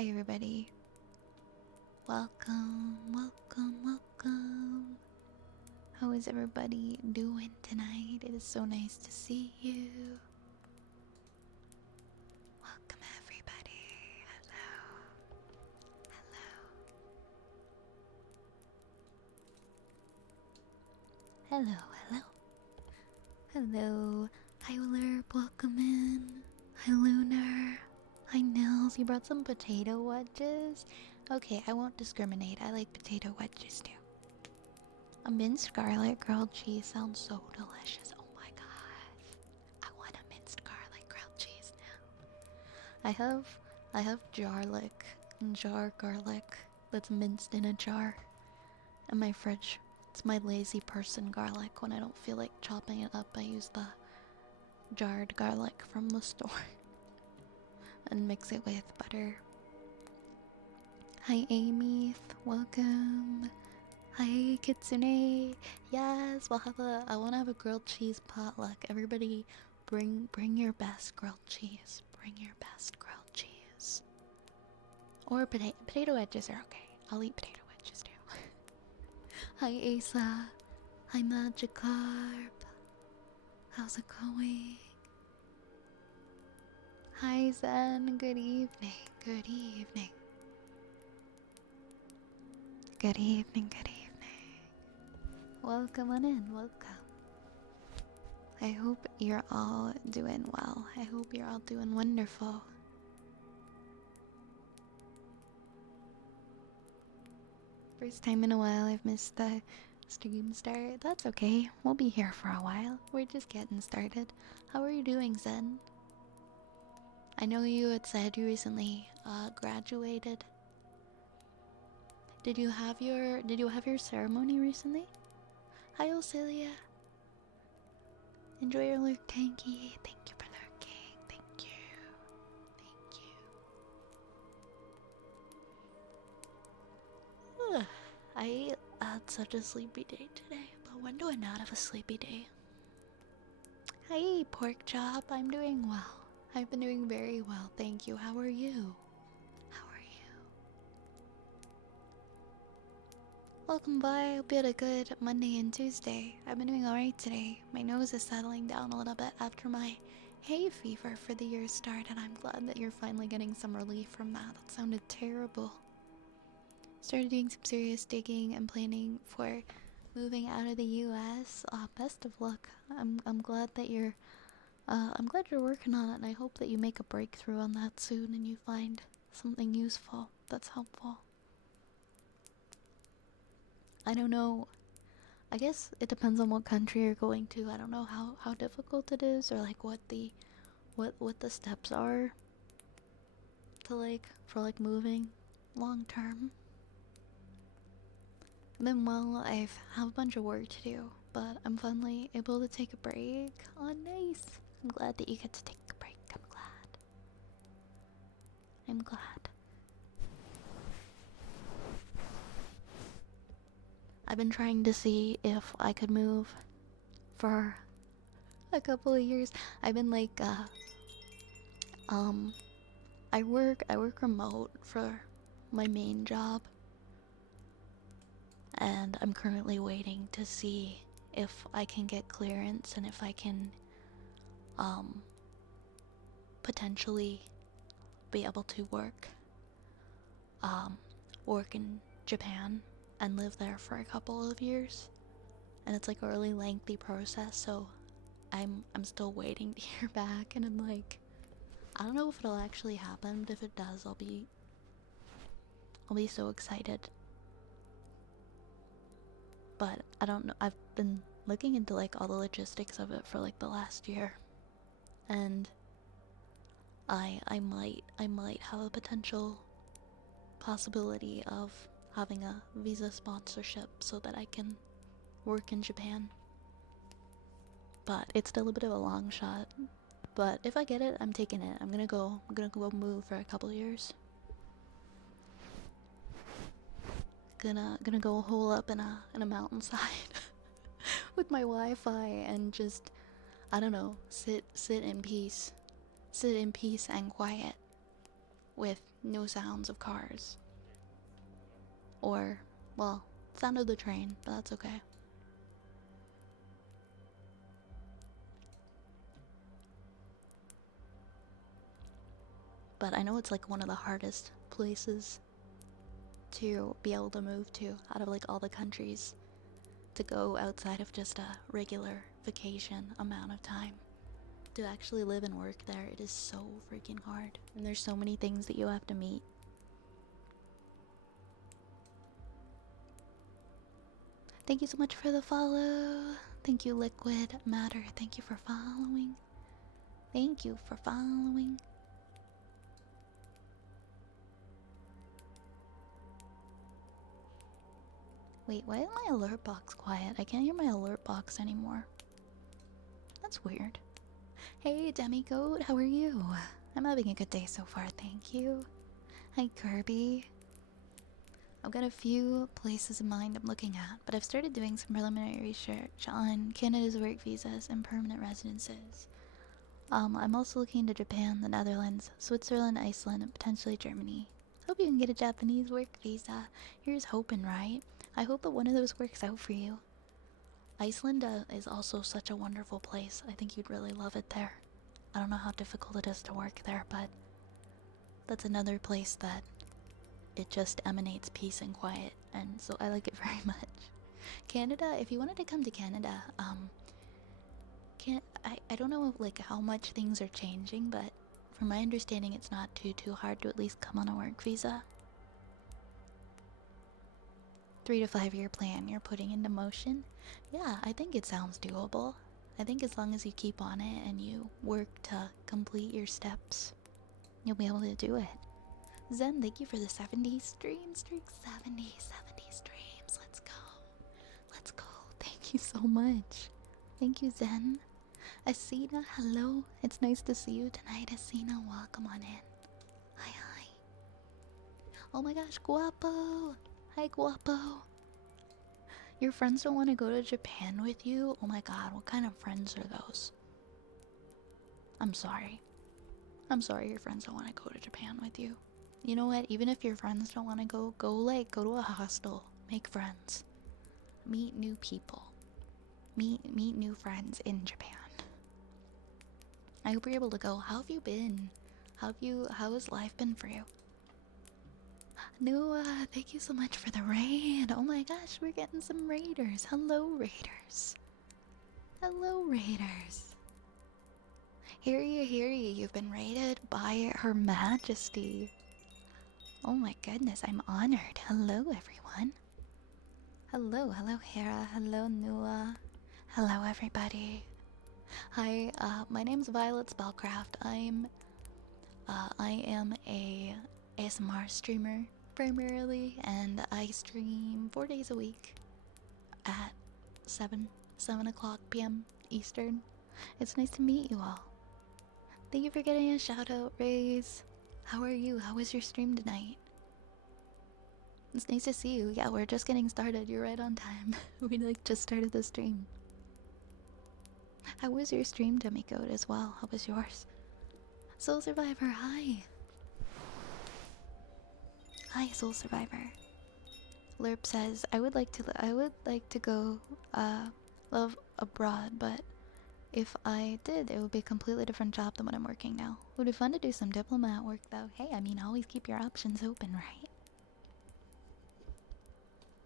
Hi everybody. Welcome, welcome, welcome. How is everybody doing tonight? It is so nice to see you. Welcome everybody. Hello. Hello. Hello, hello. Hello. Hi Lerp, welcome in. Hi Lunar. Hi Nils, you brought some potato wedges? Okay, I won't discriminate. I like potato wedges too. A minced garlic grilled cheese sounds so delicious. Oh my gosh. I want a minced garlic grilled cheese now. I have jar garlic that's minced in a jar in my fridge. It's my lazy person garlic. When I don't feel like chopping it up, I use the jarred garlic from the store and mix it with butter. Hi Amy, welcome. Hi Kitsune. Yes, I wanna have a grilled cheese potluck. Everybody bring your best grilled cheese. Bring your best grilled cheese. Or potato wedges are okay. I'll eat potato wedges too. Hi Asa. Hi Magikarp. How's it going? Hi Zen. Good evening. Good evening. Good evening. Good evening. Welcome on in. Welcome. I hope you're all doing well. I hope you're all doing wonderful. First time in a while I've missed the stream start. That's okay. We'll be here for a while. We're just getting started. How are you doing, Zen? I know you had said you recently graduated. Did you have your ceremony recently? Hi, Osilia. Enjoy your lurk, Tanky. Thank you for lurking. Thank you. Thank you. I had such a sleepy day today, but when do I not have a sleepy day? Hi, pork chop. I'm doing well. I've been doing very well, thank you. How are you? How are you? Welcome by. Hope you had a good Monday and Tuesday. I've been doing alright today. My nose is settling down a little bit after my hay fever for the year start, and I'm glad that you're finally getting some relief from that. That sounded terrible. Started doing some serious digging and planning for moving out of the U.S. Best of luck. I'm glad that you're working on it, and I hope that you make a breakthrough on that soon and you find something useful that's helpful. I don't know. I guess it depends on what country you're going to. I don't know how difficult it is, or like what the steps are to for moving long term. Then I have a bunch of work to do, but I'm finally able to take a break. Oh, nice. I'm glad that you get to take a break. I'm glad. I'm glad. I've been trying to see if I could move for a couple of years. I've been I work remote for my main job, and I'm currently waiting to see if I can get clearance and if I can potentially be able to work in Japan and live there for a couple of years. And it's like a really lengthy process, so I'm still waiting to hear back, and I'm like, I don't know if it'll actually happen, but if it does, I'll be so excited. But I don't know. I've been looking into all the logistics of it for the last year, and I might have a potential possibility of having a visa sponsorship so that I can work in Japan. But it's still a bit of a long shot. But if I get it, I'm taking it. I'm gonna go move for a couple of years. Gonna go hole up in a mountainside with my Wi-Fi and just, I don't know, sit in peace and quiet with no sounds of cars. Or, well, sound of the train, but that's okay. But I know it's like one of the hardest places to be able to move to out of like all the countries, to go outside of just a regular vacation amount of time. To actually live and work there, it is so freaking hard. And there's so many things that you have to meet. Thank you so much for the follow. Thank you, Liquid Matter. Thank you for following. Thank you for following. Wait, why is my alert box quiet? I can't hear my alert box anymore. That's weird. Hey, Demigoat, how are you? I'm having a good day so far, thank you. Hi, Kirby. I've got a few places in mind I'm looking at, but I've started doing some preliminary research on Canada's work visas and permanent residences. I'm also looking into Japan, the Netherlands, Switzerland, Iceland, and potentially Germany. Hope you can get a Japanese work visa. Here's hoping, right? I hope that one of those works out for you. Iceland is also such a wonderful place. I think you'd really love it there. I don't know how difficult it is to work there, but that's another place that it just emanates peace and quiet, and so I like it very much. Canada, if you wanted to come to Canada, I don't know like how much things are changing, but from my understanding it's not too hard to at least come on a work visa. 3 to 5 year plan you're putting into motion. Yeah, I think it sounds doable. I think as long as you keep on it and you work to complete your steps, you'll be able to do it. Zen, thank you for the 70 stream streak. 70 streams. Let's go. Let's go. Thank you so much. Thank you, Zen. Asina, hello. It's nice to see you tonight, Asina. Welcome on in. Hi, hi. Oh my gosh, Guapo. Hi, Guapo. Your friends don't want to go to Japan with you? Oh my god, what kind of friends are those? I'm sorry. I'm sorry your friends don't want to go to Japan with you. You know what? Even if your friends don't want to go to a hostel. Make friends. Meet new people. Meet new friends in Japan. I hope you're able to go. How have you been? How has life been for you? Noah, thank you so much for the raid. Oh my gosh, we're getting some raiders. Hello, raiders. Hello, raiders. Hear ye, you've been raided by Her Majesty. Oh my goodness, I'm honored. Hello, everyone. Hello, Hera. Hello, Noah. Hello, everybody. Hi, my name's Violet Spellcraft. I am a ASMR streamer primarily, and I stream 4 days a week at 7 o'clock p.m. Eastern. It's nice to meet you all. Thank you for getting a shout out, Raze. How are you? How was your stream tonight? It's nice to see you. Yeah, we're just getting started. You're right on time. We just started the stream. How was your stream, Demigod, as well? How was yours? Soul Survivor, hi. Hi, Soul Survivor. Lerp says, I would like to go live abroad, but if I did, it would be a completely different job than what I'm working now. It would be fun to do some diplomat work though. Hey, I mean, always keep your options open, right?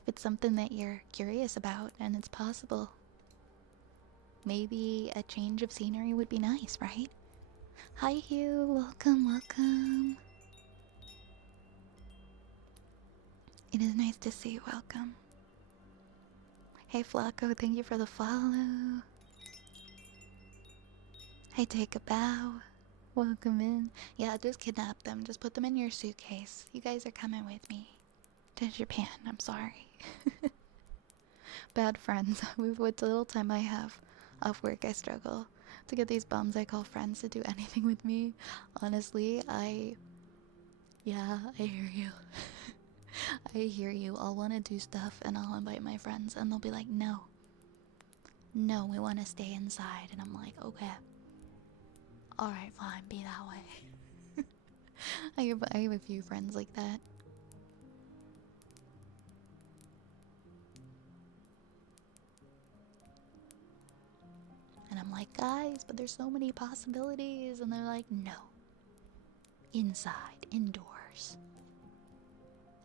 If it's something that you're curious about and it's possible, maybe a change of scenery would be nice, right? Hi, Hugh. Welcome, welcome. It is nice to see you. Welcome. Hey, Flacco. Thank you for the follow. Hey, take a bow. Welcome in. Yeah, just kidnap them. Just put them in your suitcase. You guys are coming with me to Japan. I'm sorry. Bad friends. With the little time I have off work, I struggle to get these bums I call friends to do anything with me. Honestly, yeah, I hear you. I hear you. I'll want to do stuff and I'll invite my friends and they'll be like, no, we want to stay inside. And I'm like, okay, alright, fine, be that way. I have a few friends like that. And I'm like, guys, but there's so many possibilities. And they're like, no. Inside, indoors.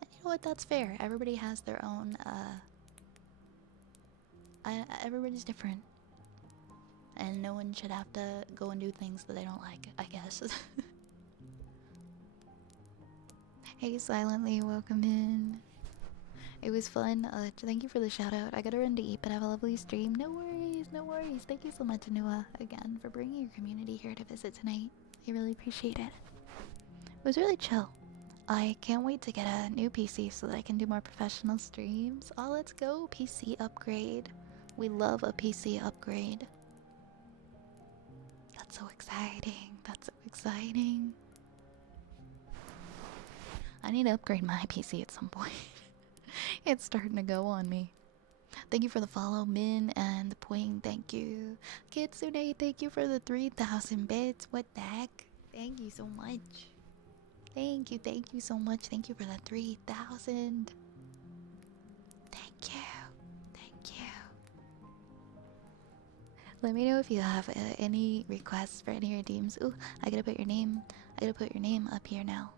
And you know what? That's fair. Everybody has their own, everybody's different. And no one should have to go and do things that they don't like, I guess. Hey, Silently, welcome in. It was fun. Thank you for the shout out. I gotta run to eat, but have a lovely stream. No worries, no worries. Thank you so much, Anua, again, for bringing your community here to visit tonight. I really appreciate it. It was really chill. I can't wait to get a new PC so that I can do more professional streams. Oh, let's go. PC upgrade. We love a PC upgrade. That's so exciting. That's so exciting. I need to upgrade my PC at some point. It's starting to go on me. Thank you for the follow, Min, and the Pwing, thank you. Kitsune, thank you for the 3,000 bits. What the heck? Thank you so much. Thank you so much. Thank you for the 3,000. Thank you. Thank you. Let me know if you have any requests for any redeems. Ooh, I gotta put your name up here now.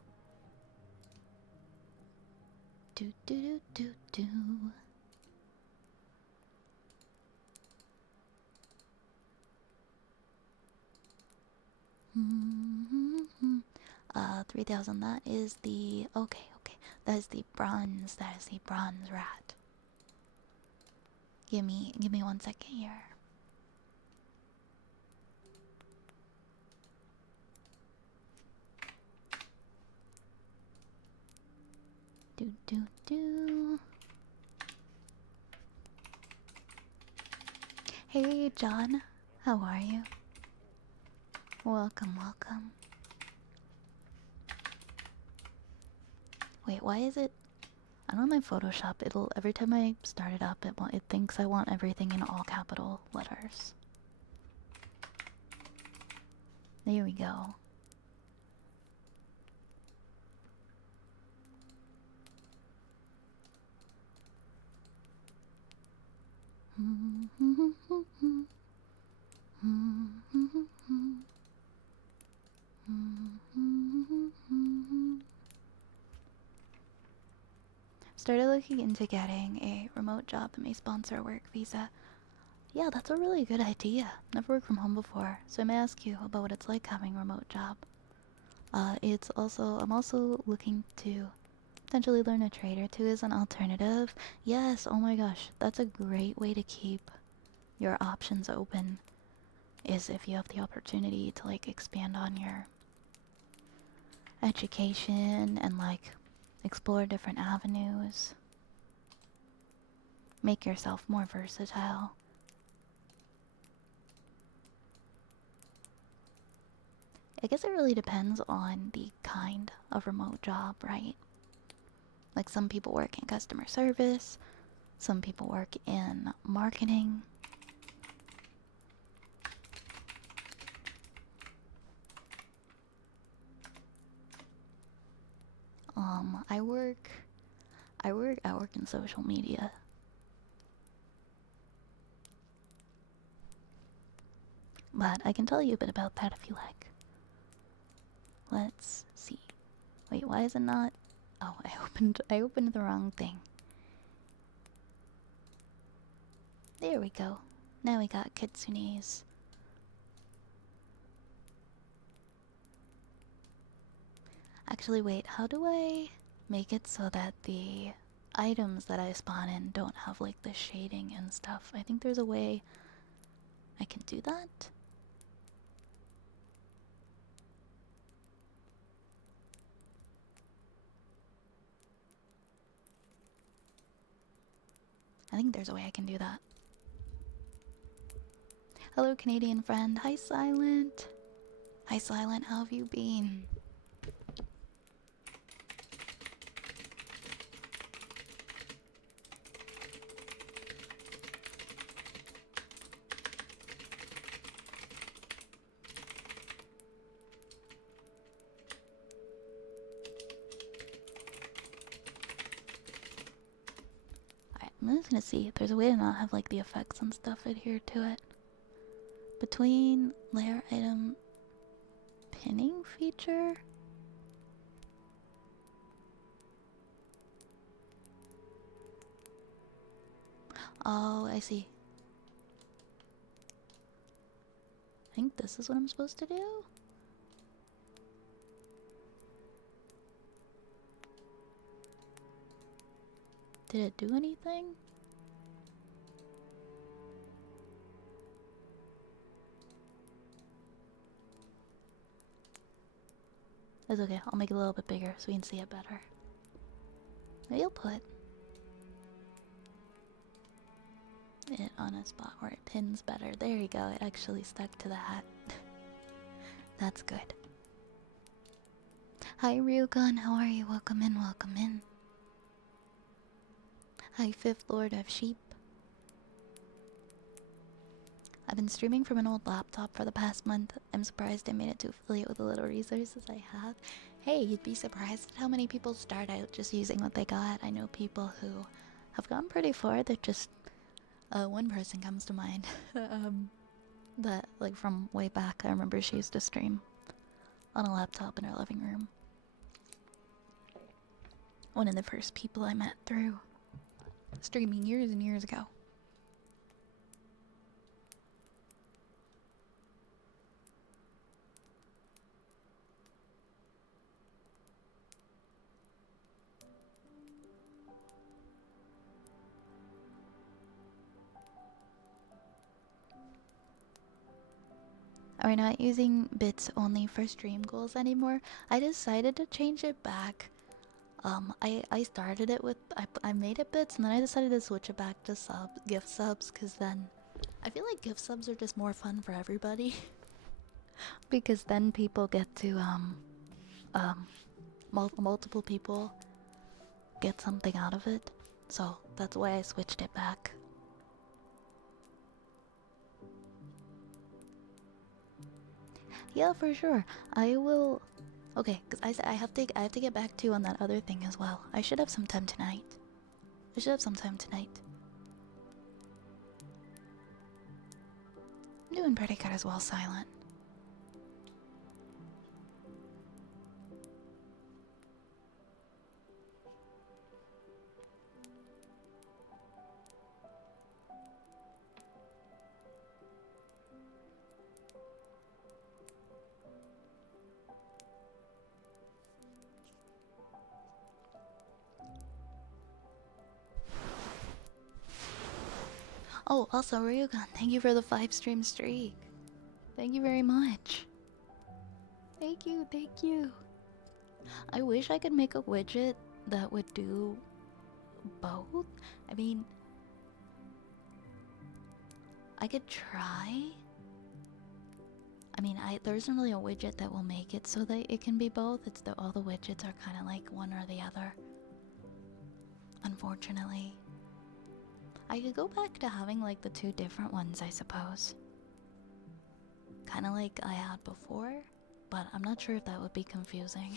Do do do do do. Mm-hmm. 3,000. That is the okay. That is the bronze. That is the bronze rat. Give me 1 second here. Do do do. Hey, John. How are you? Welcome, welcome. Wait, why is it? I don't know my Photoshop. It'll every time I start it up, it thinks I want everything in all capital letters. There we go. Started looking into getting a remote job that may sponsor a work visa. Yeah, that's a really good idea. Never worked from home before, so I may ask you about what it's like having a remote job. I'm also looking to potentially learn a trade or two as an alternative. Yes, oh my gosh, that's a great way to keep your options open, is if you have the opportunity to like expand on your education and like explore different avenues. Make yourself more versatile. I guess it really depends on the kind of remote job, right? Like some people work in customer service, some people work in marketing. I work in social media. But I can tell you a bit about that if you like. Let's see. Wait, why is it not? Oh, I opened the wrong thing. There we go. Now we got Kitsune's. Actually, wait, how do I make it so that the items that I spawn in don't have like the shading and stuff? I think there's a way I can do that. I think there's a way I can do that. Hello, Canadian friend. Hi, Silent. Hi, Silent. How have you been? I'm just gonna see if there's a way to not have like the effects and stuff adhere to it. Between layer item pinning feature. Oh, I see. I think this is what I'm supposed to do. Did it do anything? It's okay, I'll make it a little bit bigger so we can see it better. Maybe I'll put it on a spot where it pins better. There you go, it actually stuck to the hat. That's good. Hi Ryugan, how are you? Welcome in, welcome in. Hi Fifth Lord of Sheep. I've been streaming from an old laptop for the past month. I'm surprised I made it to affiliate with the little resources I have. Hey, you'd be surprised at how many people start out just using what they got. I know people who have gone pretty far. They're just... one person comes to mind. That, like, from way back, I remember she used to stream on a laptop in her living room. One of the first people I met through streaming years and years ago. We're not using bits only for stream goals anymore. I decided to change it back. I started it with, I made it bits and then I decided to switch it back to gift subs, because then I feel like gift subs are just more fun for everybody. Because then people get to, multiple people get something out of it. So that's why I switched it back. Yeah, for sure. I will. Okay, because I have to get back to you on that other thing as well. I should have some time tonight. I'm doing pretty good as well, Silent. Oh, also, Ryugan, thank you for the 5-stream streak. Thank you very much. Thank you, thank you. I wish I could make a widget that would do both. I mean, I could try. I mean, there isn't really a widget that will make it so that it can be both. It's that all the widgets are kind of like one or the other. Unfortunately. I could go back to having like the 2 different ones, I suppose. Kind of like I had before, but I'm not sure if that would be confusing.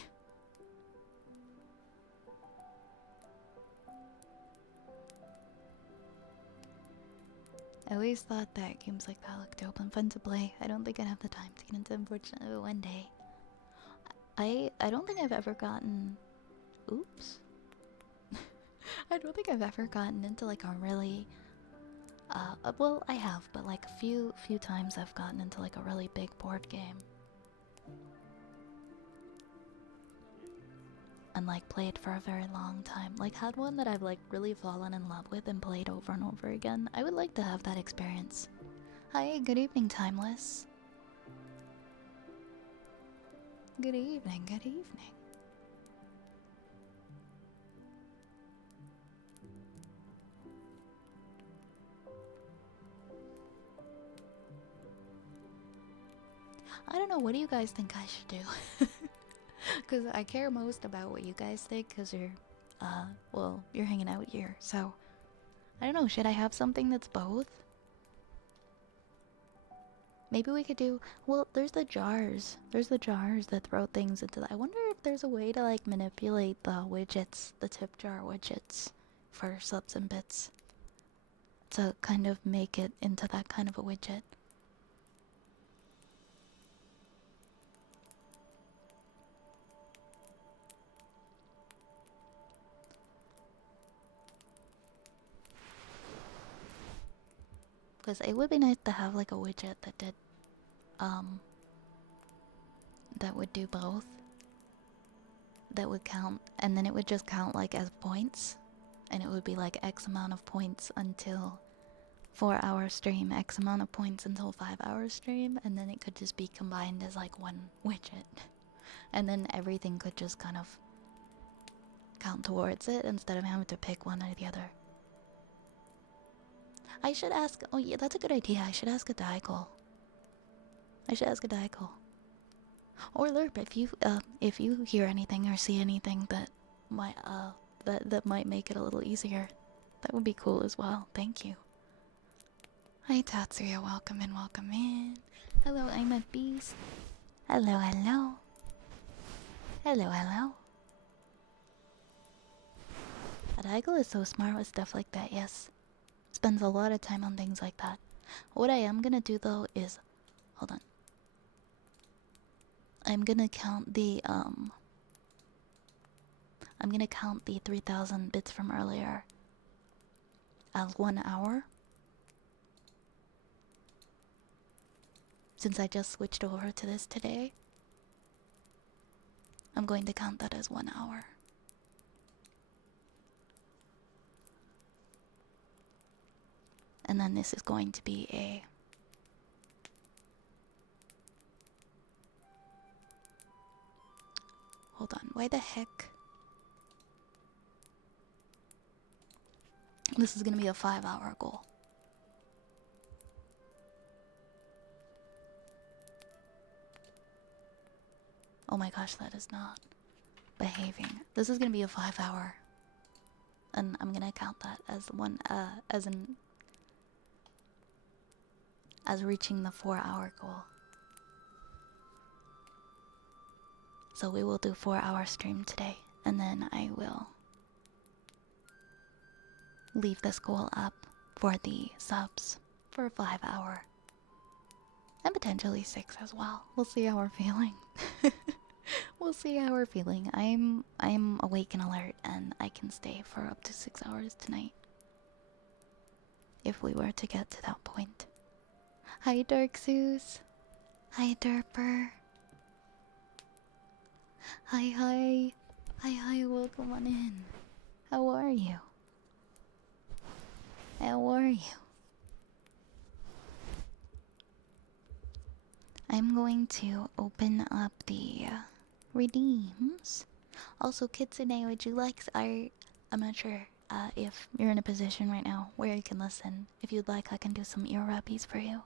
I always thought that games like that looked dope and fun to play. I don't think I'd have the time to get into, unfortunately, one day. I don't think I've ever gotten... Oops. I don't think I've ever gotten into like a really... well, I have, but like a few times I've gotten into like a really big board game. And like played for a very long time. Like had one that I've like really fallen in love with and played over and over again. I would like to have that experience. Hi, good evening, Timeless. Good evening, good evening. I don't know, what do you guys think I should do? Because I care most about what you guys think, because you're, well, you're hanging out here, so... I don't know, should I have something that's both? Maybe we could do... Well, there's the jars. There's the jars that throw things into that. I wonder if there's a way to, like, manipulate the widgets, the tip jar widgets, for subs and bits. to kind of make it into that kind of a widget. Because it would be nice to have like a widget that did, that would do both. That would count, and then it would just count like as points. And it would be like X amount of points until 4-hour stream, X amount of points until 5-hour stream, and then it could just be combined as like one widget. And then everything could just kind of count towards it instead of having to pick one or the other. I should ask, oh yeah, that's a good idea. I should ask a Daigle. Or Lerp, if you hear anything or see anything that might that might make it a little easier, that would be cool as well. Thank you. Hi Tatsuya, welcome in, welcome in. Hello, I'm a beast. Hello, hello. Hello, hello. Daigle is so smart with stuff like that, yes. Spends a lot of time on things like that. What I am gonna do though is, hold on. I'm gonna count the 3,000 bits from earlier as 1 hour. Since I just switched over to this today, I'm going to count that as 1 hour. And then this is going to be a... Hold on, why the heck? This is gonna be a 5-hour goal. Oh my gosh, that is not behaving. This is gonna be a 5-hour. And I'm gonna count that as one, as reaching the 4-hour goal. So we will do 4-hour stream today, and then I will leave this goal up for the subs for 5-hour. And potentially 6 as well. We'll see how we're feeling. We'll see how we're feeling. I'm awake and alert, and I can stay for up to 6 hours tonight. If we were to get to that point. Hi Dark Zeus. Hi Derper. Hi, hi. Hi, hi, welcome on in. How are you? How are you? I'm going to open up the redeems. Also, Kitsune, would you like art? I'm not sure if you're in a position right now where you can listen. If you'd like, I can do some ear rubbies for you.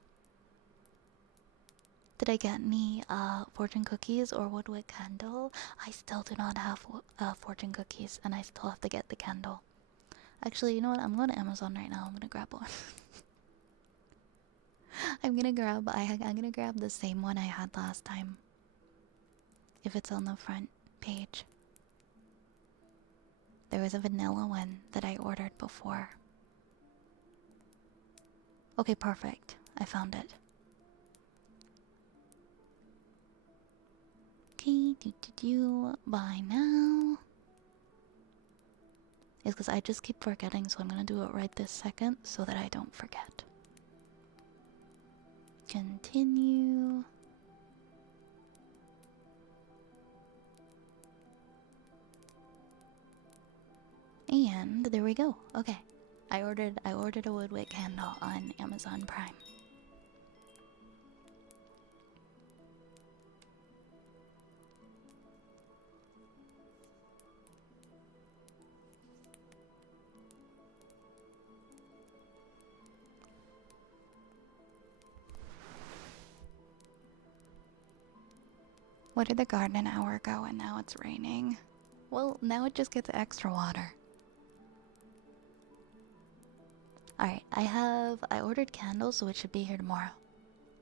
Did I get any fortune cookies or woodwick candle? I still do not have fortune cookies, and I still have to get the candle. Actually, you know what? I'm going to Amazon right now. I'm gonna grab one. I'm gonna grab the same one I had last time. If it's on the front page. There was a vanilla one that I ordered before. Okay, perfect. I found it. Okay, buy now. It's because I just keep forgetting, so I'm gonna do it right this second so that I don't forget. Continue. And there we go. Okay. I ordered a woodwick candle on Amazon Prime. Where did the garden hour go and now it's raining? Well, now it just gets extra water. Alright, I ordered candles, so it should be here tomorrow.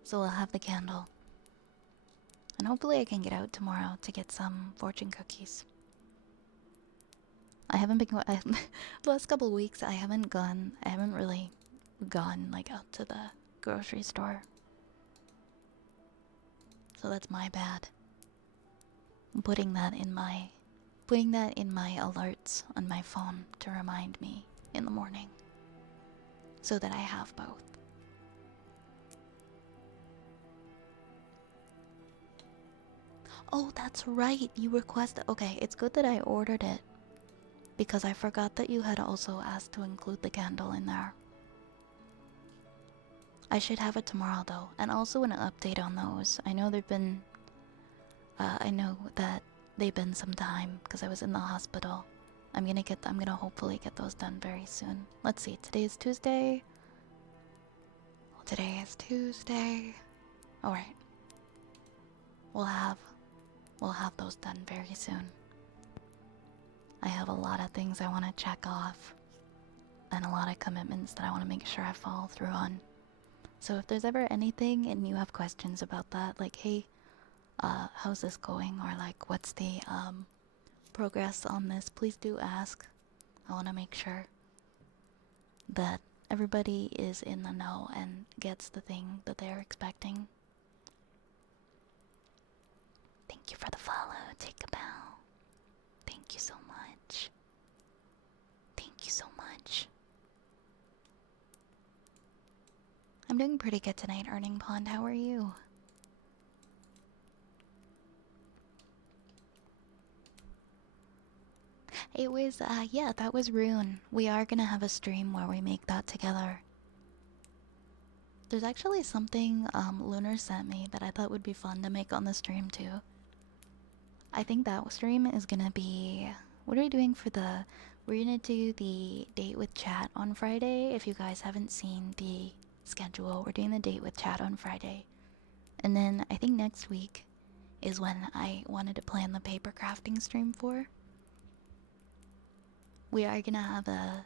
So we'll have the candle. And hopefully I can get out tomorrow to get some fortune cookies. I haven't been the last couple weeks I haven't really gone like out to the grocery store. So that's my bad. I'm putting that in my alerts on my phone to remind me in the morning so that I have both. Oh, that's right. You requested. Okay, it's good that I ordered it because I forgot that you had also asked to include the candle in there. I should have it tomorrow though, and also an update on those. I know they've been. I know that they've been some time because I was in the hospital. I'm gonna hopefully get those done very soon. Let's see. Today is Tuesday. Well, today is Tuesday. All right. We'll have those done very soon. I have a lot of things I want to check off and a lot of commitments that I want to make sure I follow through on. So if there's ever anything and you have questions about that, like, hey, how's this going? Or like, what's the progress on this? Please do ask. I want to make sure that everybody is in the know and gets the thing that they're expecting. Thank you for the follow, Take a bow. Thank you so much. Thank you so much. I'm doing pretty good tonight, Earning Pond. How are you? It was, yeah, that was Rune. We are gonna have a stream where we make that together. There's actually something Lunar sent me that I thought would be fun to make on the stream too. I think that stream is gonna be... What are we doing for the... We're gonna do the date with chat on Friday. If you guys haven't seen the schedule, we're doing the date with chat on Friday. And then I think next week is when I wanted to plan the paper crafting stream for. We are gonna have a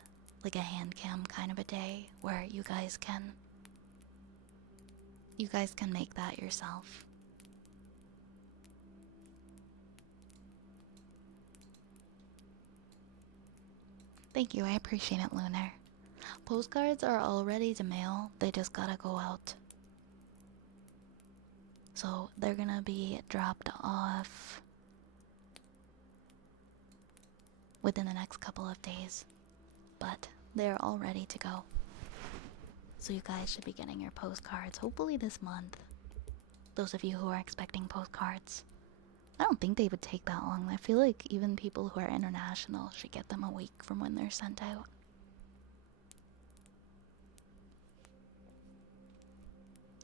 hand cam kind of a day where you guys can make that yourself. Thank you, I appreciate it, Lunar. Postcards are all ready to mail, they just gotta go out. So they're gonna be dropped off within the next couple of days. But they're all ready to go. So you guys should be getting your postcards hopefully this month. Those of you who are expecting postcards. I don't think they would take that long. I feel like even people who are international should get them a week from when they're sent out.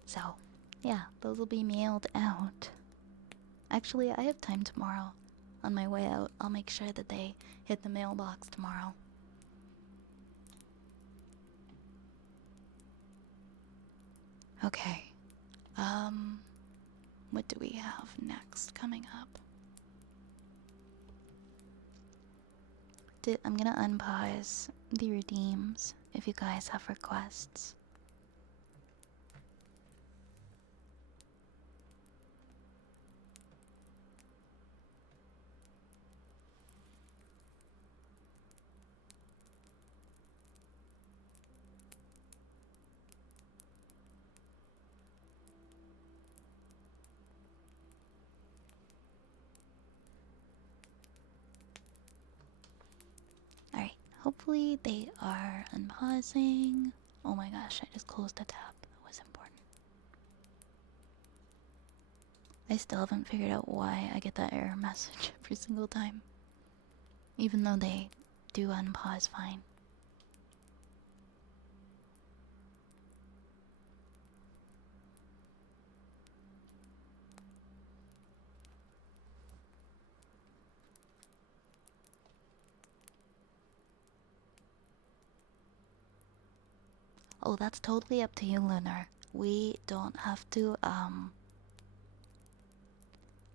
So, yeah, those will be mailed out. Actually, I have time tomorrow. On my way out, I'll make sure that they hit the mailbox tomorrow. Okay. What do we have next coming up? I'm gonna unpause the redeems if you guys have requests. Alright, hopefully they are unpausing. Oh my gosh, I just closed a tab. That was important. I still haven't figured out why I get that error message every single time. Even though they do unpause fine. Oh, that's totally up to you, Lunar. We don't have to,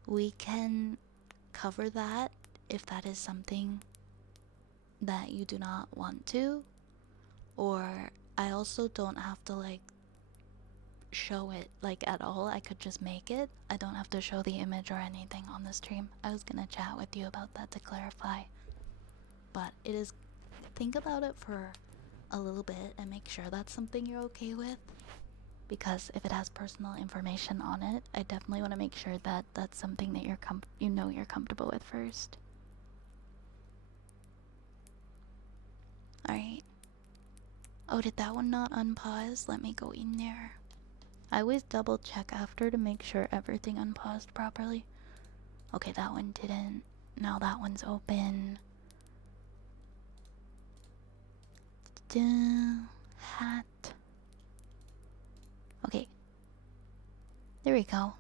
we can cover that if that is something that you do not want to. Or I also don't have to, like, show it, like, at all. I could just make it. I don't have to show the image or anything on the stream. I was gonna chat with you about that to clarify. But it is... Think about it for a little bit and make sure that's something you're okay with. Because if it has personal information on it, I definitely want to make sure that that's something that you're you're comfortable with first. Alright. Oh, did that one not unpause? Let me go in there. I always double check after to make sure everything unpaused properly. Okay, that one didn't. Now that one's open. Hat. Okay. There we go.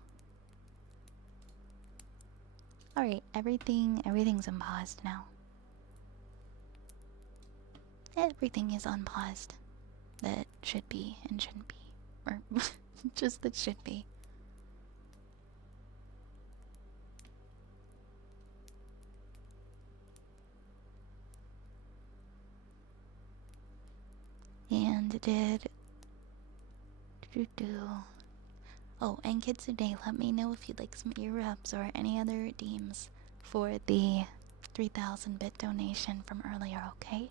Alright, everything's unpaused now. Everything is unpaused. That should be and shouldn't be. Or just that should be. And did oh, and kids today, let me know if you'd like some ear rubs or any other redeems for the 3,000 bit donation from earlier, okay?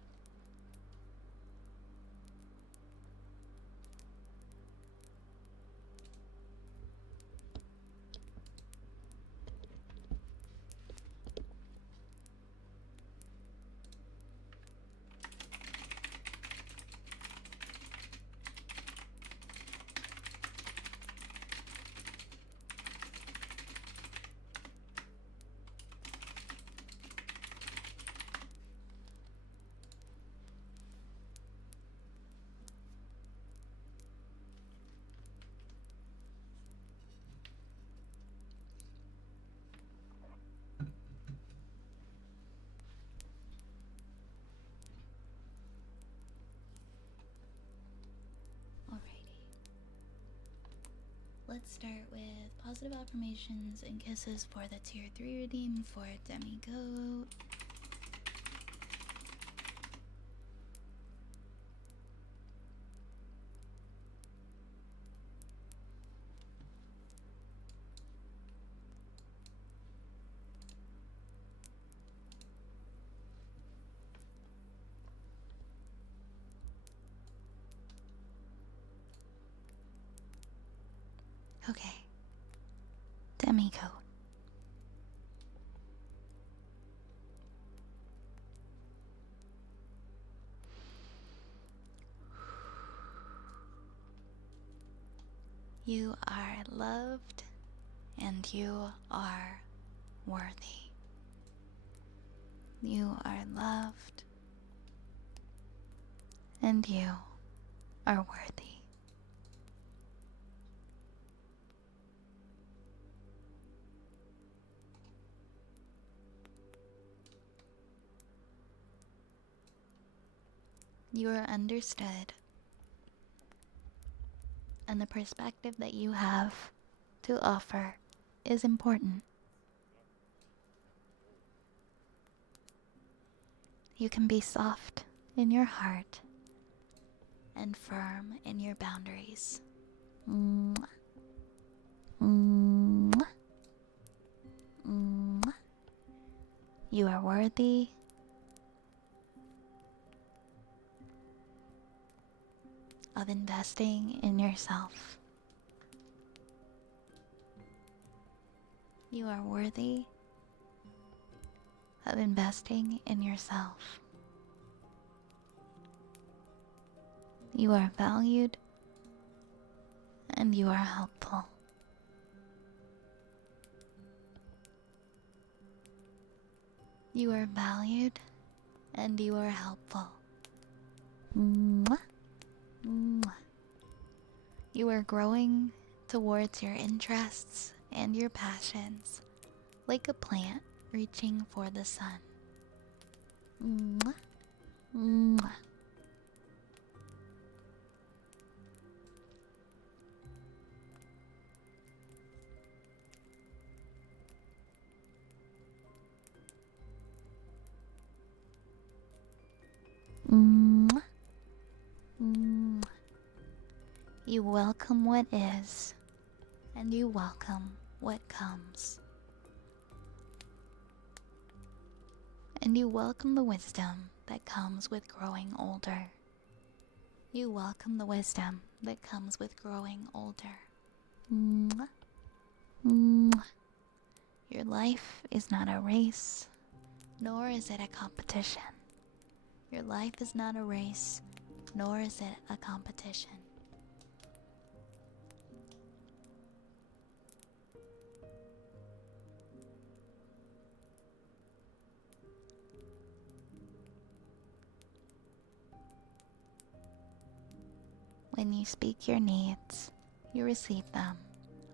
Let's start with positive affirmations and kisses for the tier 3 redeem for Demigoat. Okay. Demigoat. You are loved and you are worthy. You are loved and you are worthy. You are understood, and the perspective that you have to offer is important. You can be soft in your heart and firm in your boundaries. Mwah. Mwah. Mwah. You are worthy. Of investing in yourself. You are worthy of investing in yourself. You are valued and you are helpful. You are valued and you are helpful. Mwah. Mwah. You are growing towards your interests and your passions like a plant reaching for the sun. Mwah. Mwah. Mwah. Mwah. You welcome what is, and you welcome what comes. And you welcome the wisdom that comes with growing older. You welcome the wisdom that comes with growing older. Mwah. Mwah. Your life is not a race, nor is it a competition. Your life is not a race, nor is it a competition. When you speak your needs, you receive them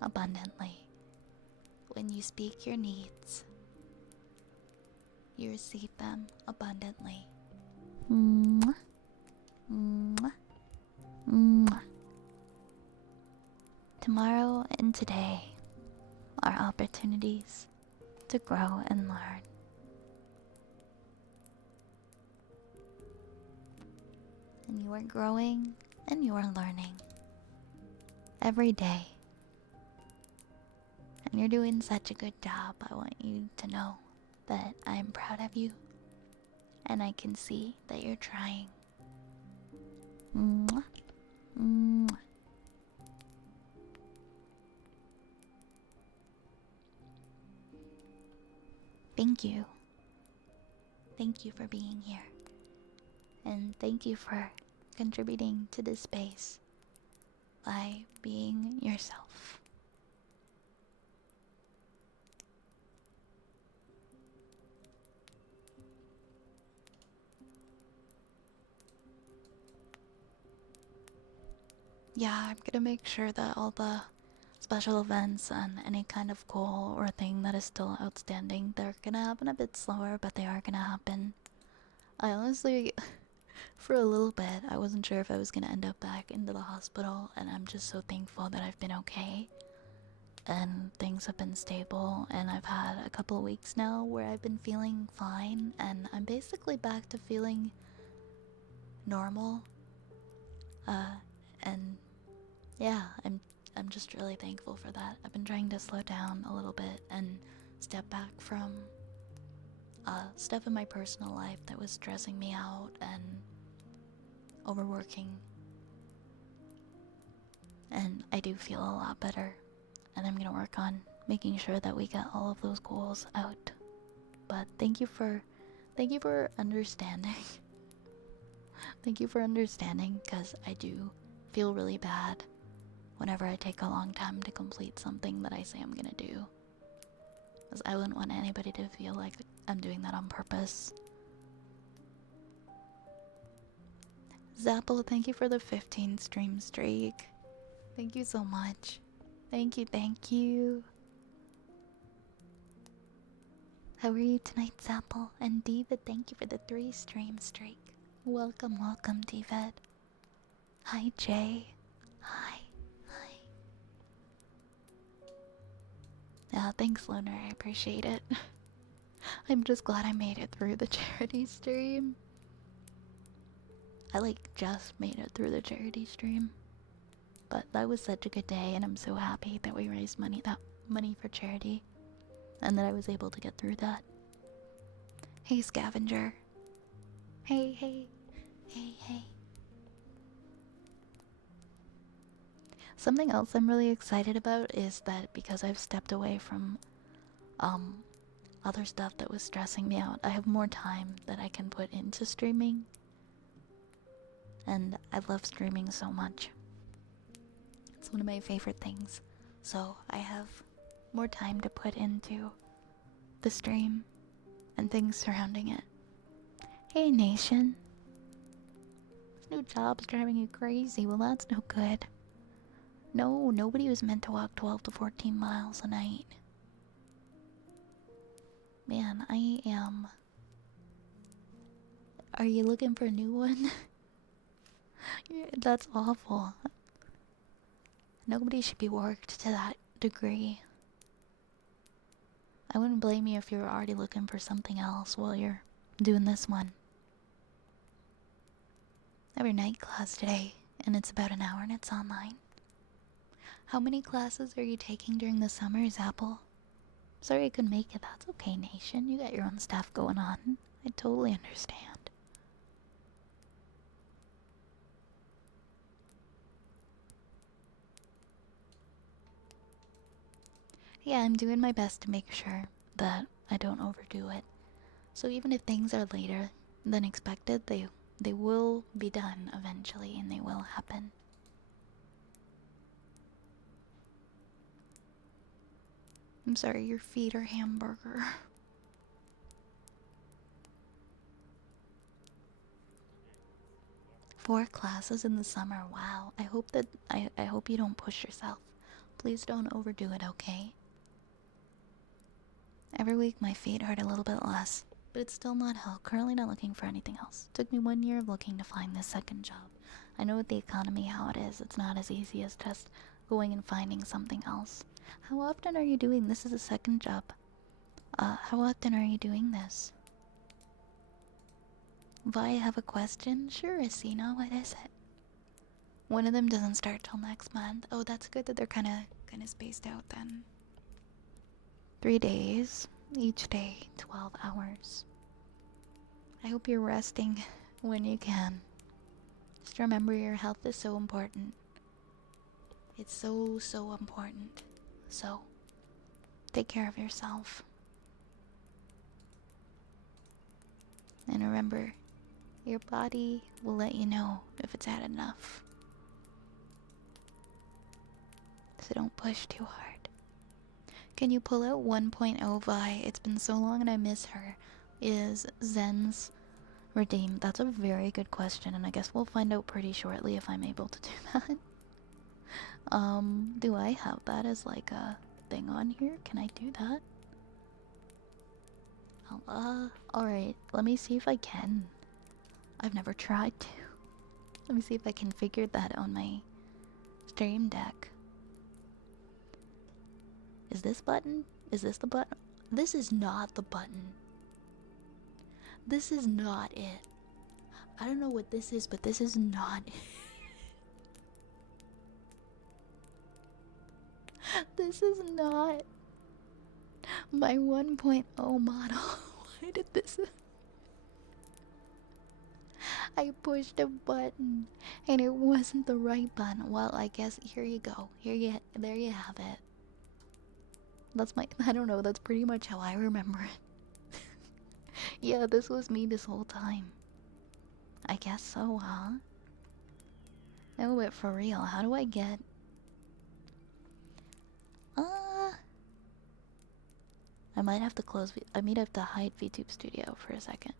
abundantly. When you speak your needs, you receive them abundantly. Mwah. Mwah. Mwah. Tomorrow and today are opportunities to grow and learn. And you are growing and you are learning every day. And you're doing such a good job. I want you to know that I'm proud of you. And I can see that you're trying. Mwah. Mwah. Thank you. Thank you for being here. And thank you for contributing to this space by being yourself. Yeah, I'm gonna make sure that all the special events and any kind of goal or thing that is still outstanding, they're gonna happen a bit slower, but they are gonna happen. I honestly, for a little bit, I wasn't sure if I was gonna end up back into the hospital, and I'm just so thankful that I've been okay. And things have been stable, and I've had a couple of weeks now where I've been feeling fine, and I'm basically back to feeling normal. And yeah, I'm just really thankful for that. I've been trying to slow down a little bit and step back from stuff in my personal life that was stressing me out and overworking. And I do feel a lot better, and I'm gonna work on making sure that we get all of those goals out. But thank you for understanding. Thank you for understanding, because I do feel really bad whenever I take a long time to complete something that I say I'm gonna do. Because I wouldn't want anybody to feel like I'm doing that on purpose. Zapple, thank you for the 15 stream streak. Thank you so much. Thank you, thank you. How are you tonight, Zapple? And David, thank you for the 3 stream streak. Welcome, welcome, David. Hi, Jay. Hi, hi. Yeah, thanks, Lunar. I appreciate it. I'm just glad I made it through the charity stream. I just made it through the charity stream. But that was such a good day, and I'm so happy that we raised money for charity, and that I was able to get through that. Hey, Scavenger. Hey, hey. Hey, hey. Something else I'm really excited about is that because I've stepped away from other stuff that was stressing me out, I have more time that I can put into streaming. And I love streaming so much. It's one of my favorite things. So I have more time to put into the stream and things surrounding it. Hey, Nation. This new job's driving you crazy. Well, that's no good. No, nobody was meant to walk 12 to 14 miles a night. Man, I am... Are you looking for a new one? That's awful. Nobody should be worked to that degree. I wouldn't blame you if you were already looking for something else while you're doing this one. I have your night class today, and it's about an hour and it's online. How many classes are you taking during the summers, Apple? Sorry I couldn't make it. That's okay, Nation. You got your own stuff going on. I totally understand. yeah, I'm doing my best to make sure that I don't overdo it. So even if things are later than expected, they will be done eventually and they will happen. I'm sorry, your feet are hamburger. 4 classes in the summer. Wow. I hope that I hope you don't push yourself. Please don't overdo it, okay? Every week my feet hurt a little bit less, but it's still not hell. Currently not looking for anything else. Took me 1 year of looking to find this second job. I know with the economy how it is. It's not as easy as just going and finding something else. How often are you doing this as a second job? How often are you doing this? Vi, I have a question. Sure, Asina, what is it? One of them doesn't start till next month. Oh, that's good that they're kind of spaced out then. 3 days, each day, 12 hours. I hope you're resting when you can. Just remember your health is so important. It's so, so important. So, take care of yourself. And remember, your body will let you know if it's had enough. So don't push too hard. Can you pull out 1.0 Vi? It's been so long and I miss her. Is Zen's redeemed? That's a very good question, and I guess we'll find out pretty shortly if I'm able to do that. Do I have that as like a thing on here? Can I do that? Alright, let me see if I can. I've never tried to. Let me see if I can figure that on my stream deck. Is this button? Is this the button? This is not the button. This is not it. I don't know what this is, but this is not it. This is not my 1.0 model. Why did this? I pushed a button and it wasn't the right button. Well, I guess here you go. There you have it. That's my, I don't know, that's pretty much how I remember it. Yeah, this was me this whole time. I guess so, huh? No, but for real, how do I get... I might have to I might have to hide VTube Studio for a second.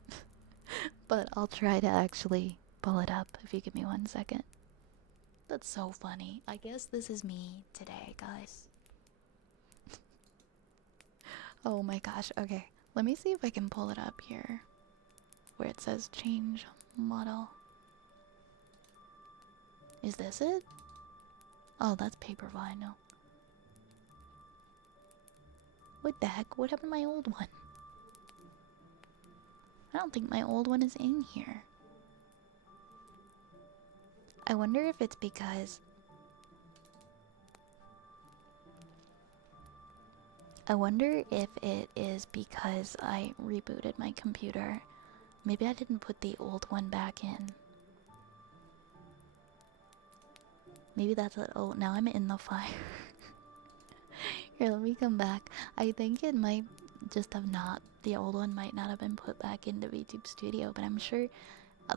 But I'll try to actually pull it up if you give me 1 second. That's so funny. I guess this is me today, guys. Oh my gosh, okay. Let me see if I can pull it up here. Where it says change model. Is this it? Oh, that's paper vinyl. What the heck? What happened to my old one? I don't think my old one is in here. I wonder if it's because... I wonder if it is because I rebooted my computer. Maybe I didn't put the old one back in. Maybe that's it. Oh, now I'm in the fire. Here, let me come back. I think it might just have not... The old one might not have been put back into VTube Studio, but I'm sure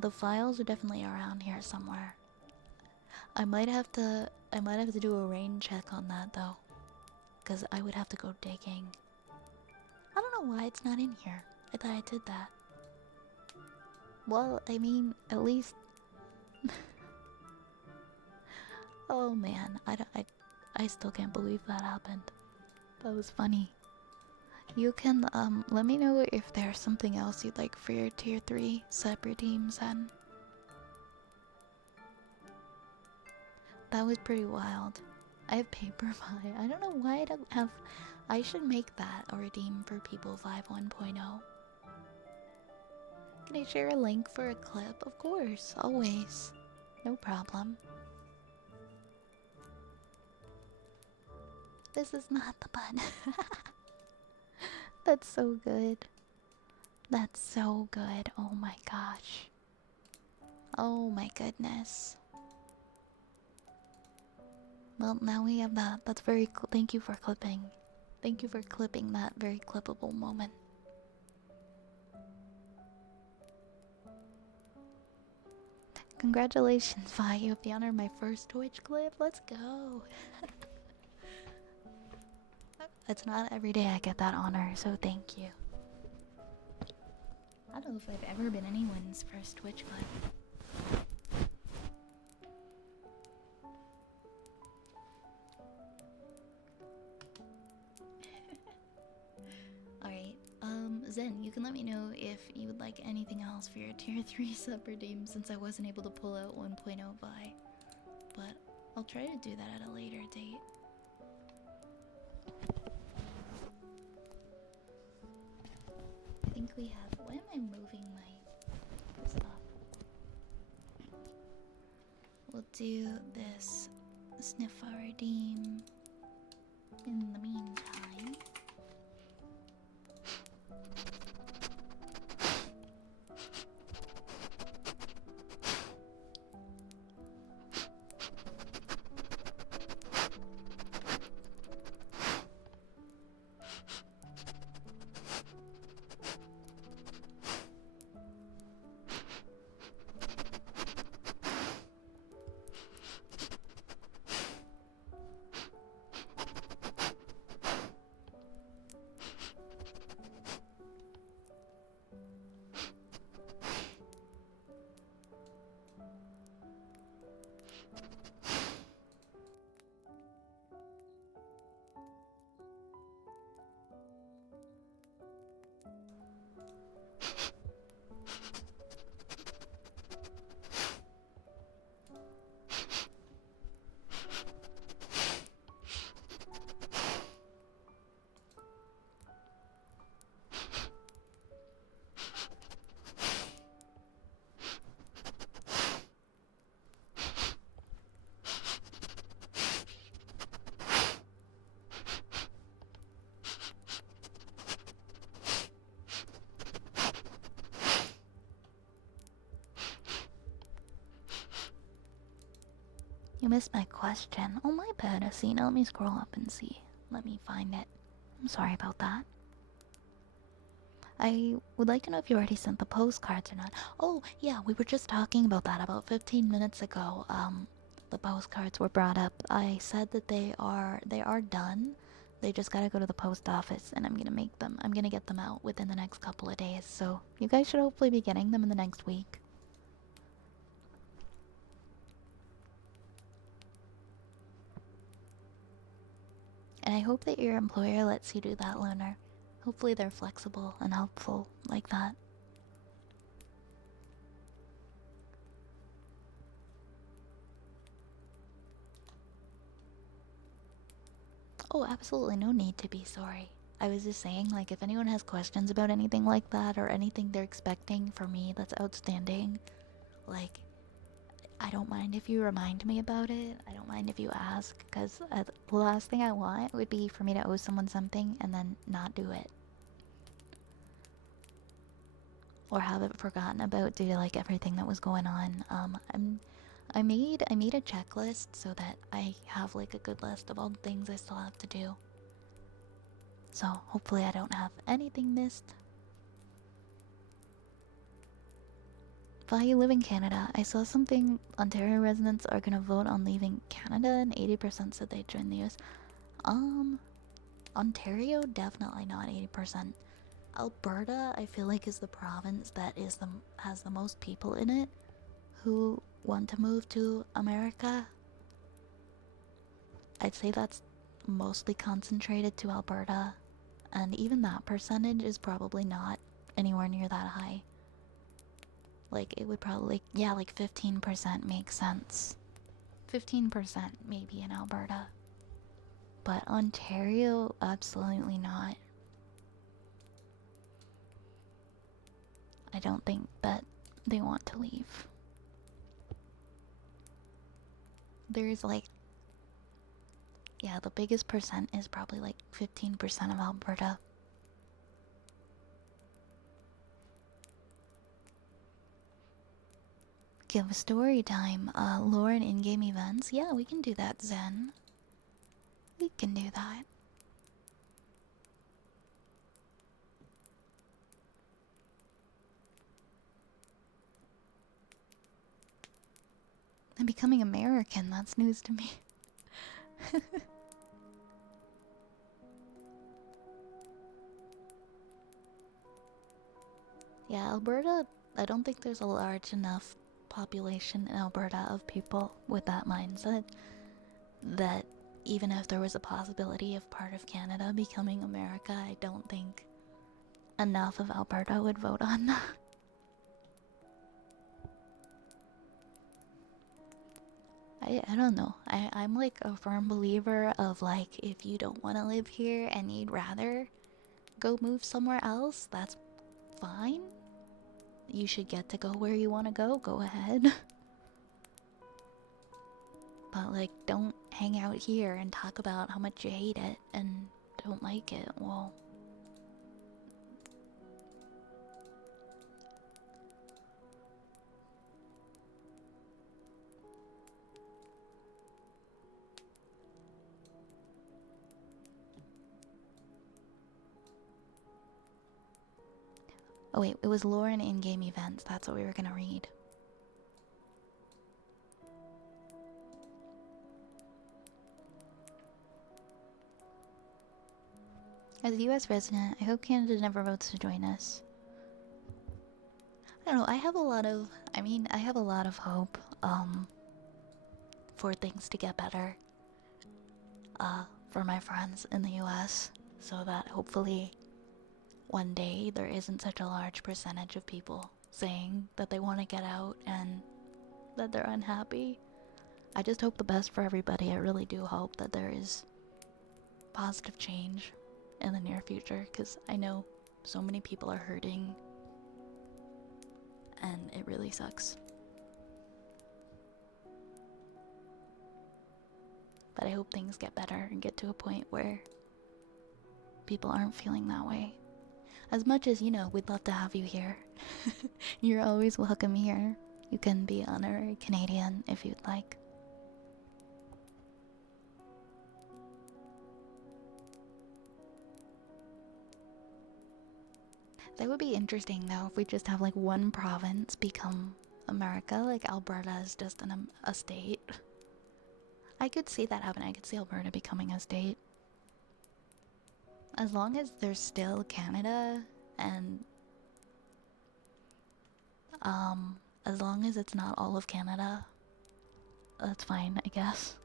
the files are definitely around here somewhere. I might have to do a rain check on that though, because I would have to go digging. I don't know why it's not in here. I thought I did that. Well, I mean, at least... Oh man, I still can't believe that happened. That was funny. You can, let me know if there's something else you'd like for your tier 3 separate teams then. That was pretty wild. I have paper Vi. I don't know why I don't have... I should make that a redeem for people 5.1.0. Can I share a link for a clip? Of course, always. No problem. This is not the button. That's so good. That's so good. Oh my gosh. Oh my goodness. Well, now we have that. That's very cool. Thank you for clipping. Thank you for clipping that very clippable moment. Congratulations, Vi. You have the honor of my first Twitch clip. Let's go. It's not every day I get that honor, so thank you. I don't know if I've ever been anyone's first Twitch clip. Alright, Zen, you can let me know if you would like anything else for your tier 3 sub redeem since I wasn't able to pull out 1.0 Vi. But I'll try to do that at a later date. I think we have. Why am I moving my stuff? We'll do this Sniffer redeem in the meantime. You missed my question. Oh, my bad, Asina. Let me scroll up and see. Let me find it. I'm sorry about that. I would like to know if you already sent the postcards or not. Oh, yeah, we were just talking about that about 15 minutes ago. The postcards were brought up. I said that they are done. They just gotta go to the post office, and I'm gonna get them out within the next couple of days. So you guys should hopefully be getting them in the next week. And I hope that your employer lets you do that, Lunar. Hopefully they're flexible and helpful like that. Oh, absolutely no need to be sorry. I was just saying, like, if anyone has questions about anything like that or anything they're expecting for me that's outstanding, like, I don't mind if you remind me about it. I don't mind if you ask, because the last thing I want would be for me to owe someone something and then not do it. Or have it forgotten about due to, like, everything that was going on. I made a checklist so that I have, like, a good list of all the things I still have to do. So hopefully I don't have anything missed. If you live in Canada, I saw something. Ontario residents are gonna vote on leaving Canada, and 80% said they'd join the US. Ontario, definitely not 80%. Alberta, I feel like, is the province that has the most people in it who want to move to America. I'd say that's mostly concentrated to Alberta, and even that percentage is probably not anywhere near that high. Like, it would probably, yeah, like 15% makes sense. 15% maybe in Alberta. But Ontario, absolutely not. I don't think that they want to leave. There's like, yeah, the biggest percent is probably like 15% of Alberta. Give a story time. Lore and in-game events. Yeah, we can do that, Zen. We can do that. I'm becoming American, that's news to me. Yeah, Alberta, I don't think there's a large enough population in Alberta of people with that mindset that even if there was a possibility of part of Canada becoming America, I don't think enough of Alberta would vote on that. I don't know. I'm like a firm believer of like if you don't want to live here and you'd rather go move somewhere else, that's fine. You should get to go where you want to go ahead. But like don't hang out here and talk about how much you hate it and don't like it. Well, oh wait, it was lore and in-game events. That's what we were gonna read. As a US resident, I hope Canada never votes to join us. I don't know, I have a lot of hope, for things to get better, for my friends in the US, so that hopefully one day there isn't such a large percentage of people saying that they want to get out and that they're unhappy. I just hope the best for everybody. I really do hope that there is positive change in the near future, because I know so many people are hurting and it really sucks. But I hope things get better and get to a point where people aren't feeling that way. As much as, you know, we'd love to have you here. You're always welcome here. You can be honorary Canadian if you'd like. That would be interesting though if we just have like one province become America, like Alberta is just a state. I could see that happen. I could see Alberta becoming a state. As long as there's still Canada and as long as it's not all of Canada, that's fine, I guess.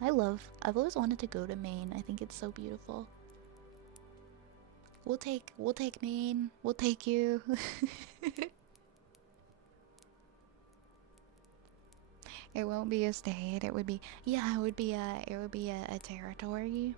I've always wanted to go to Maine. I think it's so beautiful. We'll take Maine. We'll take you. It won't be a state. It would be, yeah, it would be a territory.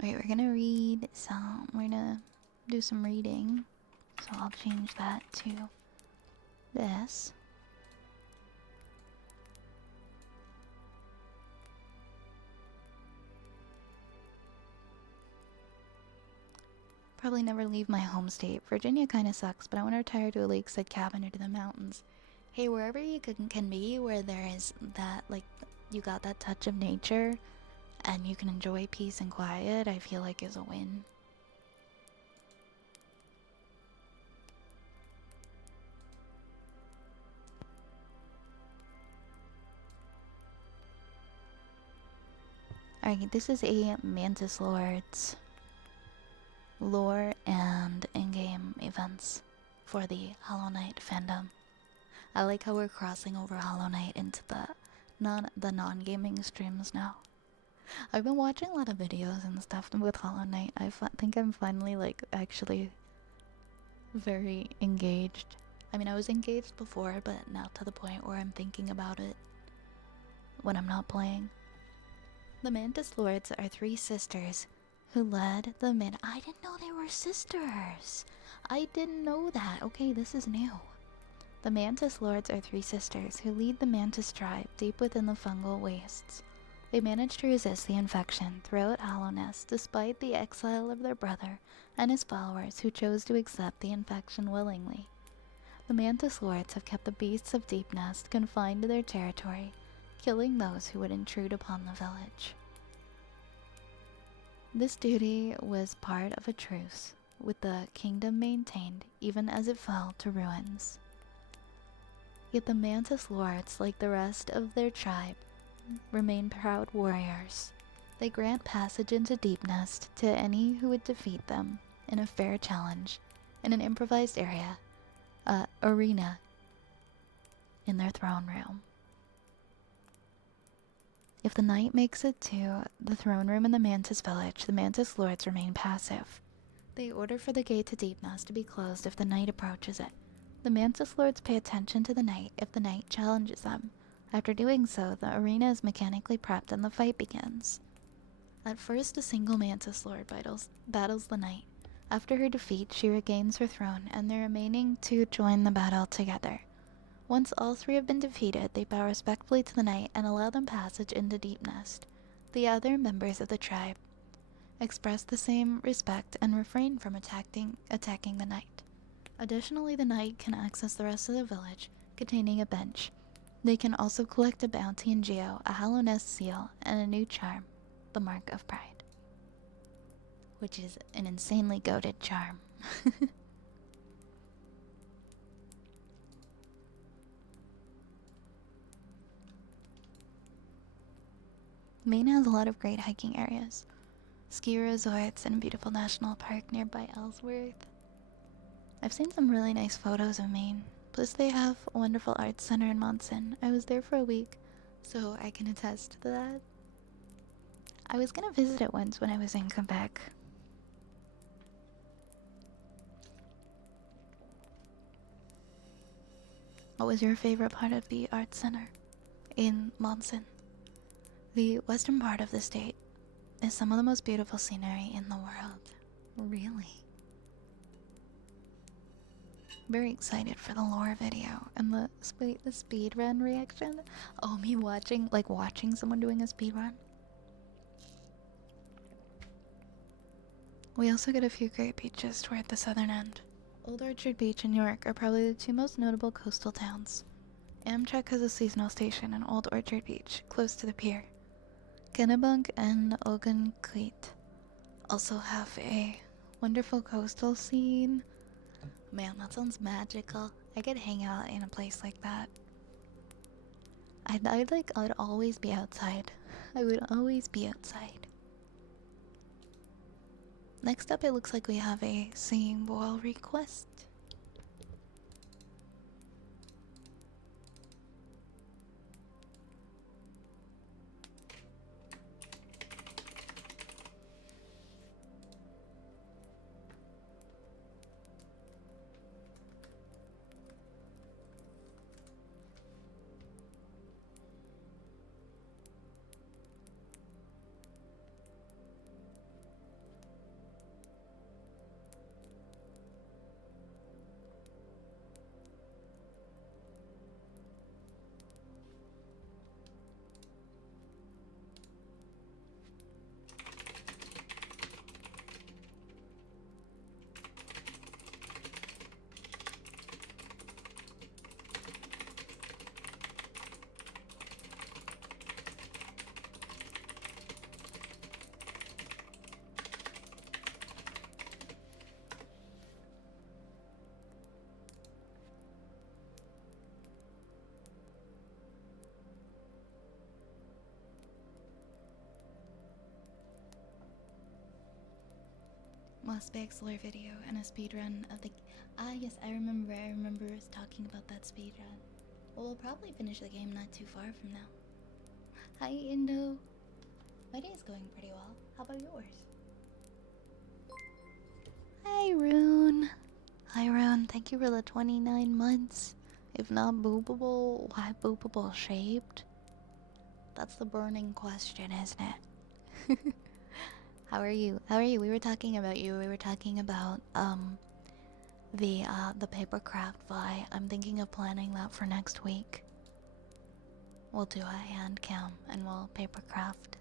Alright, we're gonna read some, we're gonna do some reading. So I'll change that to this. Probably never leave my home state. Virginia kinda sucks, but I want to retire to a lakeside cabin or to the mountains. Hey, wherever you can be, where there is that, like, you got that touch of nature, and you can enjoy peace and quiet, I feel like is a win. Alright, this is a Mantis Lord's lore and in-game events for the Hollow Knight fandom. I like how we're crossing over Hollow Knight into the non-gaming streams now. I've been watching a lot of videos and stuff with Hollow Knight. I think I'm finally, like, actually very engaged. I mean, I was engaged before, but now to the point where I'm thinking about it when I'm not playing. The Mantis Lords are three sisters who led the I didn't know they were sisters! I didn't know that. Okay, this is new. The Mantis Lords are three sisters who lead the Mantis tribe deep within the fungal wastes. They managed to resist the infection throughout Hallownest despite the exile of their brother and his followers who chose to accept the infection willingly. The Mantis Lords have kept the beasts of Deep Nest confined to their territory, killing those who would intrude upon the village. This duty was part of a truce, with the kingdom maintained even as it fell to ruins. Yet the Mantis Lords, like the rest of their tribe, remain proud warriors. They grant passage into Deep Nest to any who would defeat them in a fair challenge in an improvised arena in their throne room. If the knight makes it to the throne room in the Mantis village, the Mantis Lords remain passive. They order for the gate to Deep Nest to be closed if the knight approaches it. The Mantis Lords pay attention to the knight if the knight challenges them. After doing so, the arena is mechanically prepped and the fight begins. At first, a single Mantis Lord battles the knight. After her defeat, she regains her throne, and the remaining two join the battle together. Once all three have been defeated, they bow respectfully to the knight and allow them passage into Deep Nest. The other members of the tribe express the same respect and refrain from attacking the knight. Additionally, the knight can access the rest of the village, containing a bench. They can also collect a bounty in Geo, a Hallownest seal, and a new charm, the Mark of Pride. Which is an insanely goated charm. Maine has a lot of great hiking areas. Ski resorts and a beautiful national park nearby Ellsworth. I've seen some really nice photos of Maine. Plus they have a wonderful arts center in Monson. I was there for a week, so I can attest to that. I was gonna visit it once when I was in Quebec. What was your favorite part of the arts center in Monson? The western part of the state is some of the most beautiful scenery in the world. Really? Very excited for the lore video and the speedrun reaction. Oh, me watching someone doing a speedrun. We also get a few great beaches toward the southern end. Old Orchard Beach and York are probably the two most notable coastal towns. Amtrak has a seasonal station in Old Orchard Beach, close to the pier. Kennebunk and Ogunquit also have a wonderful coastal scene. Man, that sounds magical. I could hang out in a place like that. I'd always be outside. I would always be outside. Next up, it looks like we have a singing boil request. Must be lore video and a speedrun of the... Ah, yes, I remember us talking about that speedrun. Well, we'll probably finish the game not too far from now. Hi, Indo. My day's going pretty well. How about yours? Hi, Rune. Hi, Rune. Thank you for the 29 months. If not boopable, why boopable shaped? That's the burning question, isn't it? How are you? How are you? We were talking about you. We were talking about the papercraft fly. I'm thinking of planning that for next week. We'll do a hand cam and we'll paper craft.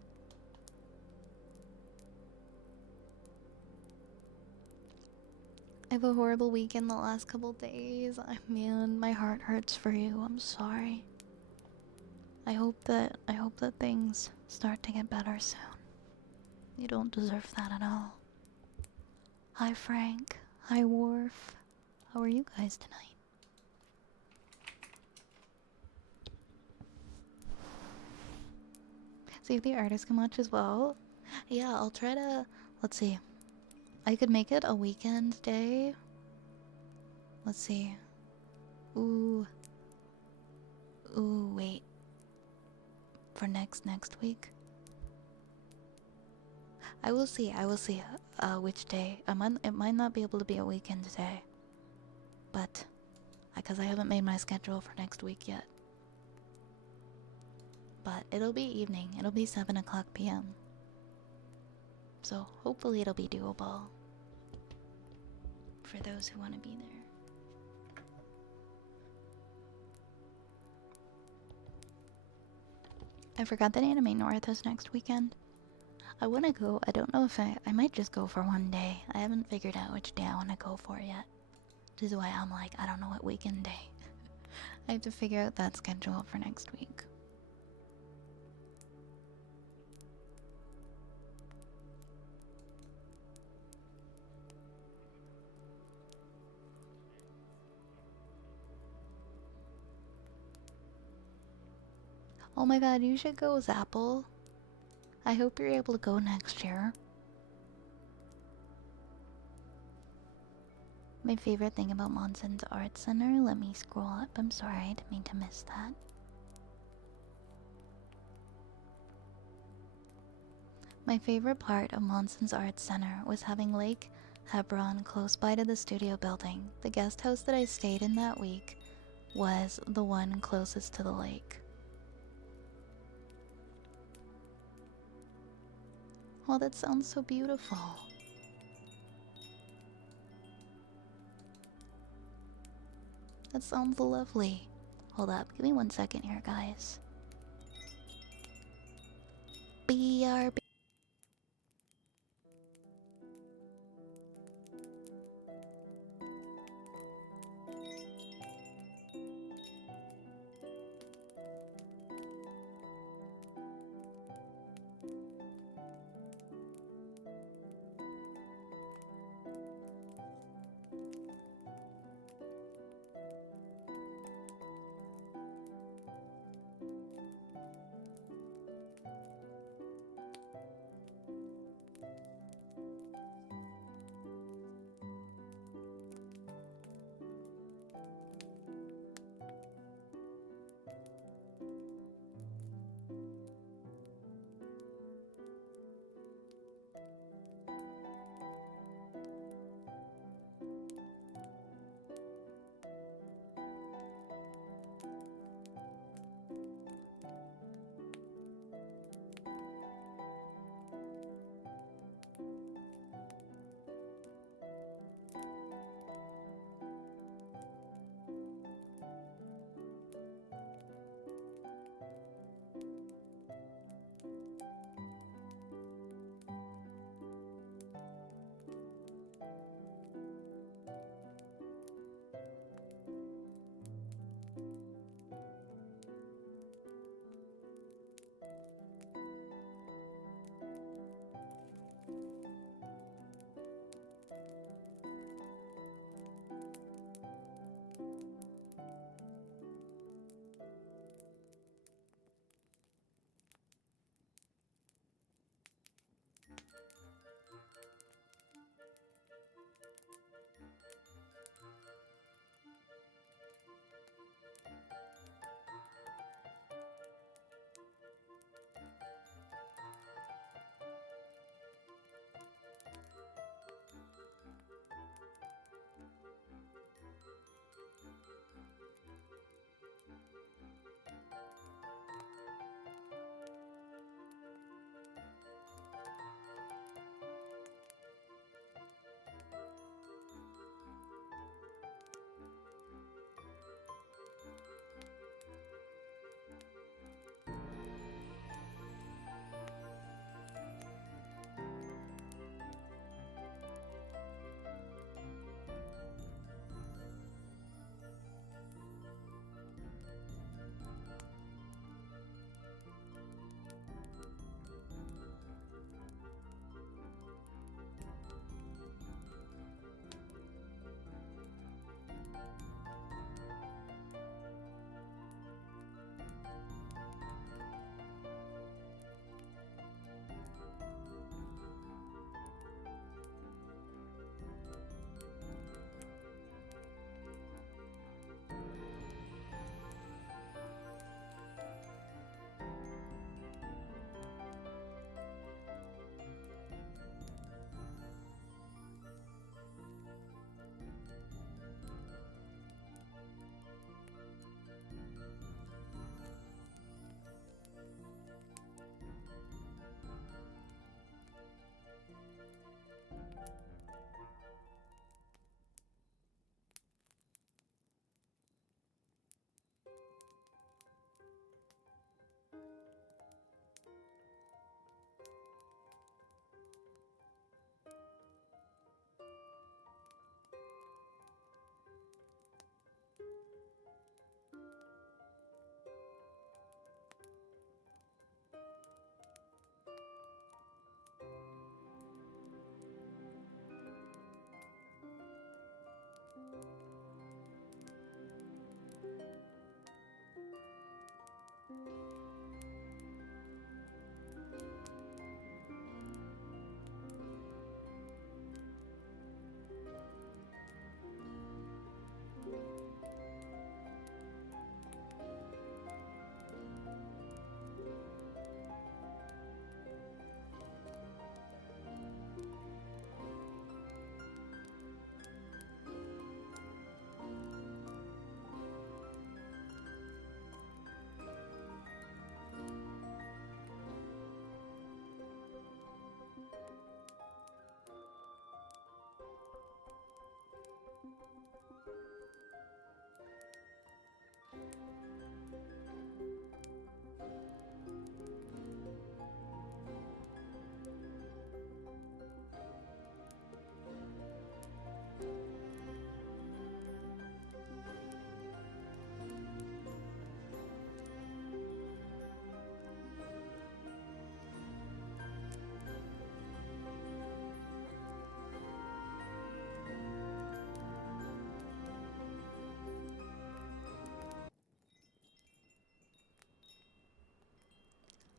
I have a horrible weekend the last couple days. Man, my heart hurts for you. I'm sorry. I hope that things start to get better soon. You don't deserve that at all. Hi Frank. Hi Worf. How are you guys tonight? See if the artists can watch as well. Yeah, I'll try to. Let's see. I could make it a weekend day. Let's see. Ooh. Ooh, wait. For next week. I will see. Which day. It might not be able to be a weekend day. But because I haven't made my schedule for next week yet. But it'll be evening. It'll be 7 o'clock p.m. So hopefully it'll be doable for those who want to be there. I forgot that Anime North is next weekend. I want to go. I don't know if I might just go for one day. I haven't figured out which day I want to go for yet. Which is why I'm like, I don't know what weekend day. I have to figure out that schedule for next week. Oh my god, you should go with Apple. I hope you're able to go next year. My favorite thing about Monson's Art Center, let me scroll up. I'm sorry, I didn't mean to miss that. My favorite part of Monson's Art Center was having Lake Hebron close by to the studio building. The guest house that I stayed in that week was the one closest to the lake. Oh, that sounds so beautiful. That sounds lovely. Hold up, give me 1 second here, guys. BRB.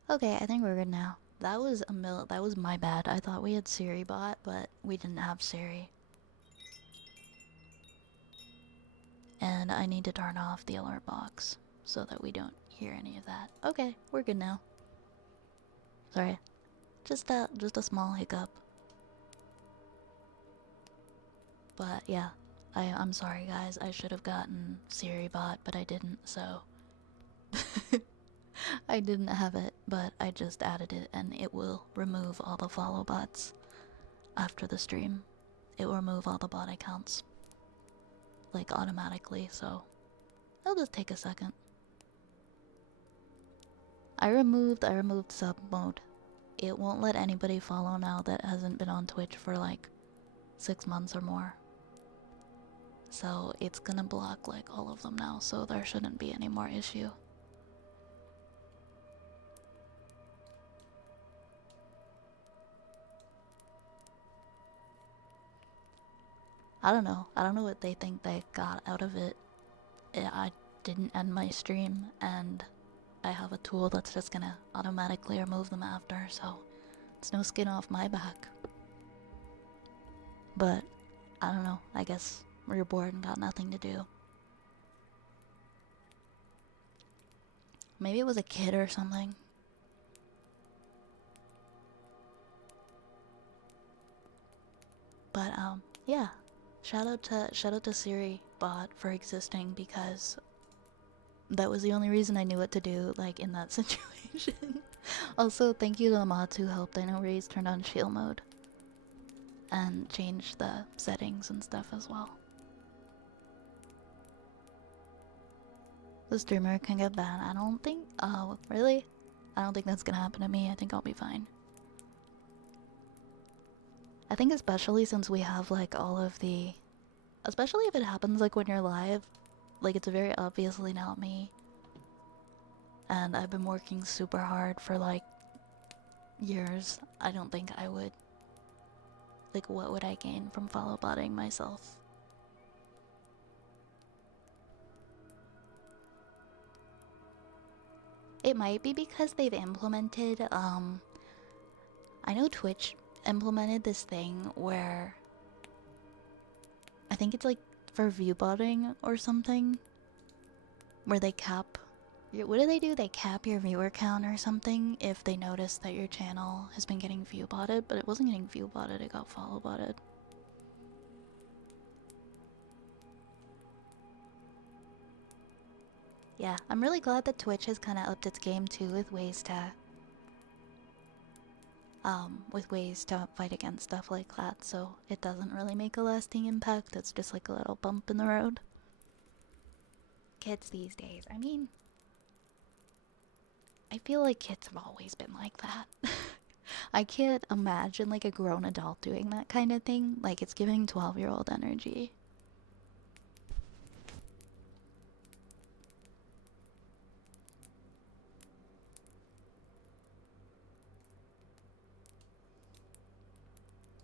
Okay, I think we're good now. That was that was my bad. I thought we had Siri bot, but we didn't have Siri. And I need to turn off the alert box so that we don't hear any of that. Okay, we're good now. Sorry. Just a small hiccup. But yeah, I'm sorry guys. I should have gotten Siri bot, but I didn't, so I didn't have it, but I just added it and it will remove all the follow bots after the stream. It will remove all the bot accounts. Like automatically, so it'll just take a second. I removed sub mode. It won't let anybody follow now that hasn't been on Twitch for like 6 months or more. So it's gonna block like all of them now, so there shouldn't be any more issue. I don't know what they think they got out of it. I didn't end my stream, and I have a tool that's just gonna automatically remove them after, so it's no skin off my back. But I don't know, I guess you're bored and got nothing to do. Maybe it was a kid or something. But yeah. Shout out to Siri bot for existing, because that was the only reason I knew what to do like in that situation. Also, thank you to the mods who helped. I know Ray's turned on shield mode and changed the settings and stuff as well. The streamer can get banned. I don't think. Oh, really? I don't think that's gonna happen to me. I think I'll be fine. I think especially since we have like all of the, especially if it happens like when you're live, like it's very obviously not me. And I've been working super hard for like years. I don't think I would, like, what would I gain from follow botting myself? It might be because they've implemented, I know Twitch implemented this thing where I think it's like for view botting or something, where they cap, what do they do? They cap your viewer count or something if they notice that your channel has been getting view botted, but it wasn't getting view botted, it got follow botted. Yeah, I'm really glad that Twitch has kind of upped its game too with ways to fight against stuff like that, so it doesn't really make a lasting impact. It's just like a little bump in the road. Kids these days, I mean, I feel like kids have always been like that. I can't imagine like a grown adult doing that kind of thing. Like, it's giving 12-year-old energy.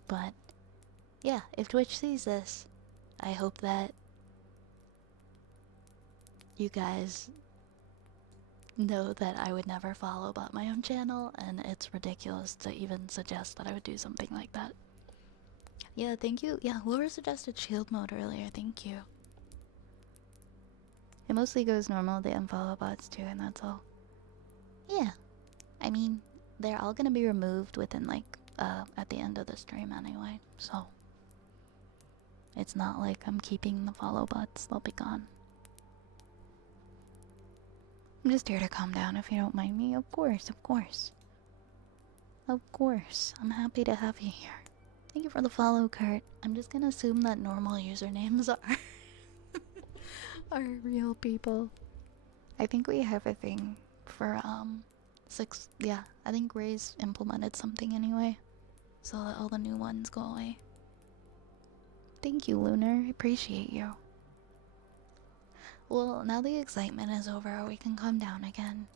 But yeah, if Twitch sees this, I hope that you guys know that I would never follow about my own channel, and it's ridiculous to even suggest that I would do something like that. Yeah, thank you. Yeah, whoever suggested shield mode earlier, thank you. It mostly goes normal, they unfollow bots too, and that's all. Yeah, I mean, they're all gonna be removed within like, at the end of the stream anyway, so it's not like I'm keeping the follow bots, they'll be gone. I'm just here to calm down if you don't mind me. Of course, of course. Of course, I'm happy to have you here. Thank you for the follow, Kurt. I'm just gonna assume that normal usernames are are real people. I think we have a thing for yeah, I think Ray's implemented something anyway, so that all the new ones go away. Thank you, Lunar. I appreciate you. Well, now the excitement is over, we can calm down again.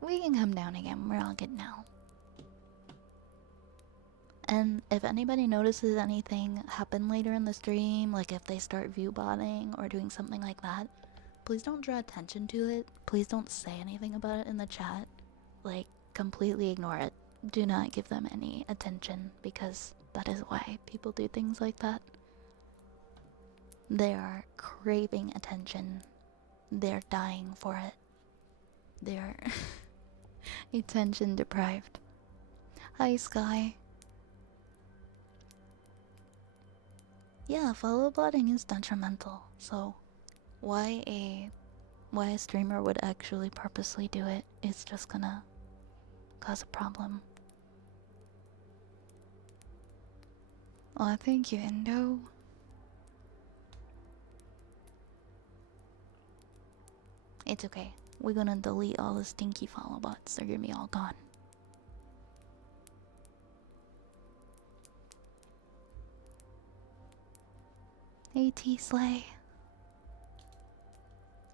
We can come down again, we're all good now. And if anybody notices anything happen later in the stream, like if they start view botting or doing something like that, please don't draw attention to it. Please don't say anything about it in the chat. Like, completely ignore it. Do not give them any attention because that is why people do things like that. They are craving attention. They're dying for it. They're attention deprived. Hi, Sky. Yeah, follow botting is detrimental. So, why a streamer would actually purposely do it is just gonna cause a problem. Oh, thank you, Indo. It's okay. We're gonna delete all the stinky follow bots. They're gonna be all gone. AT Slay.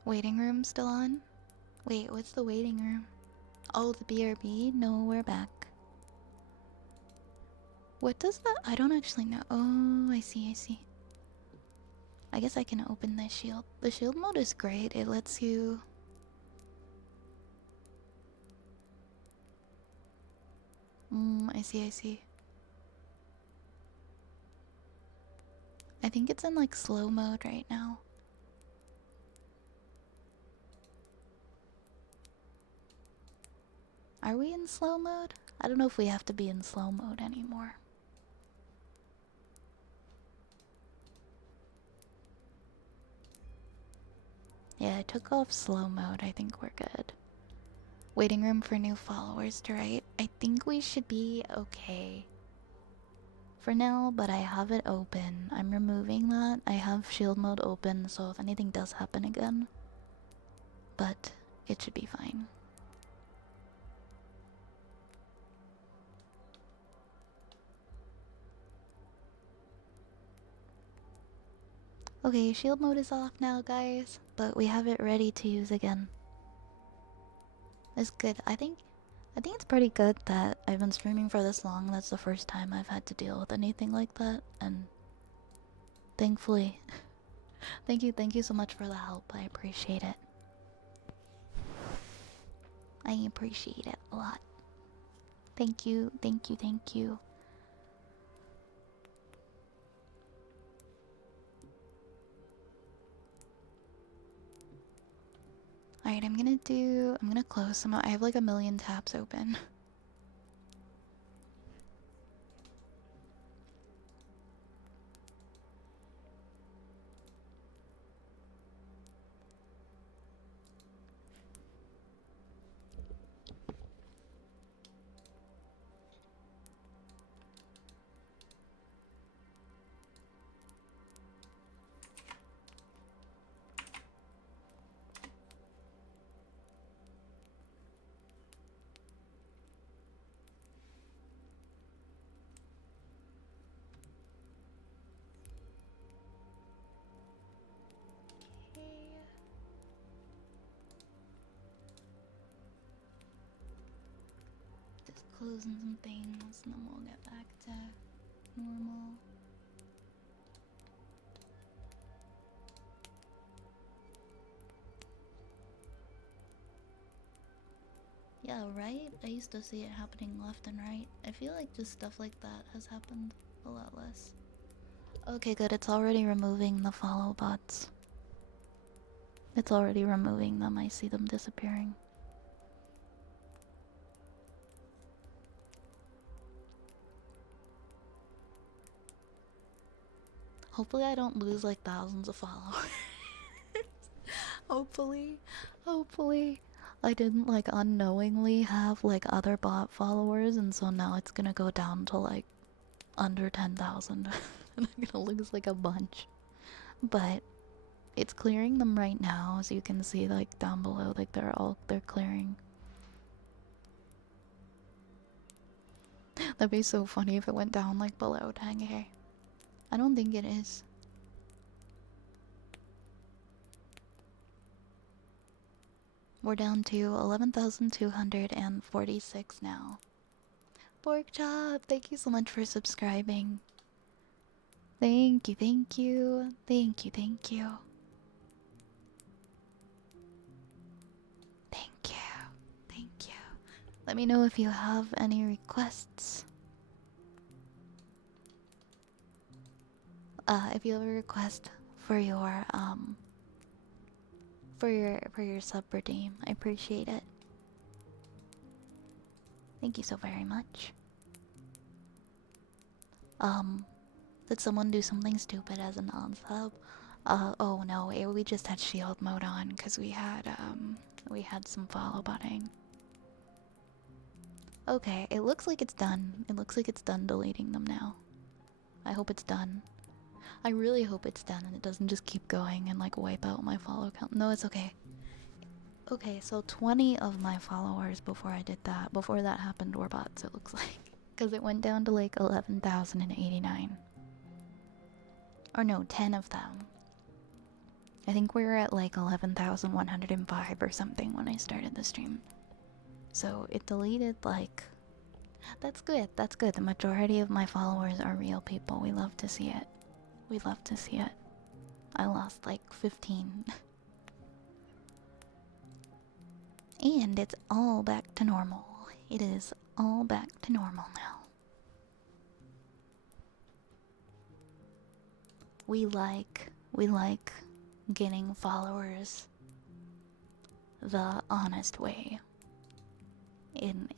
Waiting room still on? Wait, what's the waiting room? Oh, the BRB? No, we're back. What does that? I don't actually know. Oh, I see, I see. I guess I can open the shield. The shield mode is great. It lets you... I see, I see. I think it's in like slow mode right now. Are we in slow mode? I don't know if we have to be in slow mode anymore. Yeah, I took off slow mode. I think we're good. Waiting room for new followers to write. I think we should be okay for now, but I have it open. I'm removing that. I have shield mode open, so if anything does happen again, but it should be fine. Okay, shield mode is off now, guys, but we have it ready to use again. It's good. I think it's pretty good that I've been streaming for this long. That's the first time I've had to deal with anything like that, and thankfully, thank you so much for the help. I appreciate it. I appreciate it a lot. Thank you, thank you, thank you. Alright, I'm gonna close some. I have like a million tabs open. Just closing some things and then we'll get back to normal. Yeah, right? I used to see it happening left and right. I feel like just stuff like that has happened a lot less. Okay, good. It's already removing the follow bots. It's already removing them. I see them disappearing. Hopefully I don't lose like thousands of followers. Hopefully I didn't like unknowingly have like other bot followers, and so now it's gonna go down to like under 10,000 and I'm gonna lose like a bunch. But it's clearing them right now, as you can see like down below, like they're clearing. That'd be so funny if it went down like below 10k. I don't think it is. We're down to 11,246 now. Pork chop, thank you so much for subscribing. Thank you, thank you, thank you, thank you. Let me know if you have any requests. If you have a request for your sub redeem, I appreciate it. Thank you so very much. Did someone do something stupid as a non-sub? Oh no, we just had shield mode on because we had some follow butting. Okay, it looks like it's done. It looks like it's done deleting them now. I hope it's done. I really hope it's done and it doesn't just keep going and like wipe out my follow count. No, it's okay. Okay, so 20 of my followers before that happened were bots, it looks like. Because it went down to like 11,089. Or no, 10 of them. I think we were at like 11,105 or something when I started the stream. So it deleted like... That's good, that's good. The majority of my followers are real people. We love to see it. We love to see it. I lost like 15. And it's all back to normal. It is all back to normal now. We like getting followers the honest way in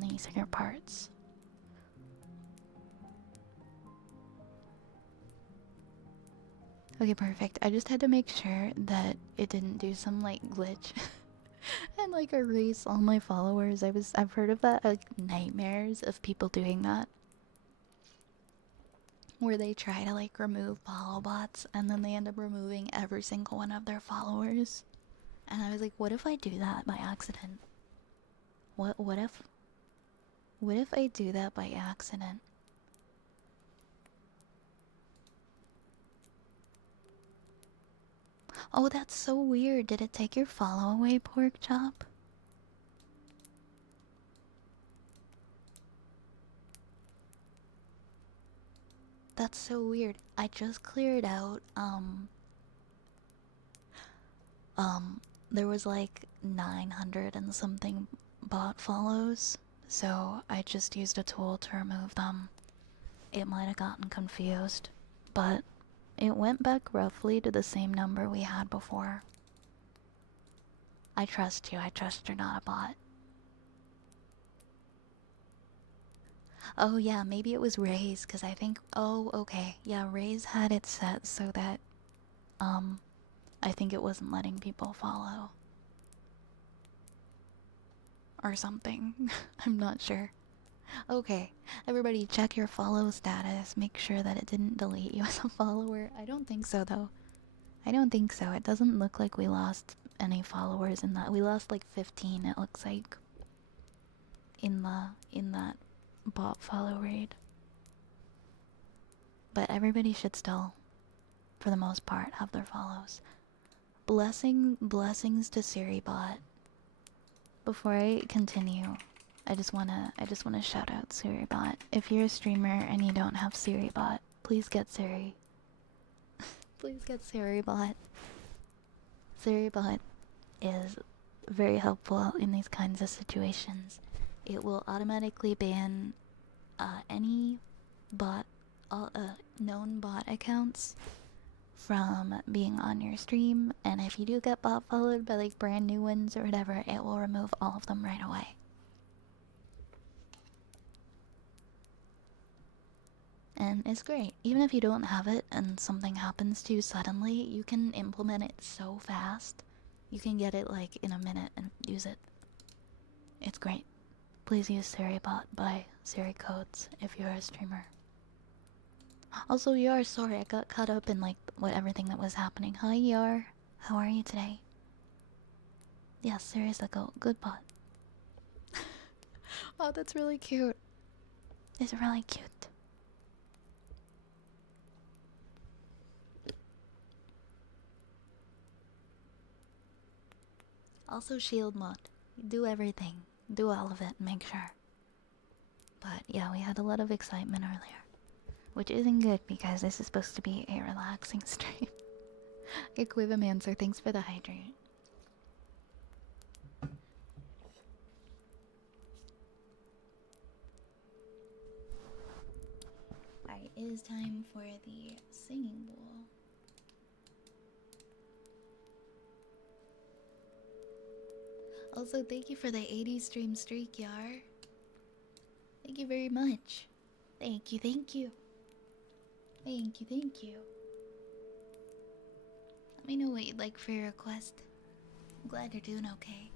these here parts. Okay, perfect. I just had to make sure that it didn't do some like glitch and like erase all my followers. I've heard of that, like nightmares of people doing that. Where they try to like remove follow bots and then they end up removing every single one of their followers. And I was like, what if I do that by accident? What if I do that by accident? Oh, that's so weird. Did it take your follow away, pork chop? That's so weird. I just cleared out, there was like 900 and something bot follows, so I just used a tool to remove them. It might have gotten confused, but it went back roughly to the same number we had before. I trust you. I trust you're not a bot. Oh yeah, maybe it was Ray's, because I think... Oh, okay. Yeah, Ray's had it set so that, I think it wasn't letting people follow. Or something. I'm not sure. Okay, everybody check your follow status. Make sure that it didn't delete you as a follower. I don't think so, though. I don't think so. It doesn't look like we lost any followers in that. We lost like 15, it looks like. In that bot follow raid. But everybody should still, for the most part, have their follows. Blessings to SiriBot. Before I continue, I just wanna shout out SiriBot. If you're a streamer and you don't have SiriBot, please get Siri. Please get SiriBot. SiriBot is very helpful in these kinds of situations. It will automatically ban any bot, known bot accounts from being on your stream, and if you do get bot followed by like brand new ones or whatever, it will remove all of them right away. And it's great. Even if you don't have it and something happens to you suddenly, you can implement it so fast. You can get it like in a minute and use it. It's great. Please use SiriBot by Siri Codes if you're a streamer. Also, Yar, sorry, I got caught up in like everything that was happening. Hi, Yar. How are you today? Yeah, seriously, good bot. Oh, that's really cute. It's really cute. Also, shield mod. Do everything. Do all of it, make sure. But yeah, we had a lot of excitement earlier. Which isn't good because this is supposed to be a relaxing stream. Equivamancer, thanks for the hydrate. Alright, it is time for the singing bowl. Also, thank you for the 80 stream streak, Yar. Thank you very much. Thank you, thank you. Thank you, thank you. Let me know what you'd like for your request. I'm glad you're doing okay.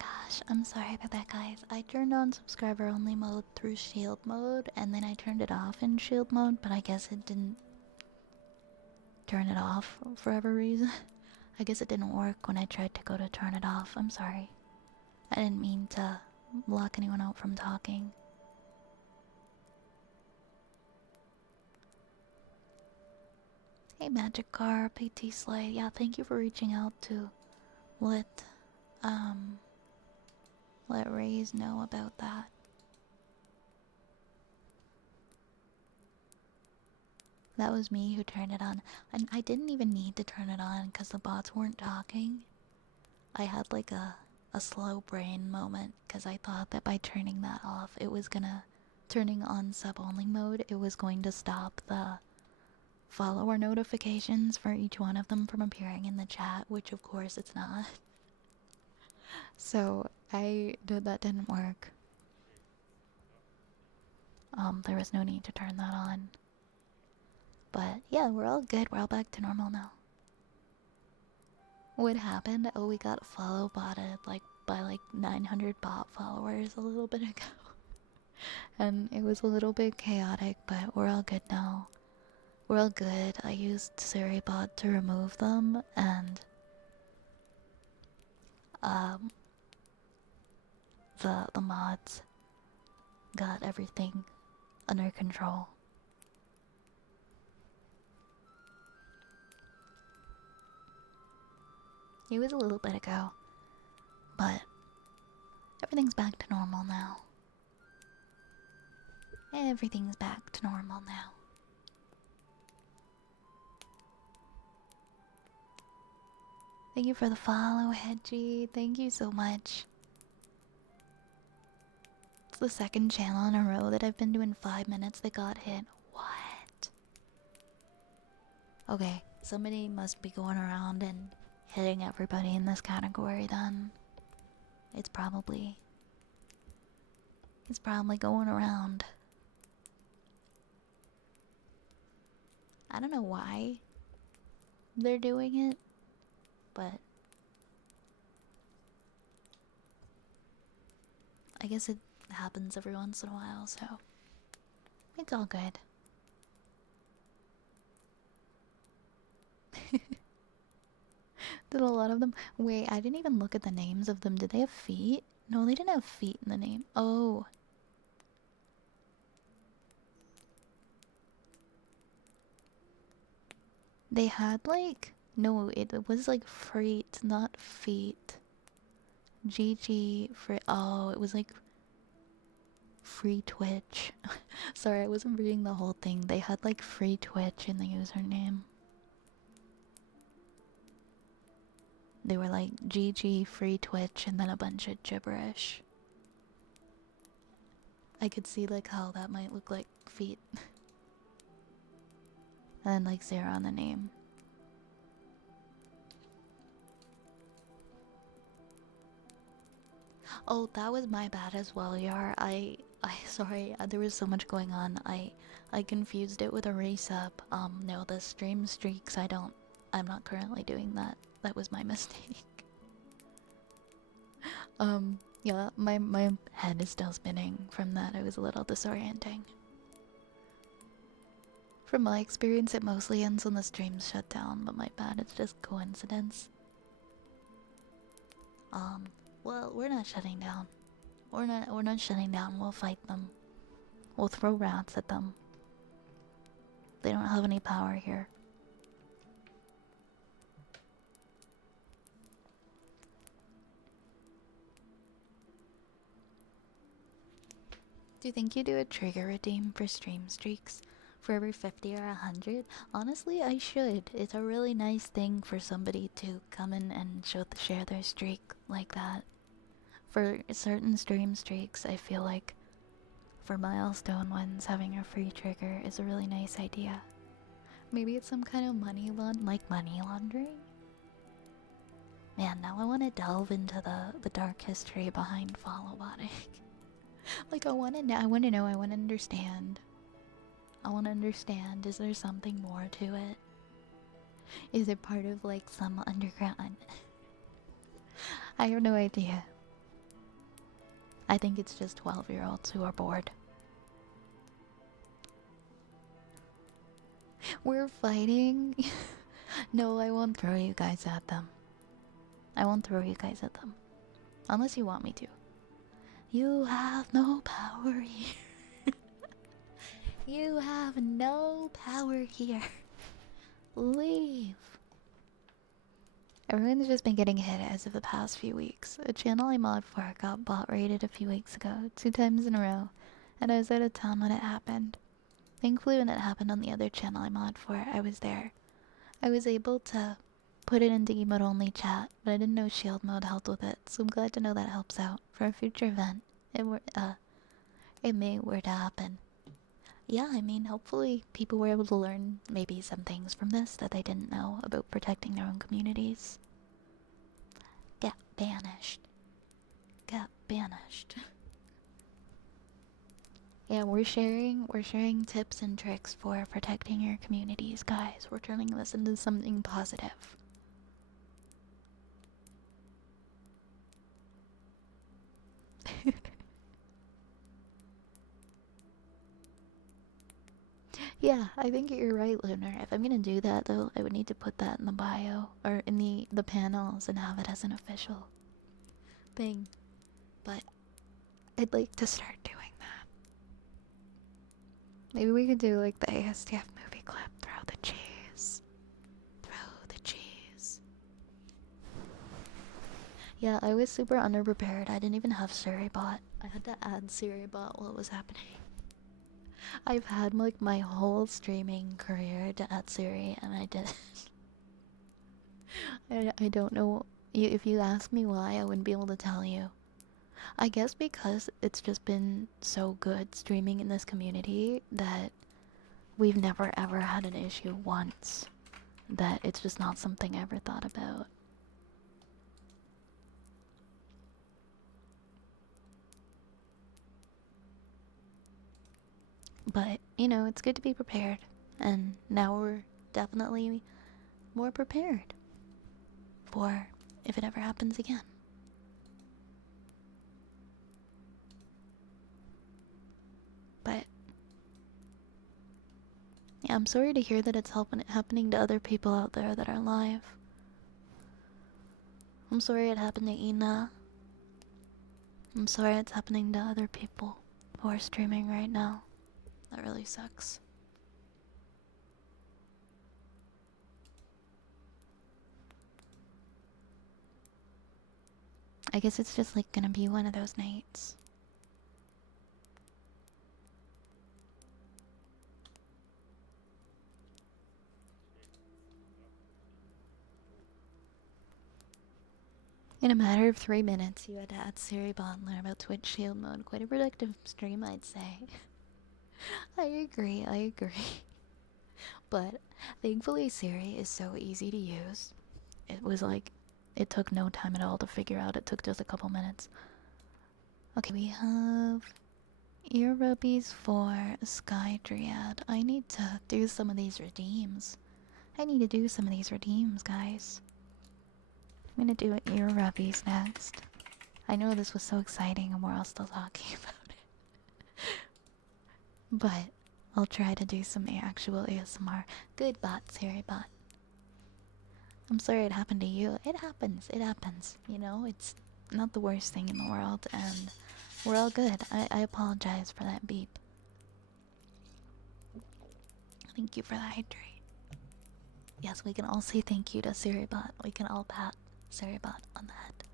gosh, I'm sorry about that, guys. I turned on subscriber only mode through shield mode, and then I turned it off in shield mode, but I guess it didn't turn it off for whatever reason. I guess it didn't work when I tried to go to turn it off. I'm sorry. I didn't mean to block anyone out from talking. Hey Magic Car, PT Slay. Yeah, thank you for reaching out to let Raze know about that. That was me who turned it on. And I didn't even need to turn it on because the bots weren't talking. I had like a slow brain moment because I thought that by turning that off, turning on sub only mode, it was going to stop the follower notifications for each one of them from appearing in the chat, which of course it's not. So that didn't work. There was no need to turn that on. But yeah, we're all good. We're all back to normal now. What happened? Oh, we got follow botted by 900 bot followers a little bit ago. And it was a little bit chaotic, but we're all good now. We're all good. I used Suribot to remove them, and the mods got everything under control. It was a little bit ago, but everything's back to normal now. Everything's back to normal now. Thank you for the follow, Hedgie. Thank you so much. It's the second channel in a row that I've been doing 5 minutes that got hit. What? Okay, somebody must be going around and hitting everybody in this category then. It's probably going around. I don't know why they're doing it, but I guess it happens every once in a while, so it's all good. Did a lot of them? Wait, I didn't even look at the names of them. Did they have feet? No, they didn't have feet in the name. Oh. They had no, it was like freet, not feet. GG for, oh, it was like free Twitch. Sorry, I wasn't reading the whole thing. They had like free Twitch in the username. They were like GG free Twitch and then a bunch of gibberish. I could see like how that might look like feet. And then like 0 on the name. Oh, that was my bad as well, Yar. I sorry, there was so much going on. I confused it with a resub. No, the stream streaks, I'm not currently doing that. That was my mistake. Yeah, my head is still spinning from that. It was a little disorienting. From my experience, it mostly ends when the streams shut down, but my bad, it's just coincidence. Well, we're not shutting down. We're not shutting down. We'll fight them. We'll throw rats at them. They don't have any power here. Do you think you do a trigger redeem for stream streaks for every 50 or 100? Honestly, I should. It's a really nice thing for somebody to come in and share their streak like that. For certain stream streaks, I feel like for milestone ones, having a free trigger is a really nice idea. Maybe it's some kind of money laundering? Man, now I want to delve into the dark history behind follow botting. Like, I want to know, I want to understand. I want to understand, is there something more to it? Is it part of, like, some underground? I have no idea. I think it's just 12-year-olds who are bored. We're fighting? No, I won't throw you guys at them. I won't throw you guys at them. Unless you want me to. You have no power here. You have no power here. Leave. Everyone's just been getting hit as of the past few weeks. A channel I mod for got bot raided a few weeks ago, 2 times in a row, and I was out of town when it happened. Thankfully, when it happened on the other channel I mod for, I was there. I was able to put it into emote only chat, but I didn't know shield mode helped with it, so I'm glad to know that helps out for a future event. It may were to happen. Yeah, I mean, hopefully people were able to learn maybe some things from this that they didn't know about protecting their own communities. Get banished. Get banished. Yeah, we're sharing tips and tricks for protecting your communities, guys. We're turning this into something positive. Yeah, I think you're right, Lunar. If I'm gonna do that, though, I would need to put that in the bio or in the panels and have it as an official thing. But I'd like to start doing that. Maybe we could do like the ASTF movie clip. Throw the cheese. Throw the cheese. Yeah, I was super underprepared. I didn't even have Suribot. I had to add Suribot while it was happening. I've had like my whole streaming career to add Siri, and I didn't. I don't know. If you ask me why, I wouldn't be able to tell you. I guess because it's just been so good streaming in this community that we've never ever had an issue once. That it's just not something I ever thought about. But, you know, it's good to be prepared. And now we're definitely more prepared for if it ever happens again. But yeah, I'm sorry to hear that it's happening to other people out there that are live. I'm sorry it happened to Ina. I'm sorry it's happening to other people who are streaming right now. That really sucks. I guess it's just like gonna be one of those nights. In a matter of 3 minutes, you had to add Suribot and learn about Twitch shield mode. Quite a productive stream, I'd say. I agree, I agree. But thankfully Siri is so easy to use. It was like, it took no time at all to figure out. It took just a couple minutes. Okay, we have ear rubbies for Sky Dryad. I need to do some of these redeems. Guys. I'm gonna do ear rubbies next. I know this was so exciting and we're all still talking about it. But I'll try to do some actual ASMR. Good bot, Siri bot. I'm sorry it happened to you. It happens. You know, it's not the worst thing in the world, and we're all good. I apologize for that beep. Thank you for the hydrate. Yes, we can all say thank you to Suribot. We can all pat Suribot on the head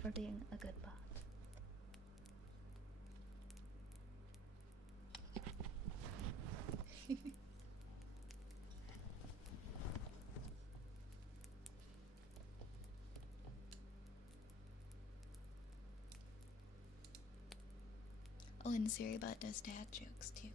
for being a good bot. Oh, and Suribot does dad jokes too.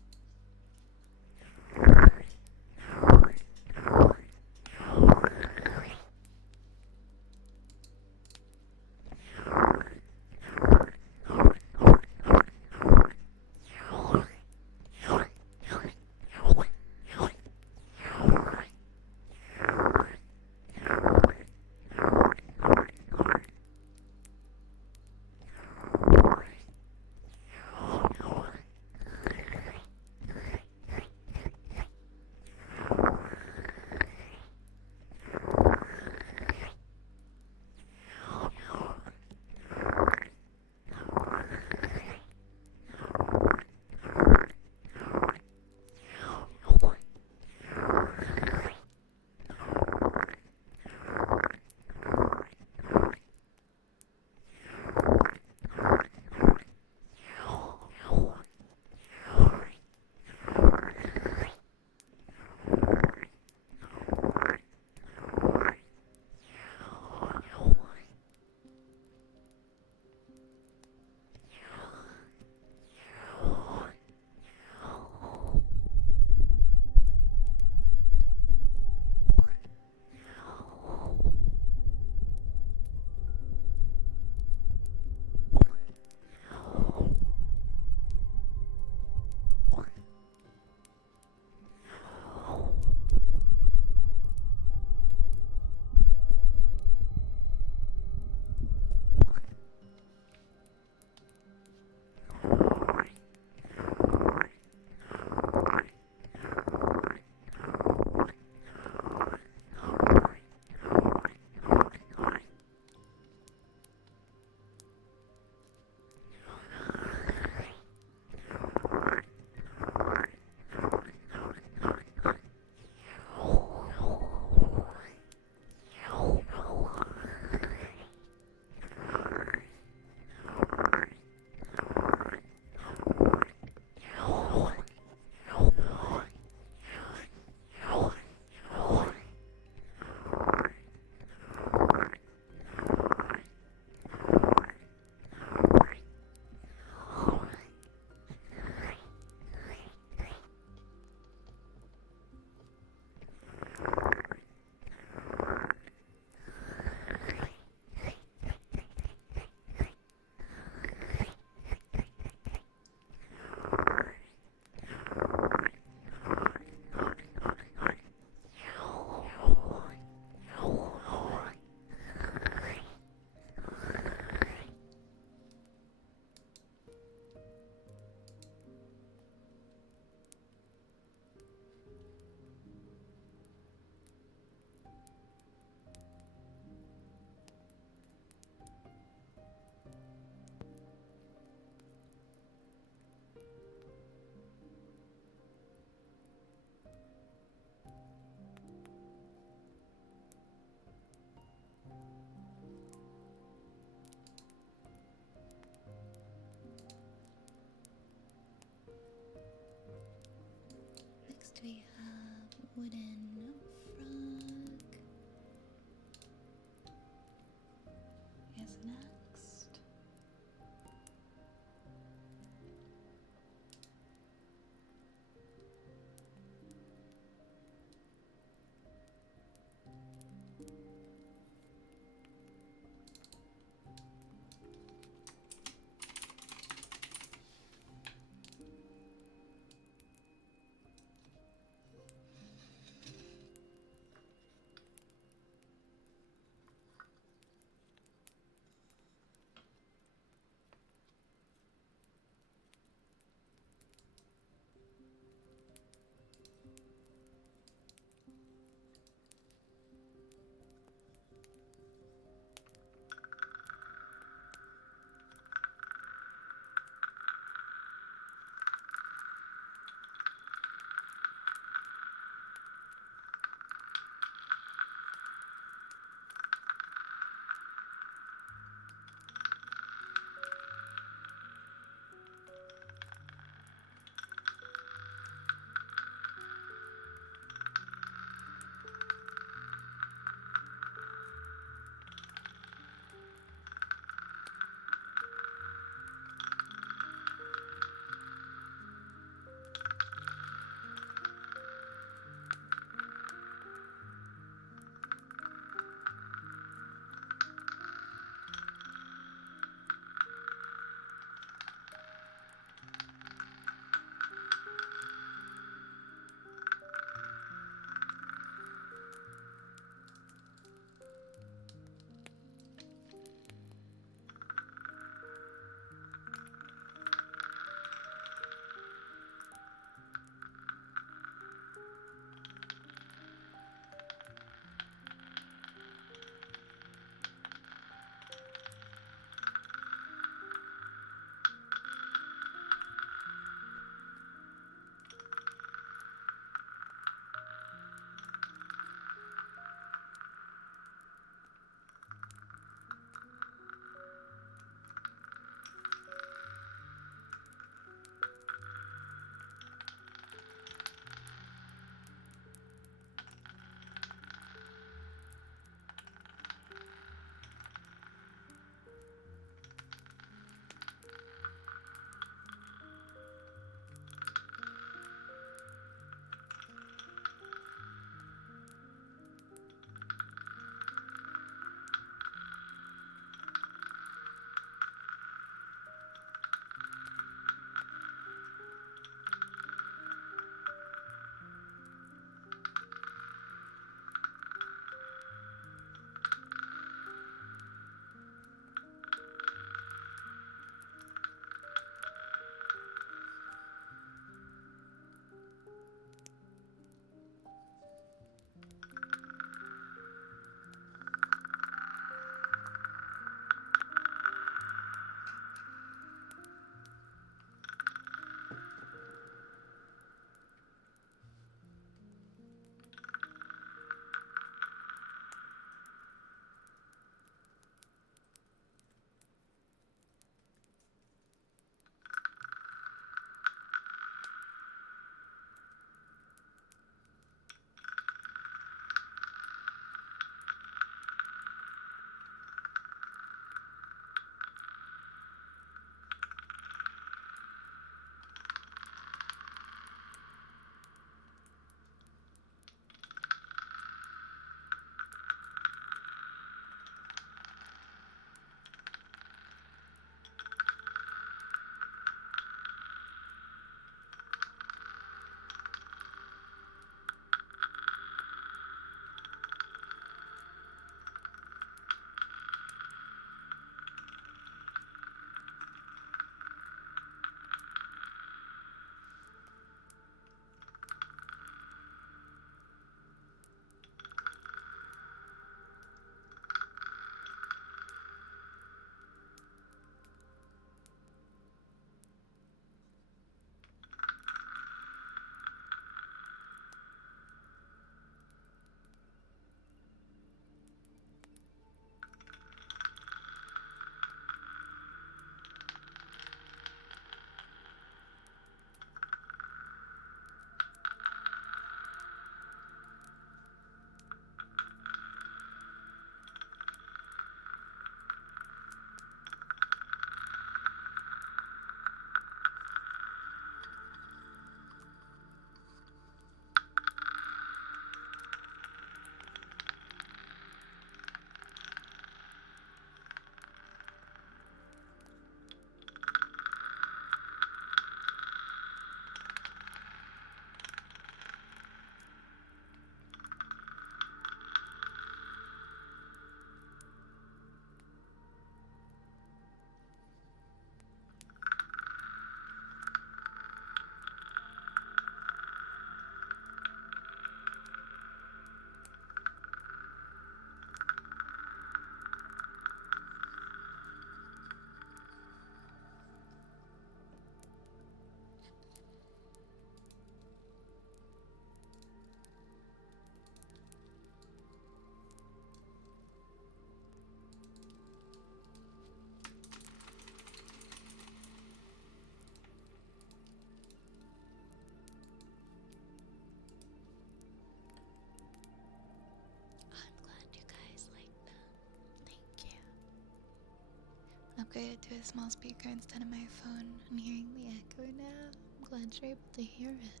upgraded to a small speaker instead of my phone. I'm hearing the echo now. I'm glad you're able to hear it.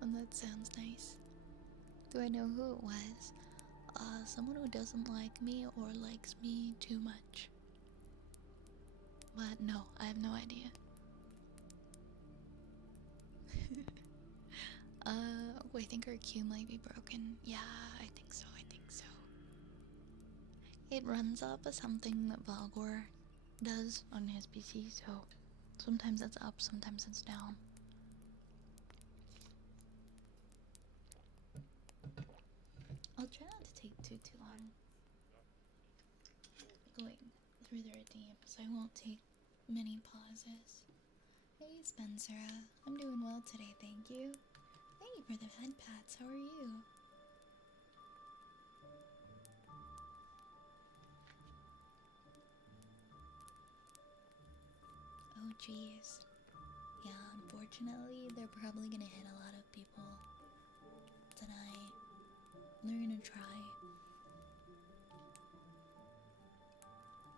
And that sounds nice. Do I know who it was? Someone who doesn't like me or likes me too much. But no, I have no idea. I think our queue might be broken. Yeah, I think so, It runs off of something that Valgor does on his PC, so sometimes it's up, sometimes it's down. I'll try not to take too long going through the redeems. I won't take many pauses. Hey Spencer, I'm doing well today, thank you. Thank you for the head pats, how are you? Oh jeez. Yeah, unfortunately, they're probably gonna hit a lot of people tonight. They're gonna try.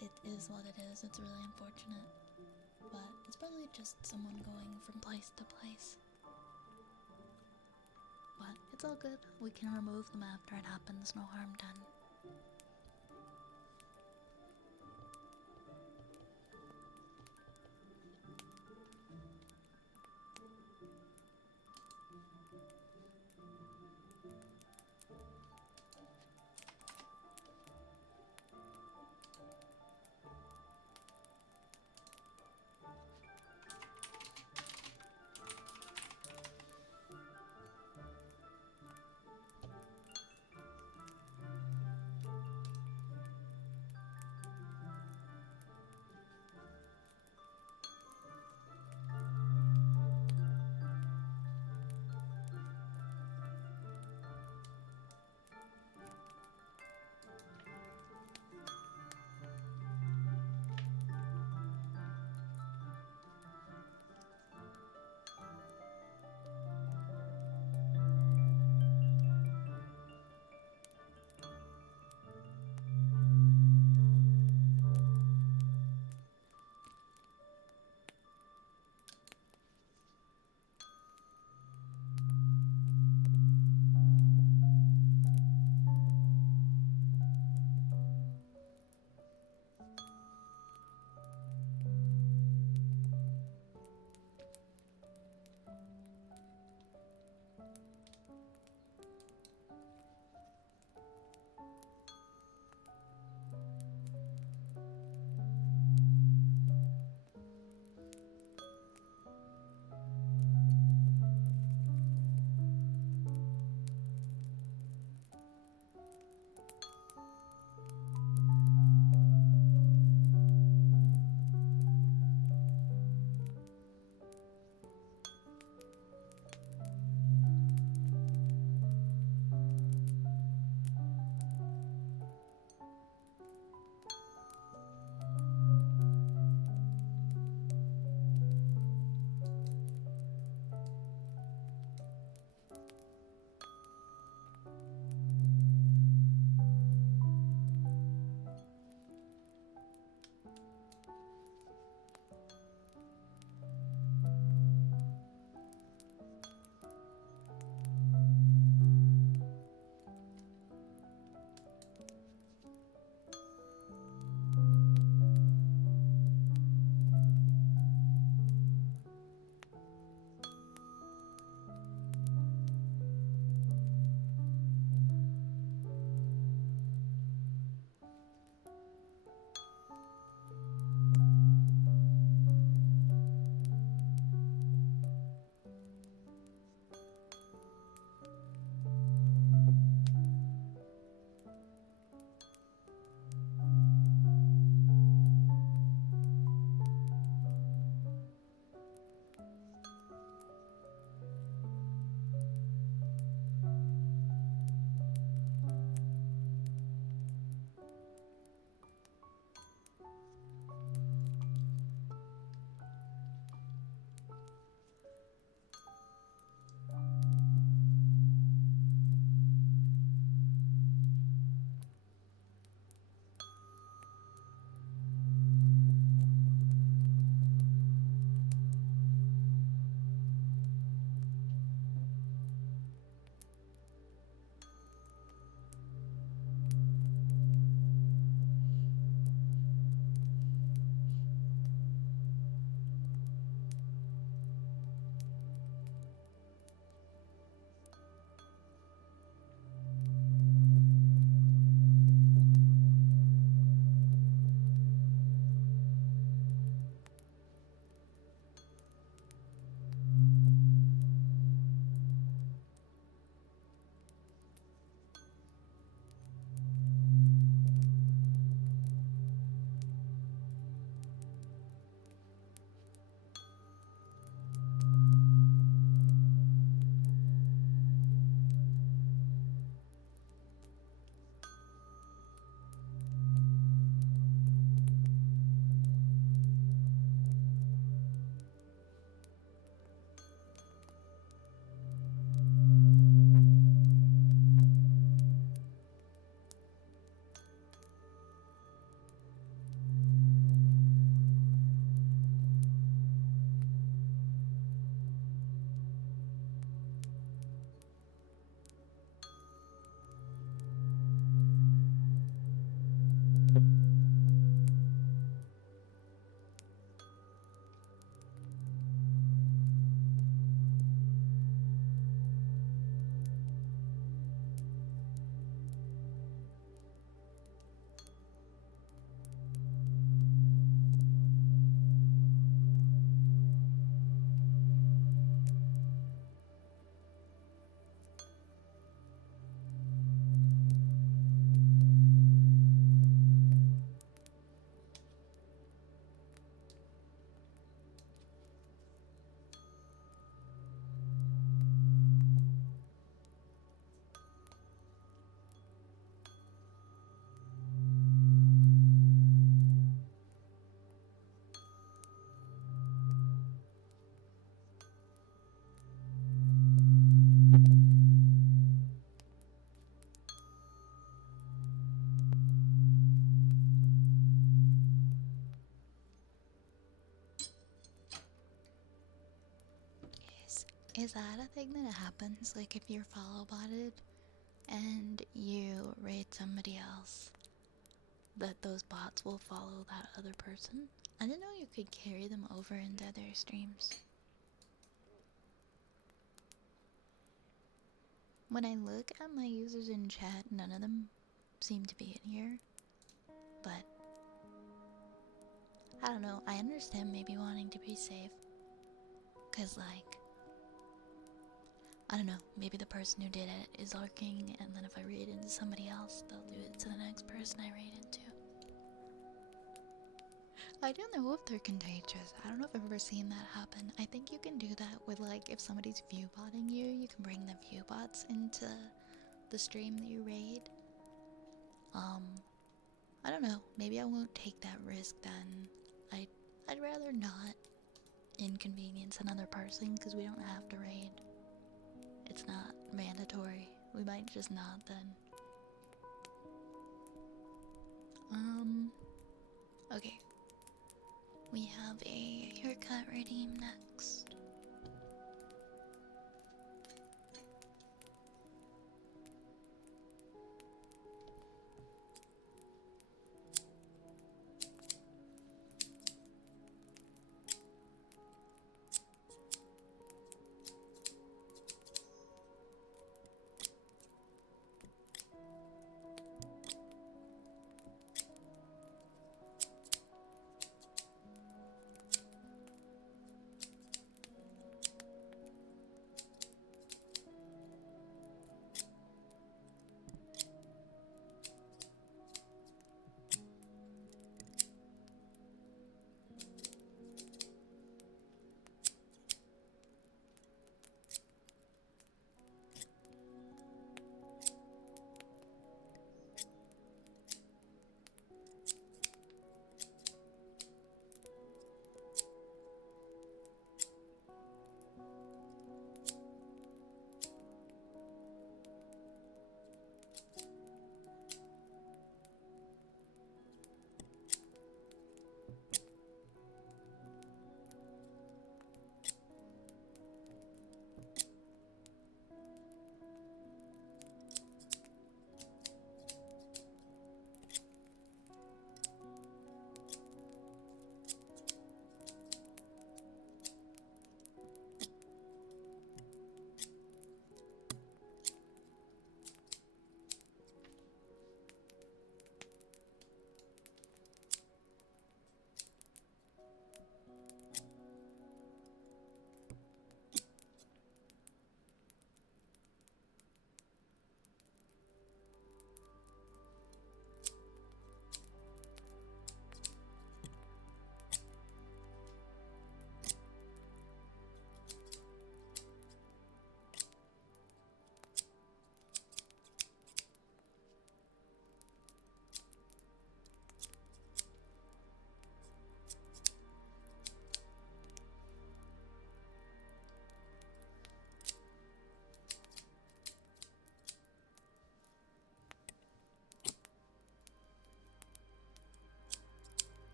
It is what it is, it's really unfortunate. But it's probably just someone going from place to place. But it's all good. We can remove them after it happens, no harm done. Is that a thing that happens? Like if you're follow botted and you raid somebody else, that those bots will follow that other person? I didn't know you could carry them over into their streams. When I look at my users in chat, none of them seem to be in here. But I don't know, I understand maybe wanting to be safe. Cause like, I don't know, maybe the person who did it is lurking, and then if I raid into somebody else, they'll do it to the next person I raid into. I don't know if they're contagious. I don't know if I've ever seen that happen. I think you can do that with like, if somebody's viewbotting you, you can bring the viewbots into the stream that you raid. I don't know, maybe I won't take that risk then. I'd rather not inconvenience another person because we don't have to raid. It's not mandatory. We might just not then. Okay. We have a haircut redeem next.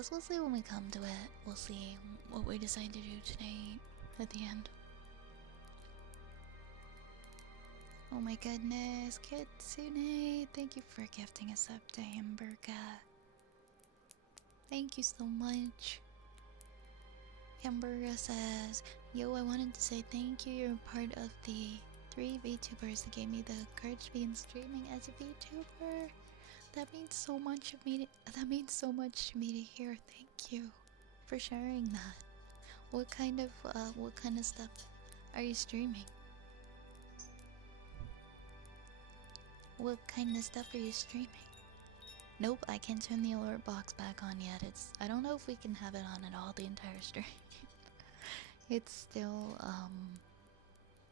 Guess we'll see when we come to it. We'll see what we decide to do tonight at the end. Oh my goodness, Kitsune, thank you for gifting us up to Hamburger. Thank you so much. Hamburger says, yo, I wanted to say thank you. You're part of the 3 VTubers that gave me the courage to begin streaming as a VTuber. That means so much of me. That means so much to me to hear. Thank you for sharing that. What kind of stuff are you streaming? What kind of stuff are you streaming? Nope, I can't turn the alert box back on yet. I don't know if we can have it on at all the entire stream. It's still,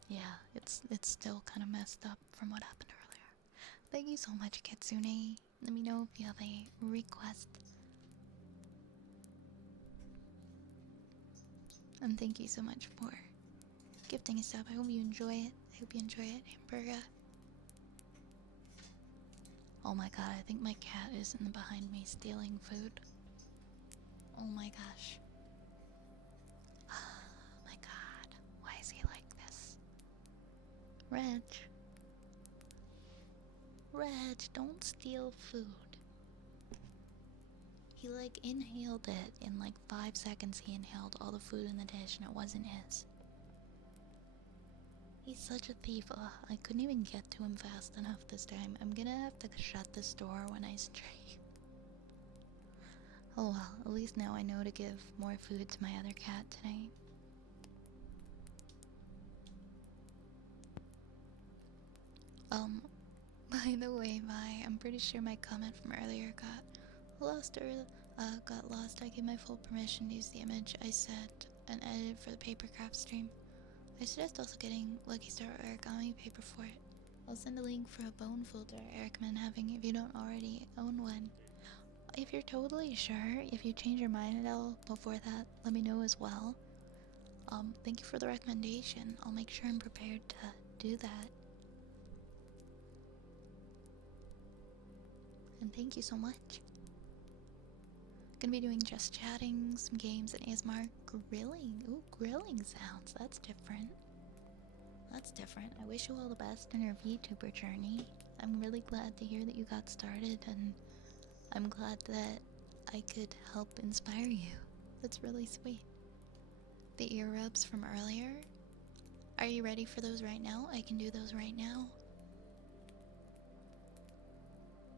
yeah, it's still kind of messed up from what happened earlier. Thank you so much, Kitsune. Let me know if you have a request. And thank you so much for gifting us up. I hope you enjoy it. Hamburger. Oh my god, I think my cat is in behind me stealing food. Oh my gosh. Oh my god. Why is he like this? Reg, don't steal food. He like inhaled it in like 5 seconds. He inhaled all the food in the dish and it wasn't his. He's such a thief. Ugh, I couldn't even get to him fast enough this time. I'm gonna have to shut this door when I stream. Oh well, at least now I know to give more food to my other cat tonight. By the way, I'm pretty sure my comment from earlier got lost I gave my full permission to use the image I set and edited for the papercraft stream. I suggest also getting Lucky Star origami paper for it. I'll send a link for a bone folder I recommend having if you don't already own one. If you're totally sure, if you change your mind at all before that, let me know as well. Thank you for the recommendation. I'll make sure I'm prepared to do that. And thank you so much. Gonna be doing just chatting, some games, and ASMR grilling. Ooh, grilling sounds. That's different. That's different. I wish you all the best in your VTuber journey. I'm really glad to hear that you got started, and I'm glad that I could help inspire you. That's really sweet. The ear rubs from earlier. Are you ready for those right now? I can do those right now.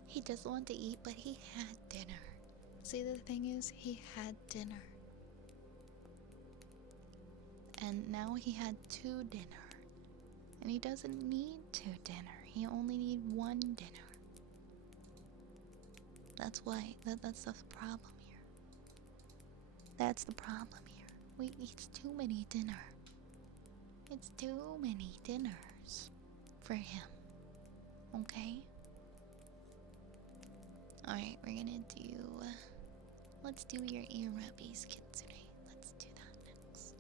He doesn't want to eat, but he had dinner. See, the thing is, he had dinner. And now he had 2 dinner. And he doesn't need 2 dinner. He only needs 1 dinner. That's why, that's the problem here. That's the problem here. It's too many dinner. It's too many dinners for him. Okay? Alright, we're gonna do... let's do your ear rubbies, Kitsune. Let's do that next.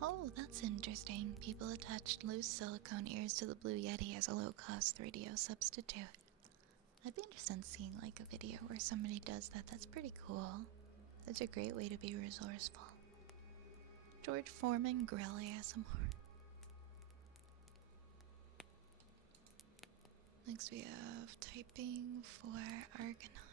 Oh, that's interesting. People attached loose silicone ears to the Blue Yeti as a low-cost 3DO substitute. I'd be interested in seeing like a video where somebody does that. That's pretty cool. That's a great way to be resourceful. George Foreman Grill ASMR. Next we have typing for Argonaut.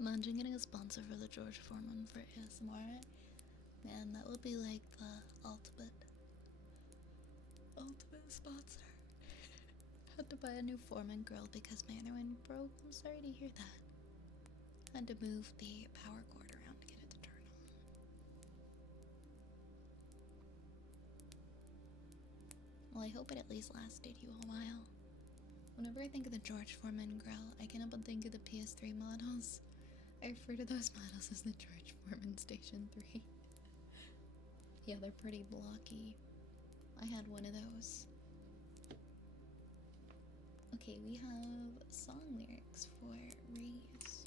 Imagine getting a sponsor for the George Foreman for ASMR. Man, that would be like the ultimate sponsor. Had to buy a new Foreman grill because my other one broke. I'm sorry to hear that. Had to move the power cord around to get it to turn on. Well, I hope it at least lasted you a while. Whenever I think of the George Foreman grill, I can't help but think of the PS3 models. I refer to those models as the George Foreman Station 3. Yeah, they're pretty blocky. I had one of those. Okay, we have song lyrics for Raise.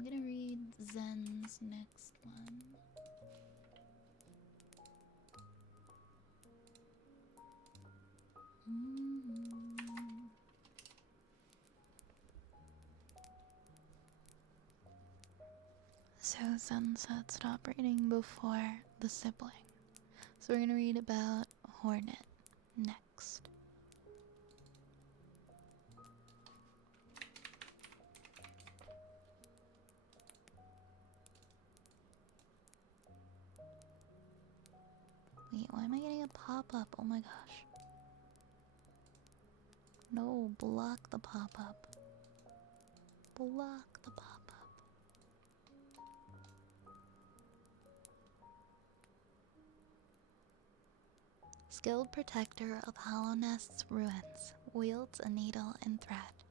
I'm gonna read Zen's next one. So Zen said stop reading before the sibling. So we're gonna read about Hornet next. Wait, why am I getting a pop-up? Oh my gosh. No, block the pop-up. Block the pop-up. Skilled protector of Hollow Nest's ruins, wields a needle and thread.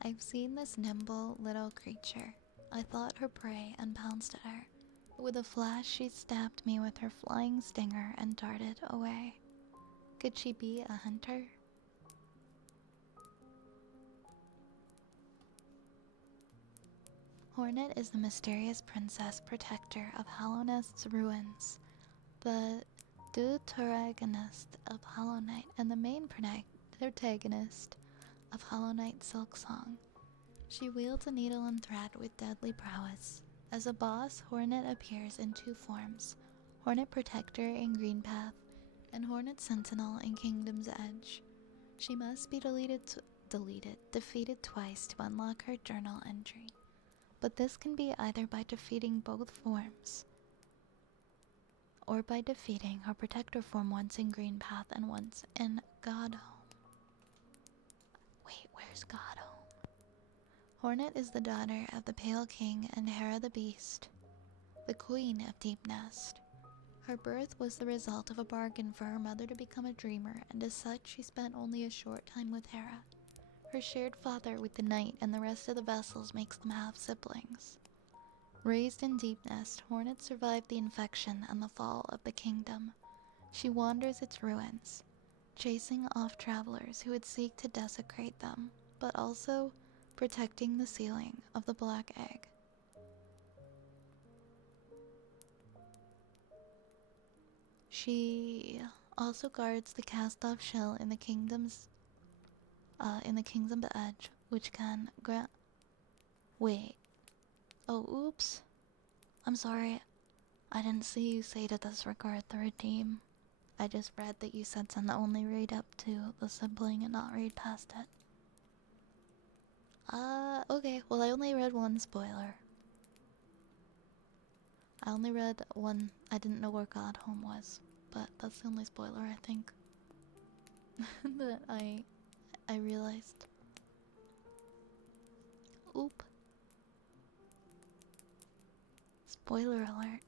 I've seen this nimble little creature. I thought her prey and pounced at her. With a flash, she stabbed me with her flying stinger and darted away. Could she be a hunter? Hornet is the mysterious princess protector of Hollow Nest's ruins, the deuteragonist of Hollow Knight, and the main protagonist of Hollow Knight Silk Song. She wields a needle and thread with deadly prowess. As a boss, Hornet appears in two forms: Hornet Protector in Green Path, and Hornet Sentinel in Kingdom's Edge. She must be defeated twice to unlock her journal entry. But this can be either by defeating both forms, or by defeating her Protector form once in Green Path and once in Godhome. Wait, where's Godhome? Hornet is the daughter of the Pale King and Hera the Beast, the Queen of Deep Nest. Her birth was the result of a bargain for her mother to become a dreamer, and as such she spent only a short time with Hera. Her shared father with the knight and the rest of the vessels makes them half-siblings. Raised in Deep Nest, Hornet survived the infection and the fall of the kingdom. She wanders its ruins, chasing off travelers who would seek to desecrate them, but also protecting the sealing of the Black Egg. She also guards the cast-off shell in the Kingdom's Edge, which can grant. Wait. Oh, oops. I'm sorry. I didn't see you say to disregard the redeem. I just read that you said send only read up to the sibling and not read past it. Okay. Well, I only read one spoiler. I only read one. I didn't know where Godhome was, but that's the only spoiler I think that I realized. Oop. Spoiler alert.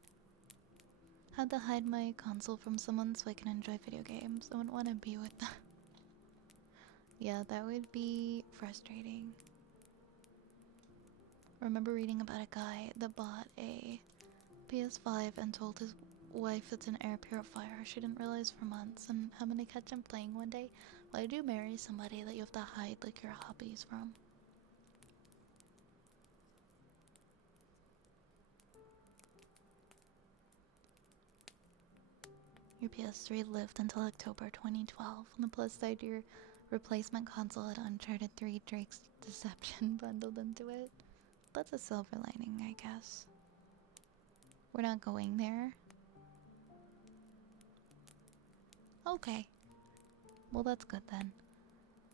Had to hide my console from someone so I can enjoy video games. I wouldn't want to be with them. Yeah, that would be frustrating. I remember reading about a guy that bought a PS5 and told his wife it's an air purifier. She didn't realize for months, and having to catch him playing one day. Why do you marry somebody that you have to hide like your hobbies from? Your PS3 lived until October 2012. On the plus side, your replacement console had Uncharted 3 Drake's Deception bundled into it. That's a silver lining, I guess. We're not going there. Okay. Well, that's good then.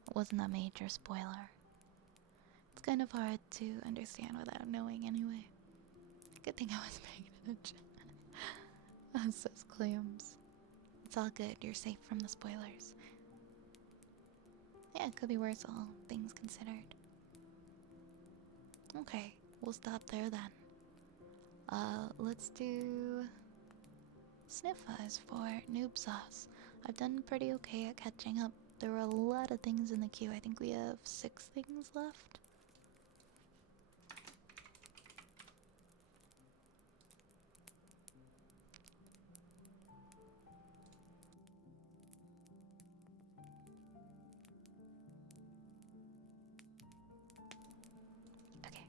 It wasn't a major spoiler. It's kind of hard to understand without knowing anyway. Good thing I was paying attention. Says Clams. It's all good, you're safe from the spoilers. Yeah, it could be worse, all things considered. Okay, we'll stop there then. Let's do Sniffas for Noob Sauce. I've done pretty okay at catching up. There were a lot of things in the queue. I think we have 6 things left. Okay.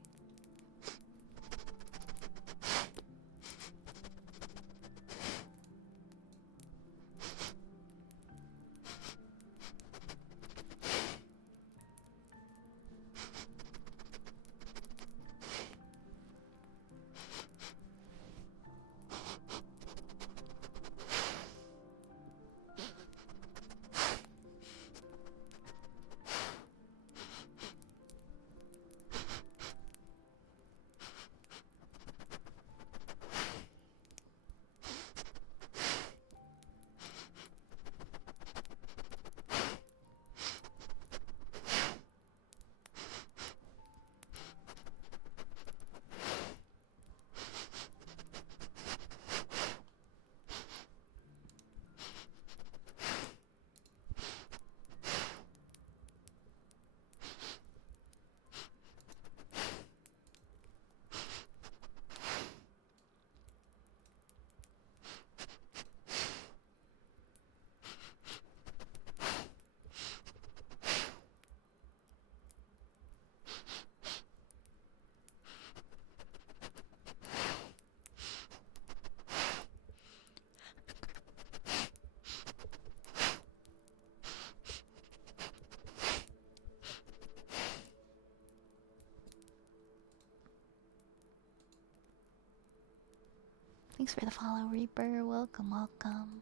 Thanks for the follow, Reaper. Welcome, welcome.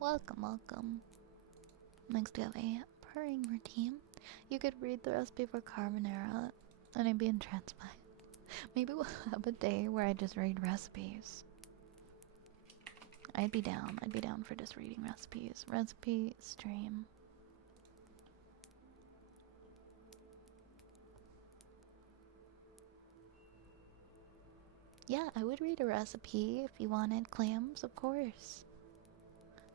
Welcome, welcome. Next we have a purring routine. You could read the recipe for carbonara and I'd be entranced by it. Maybe we'll have a day where I just read recipes. I'd be down. I'd be down for just reading recipes. Recipe stream. Yeah, I would read a recipe if you wanted clams, of course.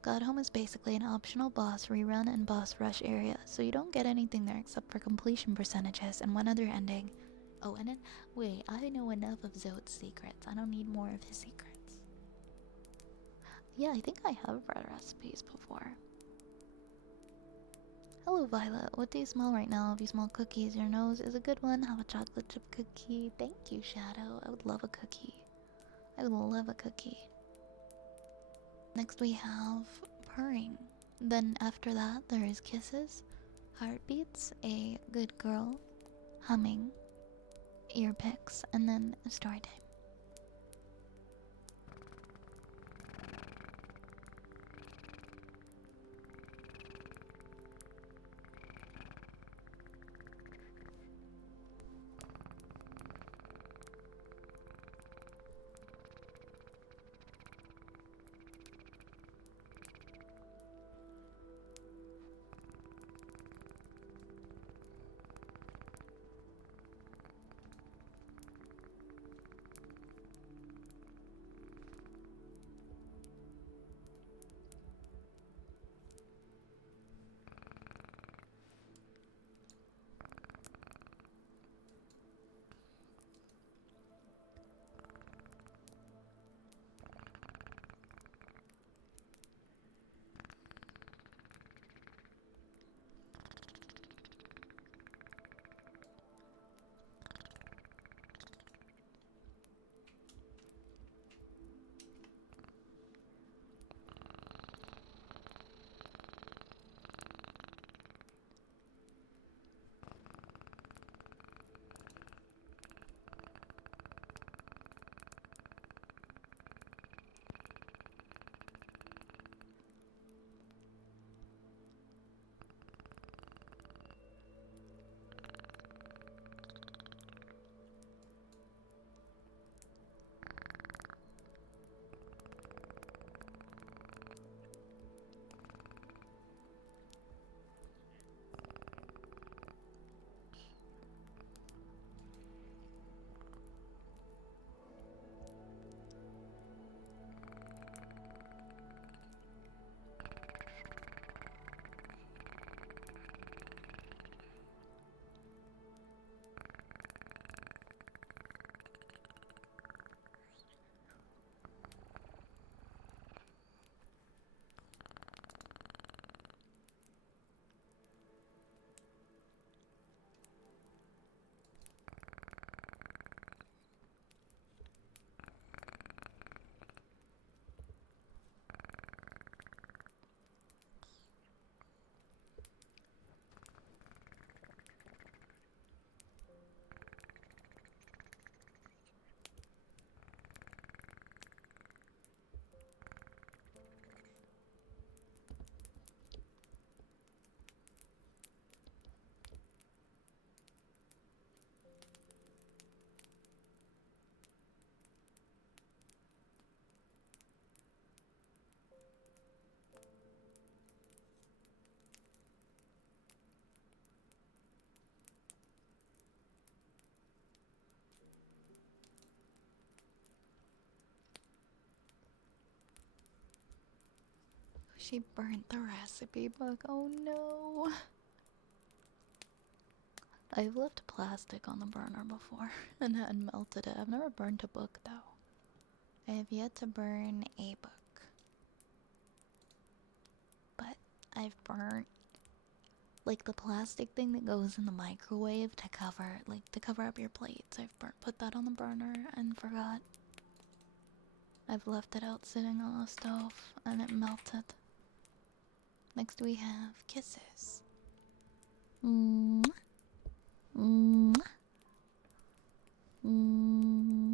God Home is basically an optional boss rerun and boss rush area, so you don't get anything there except for completion percentages and one other ending. Oh, and then, wait, I know enough of Zote's secrets. I don't need more of his secrets. Yeah, I think I have read recipes before. Hello, Violet. What do you smell right now? If you smell cookies, your nose is a good one. Have a chocolate chip cookie. Thank you, Shadow. I would love a cookie. I would love a cookie. Next we have purring. Then after that there is kisses, heartbeats, a good girl, humming, ear picks, and then story time. She burnt the recipe book. Oh no. I've left plastic on the burner before and had melted it. I've never burnt a book though. I have yet to burn a book. But I've burnt like the plastic thing that goes in the microwave to cover up your plates. Put that on the burner and forgot. I've left it out sitting on the stove and it melted. Next we have kisses. Mwah. Mwah. Mwah.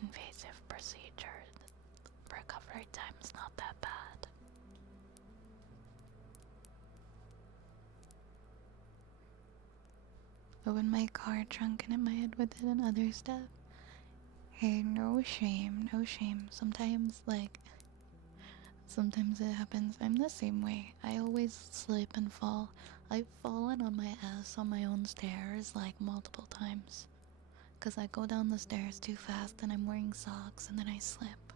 invasive procedure. The recovery time is not that bad. Open my car trunk and hit my head with it and other stuff. Hey, no shame, no shame. Sometimes it happens. I'm the same way. I always slip and fall. I've fallen on my ass on my own stairs like multiple times. Because I go down the stairs too fast and I'm wearing socks and then I slip.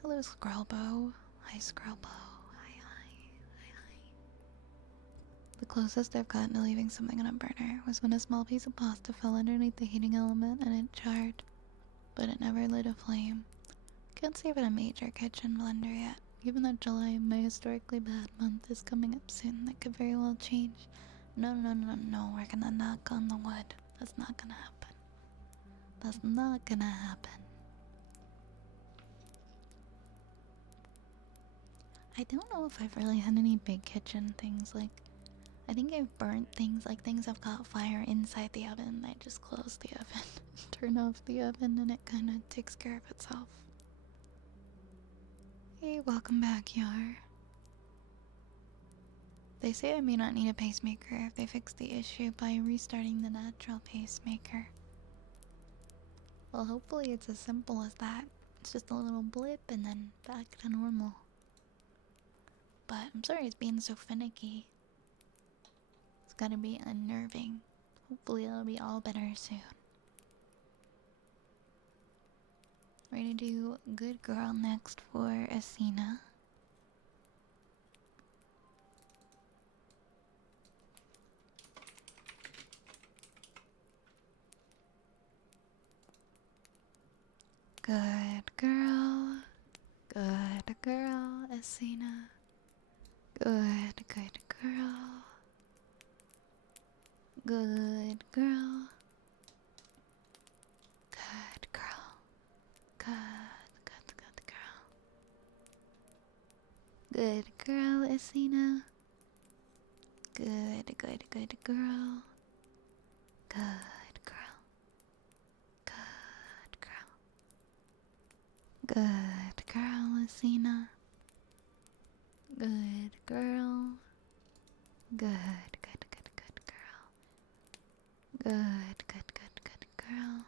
Hello, Screlbo. Hi, Screlbo. Hi, hi. Hi, hi. The closest I've gotten to leaving something on a burner was when a small piece of pasta fell underneath the heating element and it charred. But it never lit a flame. Can't say about a major kitchen blender yet. Given that July, my historically bad month, is coming up soon, that could very well change. No, no, no, no, we're gonna knock on the wood. That's not gonna happen. That's not gonna happen. I don't know if I've really had any big kitchen things, like, I think I've burnt things, like things have got fire inside the oven. I just close the oven, turn off the oven, and it kind of takes care of itself. Hey, welcome back, Yar. They say I may not need a pacemaker if they fix the issue by restarting the natural pacemaker. Well, hopefully it's as simple as that. It's just a little blip and then back to normal. But I'm sorry it's being so finicky. It's gotta be unnerving. Hopefully it'll be all better soon. We're gonna do Good Girl next for Asina. Good girl. Good girl, Asina. Good, good girl. Good girl. Good girl. Good, good, good girl. Good girl, Asina. Good, good, good girl. Good girl. Good girl. Good girl, Asina. Good girl. Good, good, good, good girl. Good, good, good, good girl.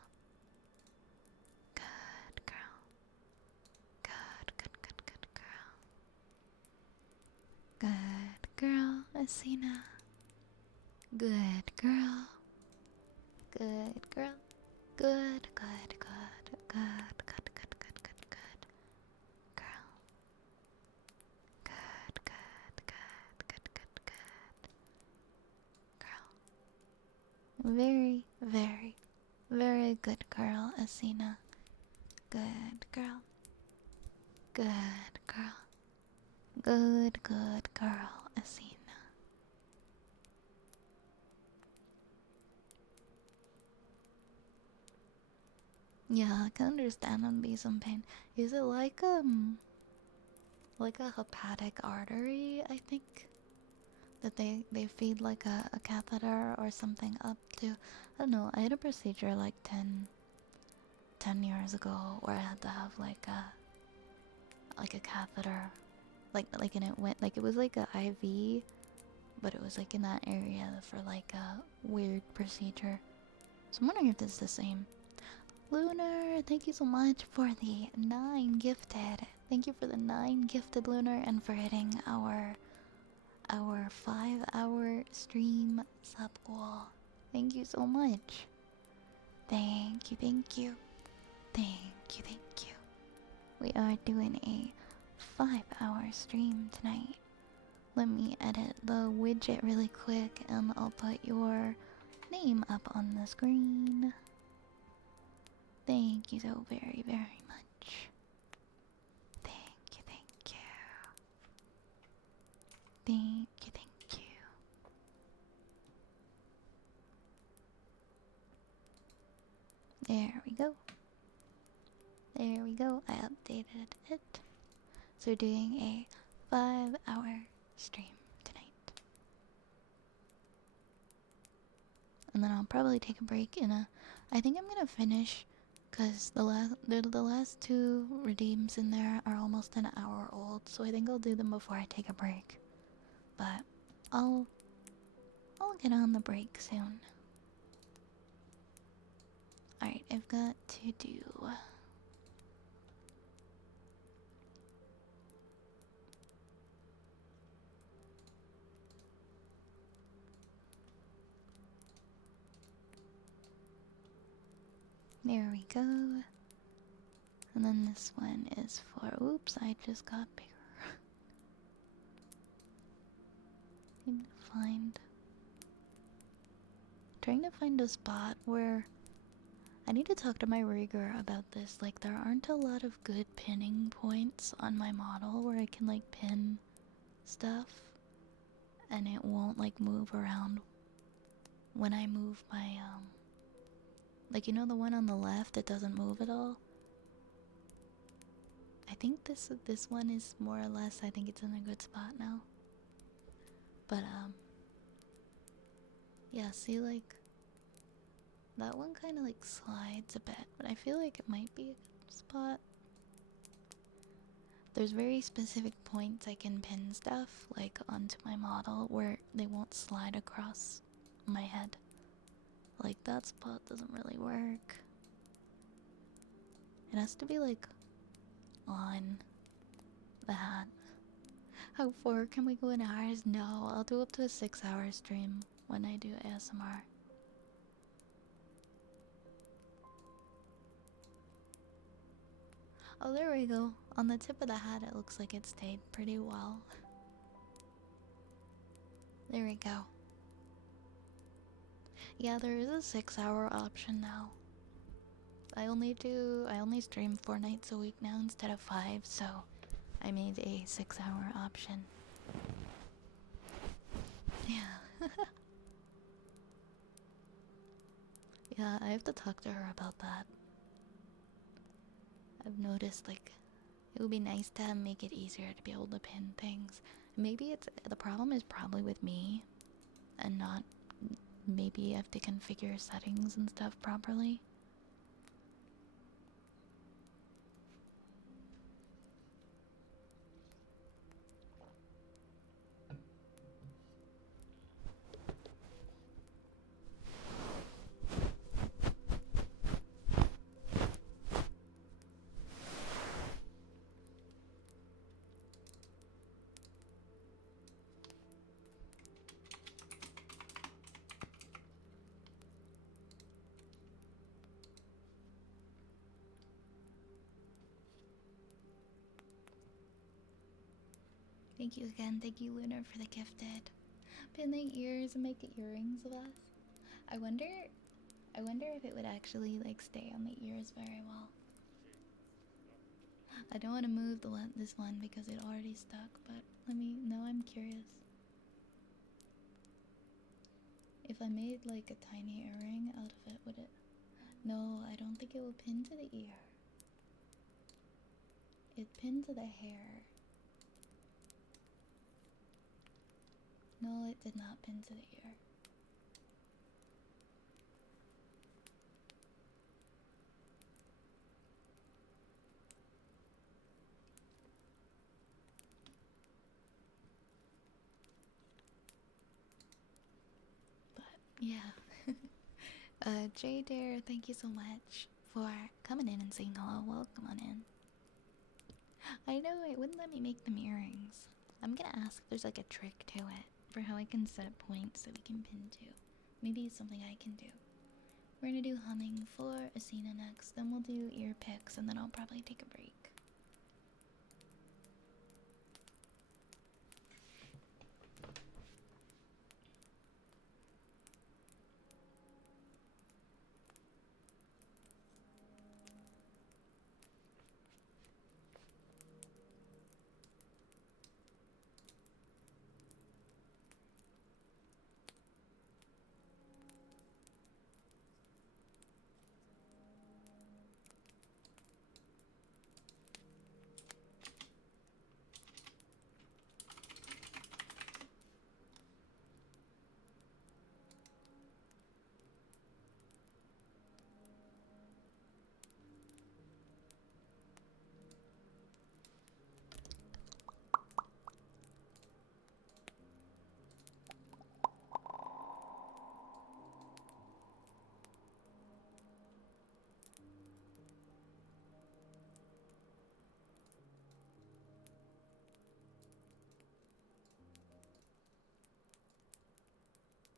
Good girl. Good, good, good, good girl. Good girl, Asina. Good girl. Good girl. Good, good, good, good, good, good, good, good, good. Girl. Good, good, good, good, good, good. Girl. Very, very, very good girl, Asina. Good girl. Good girl. Good, good girl, Asina. Yeah, I can understand them be some pain. Is it like a hepatic artery, I think? That they feed like a catheter or something up to. I don't know, I had a procedure like 10 years ago where I had to have like a catheter. Like and it went like it was like a IV, but it was like in that area for like a weird procedure. So I'm wondering if this is the same. Lunar, thank you so much for the 9 gifted. Thank you for the 9 gifted, Lunar, and for hitting our 5-hour stream sub goal. Thank you so much. Thank you, thank you. Thank you, thank you. We are doing a 5-hour stream tonight. Let me edit the widget really quick and I'll put your name up on the screen. Thank you so very, very much. Thank you, thank you. Thank you, thank you. There we go. There we go. I updated it. So we're doing a 5-hour stream tonight. And then I'll probably take a break in a... I think I'm gonna finish Cause the last two redeems in there are almost an hour old, so I think I'll do them before I take a break. But I'll get on the break soon. Alright, I've got to do. There we go. And then this one is for. Oops, I just got bigger. Need to find. Trying to find a spot where. I need to talk to my rigger about this. Like, there aren't a lot of good pinning points on my model where I can, like, pin stuff. And it won't, like, move around when I move my, like, you know the one on the left, it doesn't move at all? I think this one is more or less, I think it's in a good spot now. But, yeah, see, like, that one kind of, like, slides a bit, but I feel like it might be a good spot. There's very specific points I can pin stuff, like, onto my model where they won't slide across my head. Like, that spot doesn't really work. It has to be, like, on the hat. How far can we go in hours? No, I'll do up to a 6-hour stream when I do ASMR. Oh, there we go. On the tip of the hat, it looks like it stayed pretty well. There we go. Yeah, there is a 6-hour option now. I only stream 4 nights a week now instead of 5, so I made a 6-hour option. Yeah. Yeah, I have to talk to her about that. I've noticed, like, it would be nice to make it easier to be able to pin things. Maybe the problem is probably with me and not, maybe you have to configure settings and stuff properly. Thank you again. Thank you, Lunar, for the gifted. Pin the ears and make earrings of us. I wonder if it would actually, like, stay on the ears very well. I don't want to move this one because it already stuck, but now I'm curious. If I made, like, a tiny earring out of it, would it? No, I don't think it will pin to the ear. It pinned to the hair. No, it did not pin to the ear. But, yeah. J Dare, thank you so much for coming in and saying hello. Welcome on in. I know, it wouldn't let me make them earrings. I'm gonna ask if there's, like, a trick to it for how I can set points that we can pin to. Maybe it's something I can do. We're gonna do humming for Asina next, then we'll do ear picks, and then I'll probably take a break.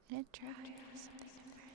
I'm gonna try something different.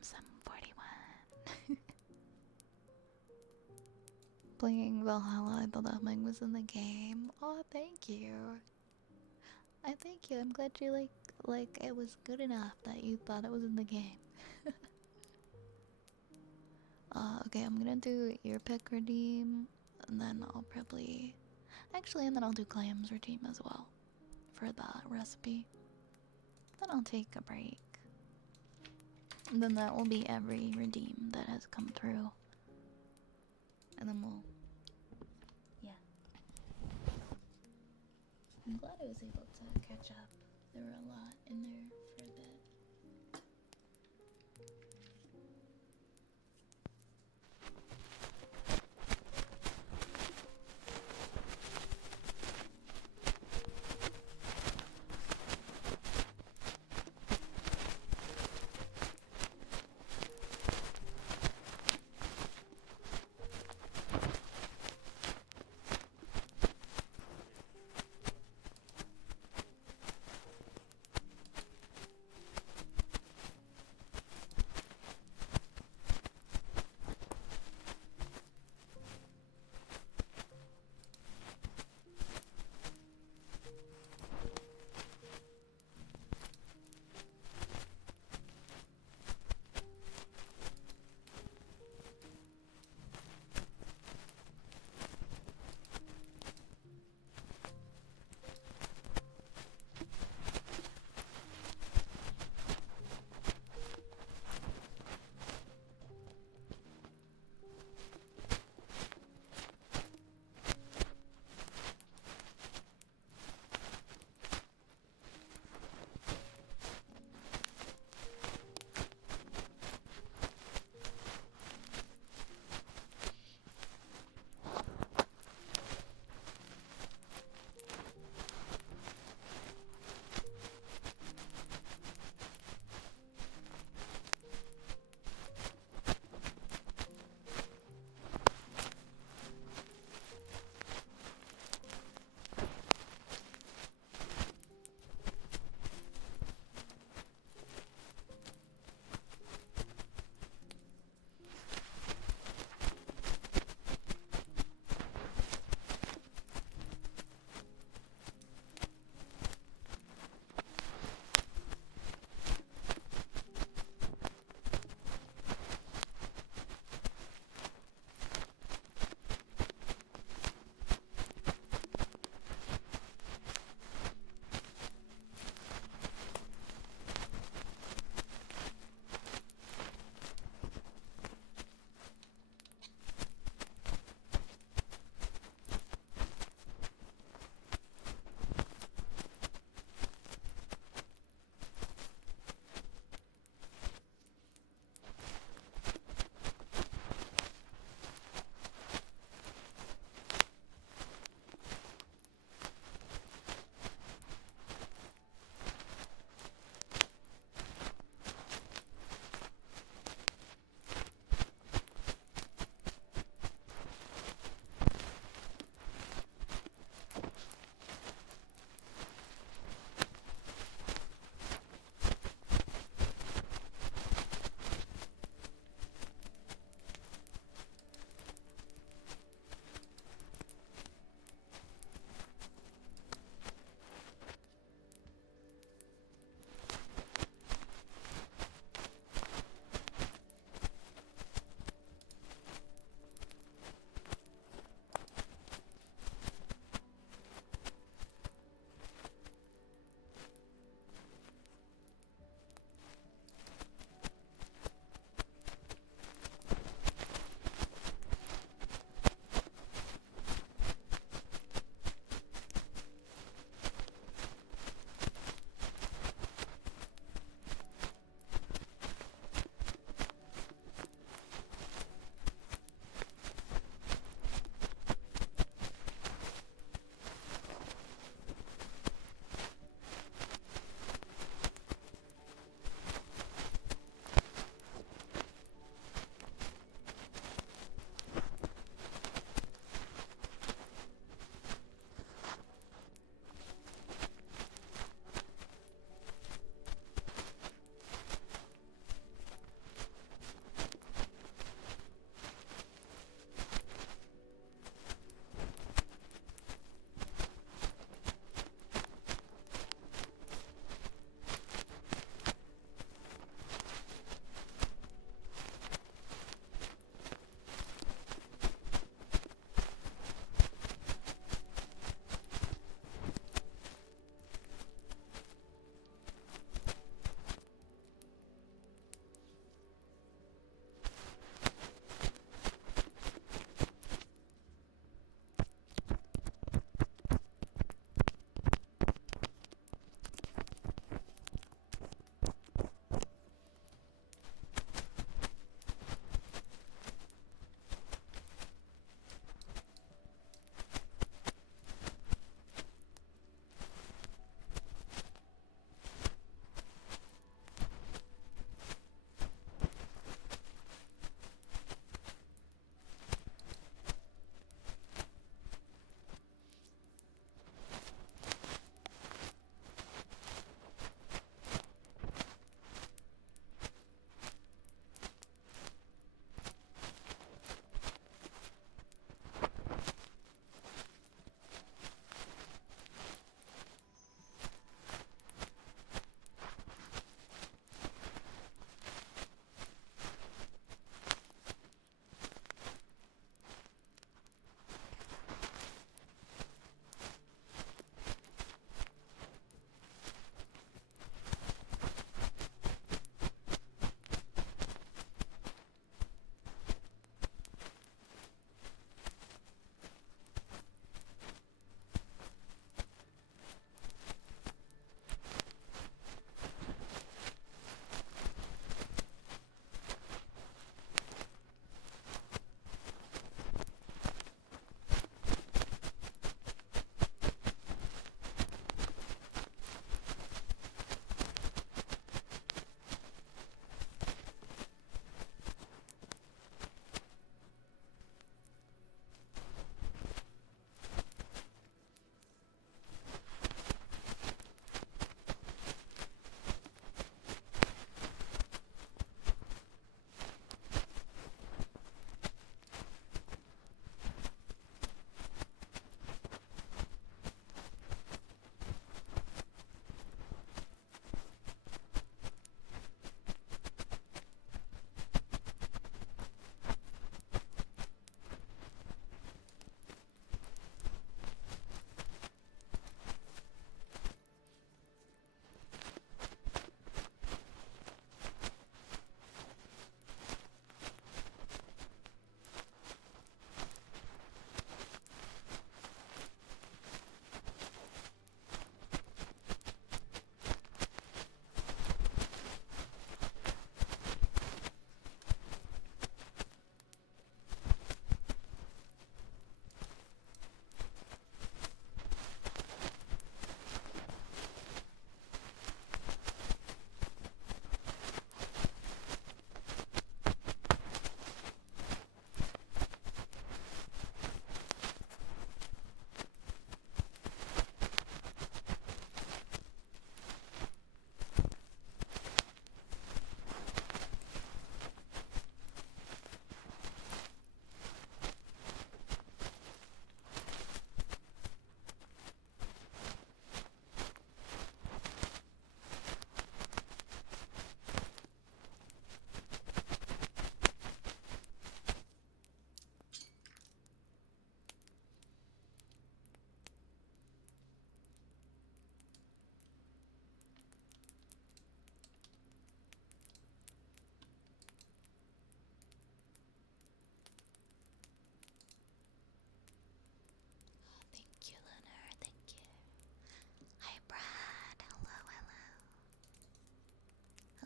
Some 41. Playing Valhalla, I thought that mine was in the game. Oh, thank you. I thank you. I'm glad you like it was good enough that you thought it was in the game. Okay, I'm gonna do ear pick redeem, and then I'll probably and then I'll do clams redeem as well for the recipe. Then I'll take a break. And then that will be every redeem that has come through. And then we'll... yeah. I'm glad I was able to catch up. There were a lot in there for a bit.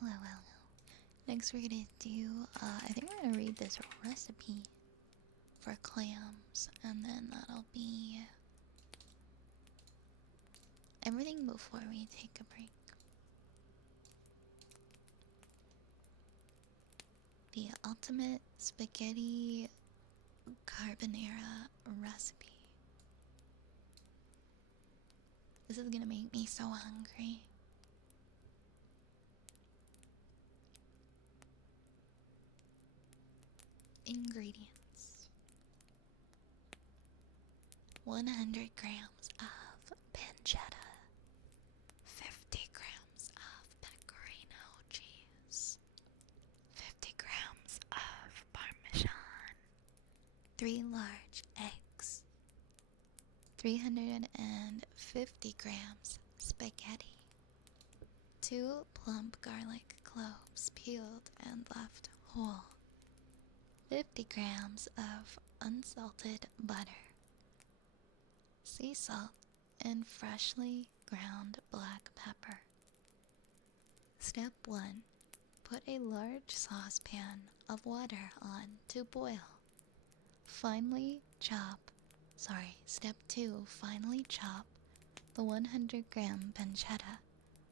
Hello, hello. Next we're gonna do, I think we're gonna read this recipe for clams, and then that'll be everything before we take a break. The ultimate spaghetti carbonara recipe. This is gonna make me so hungry. Ingredients: 100 grams of pancetta, 50 grams of pecorino cheese, 50 grams of parmesan, 3 large eggs, 350 grams spaghetti, 2 plump garlic cloves peeled and left whole, 50 grams of unsalted butter, sea salt, and freshly ground black pepper. Step 1. Put a large saucepan of water on to boil. Step 2. Finely chop the 100-gram pancetta,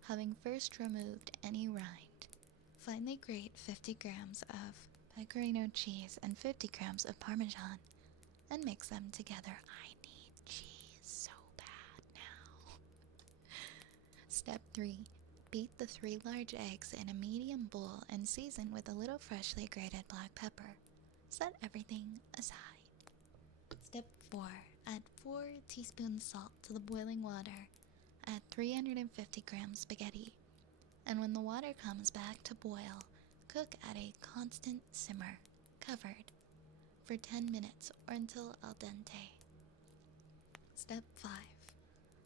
having first removed any rind. Finally grate 50 grams of pecorino cheese and 50 grams of parmesan and mix them together. I need cheese so bad now. Step 3. Beat the 3 large eggs in a medium bowl and season with a little freshly grated black pepper. Set everything aside. Step 4. Add 4 teaspoons salt to the boiling water. Add 350 grams spaghetti. And when the water comes back to boil, cook at a constant simmer, covered, for 10 minutes or until al dente. Step 5.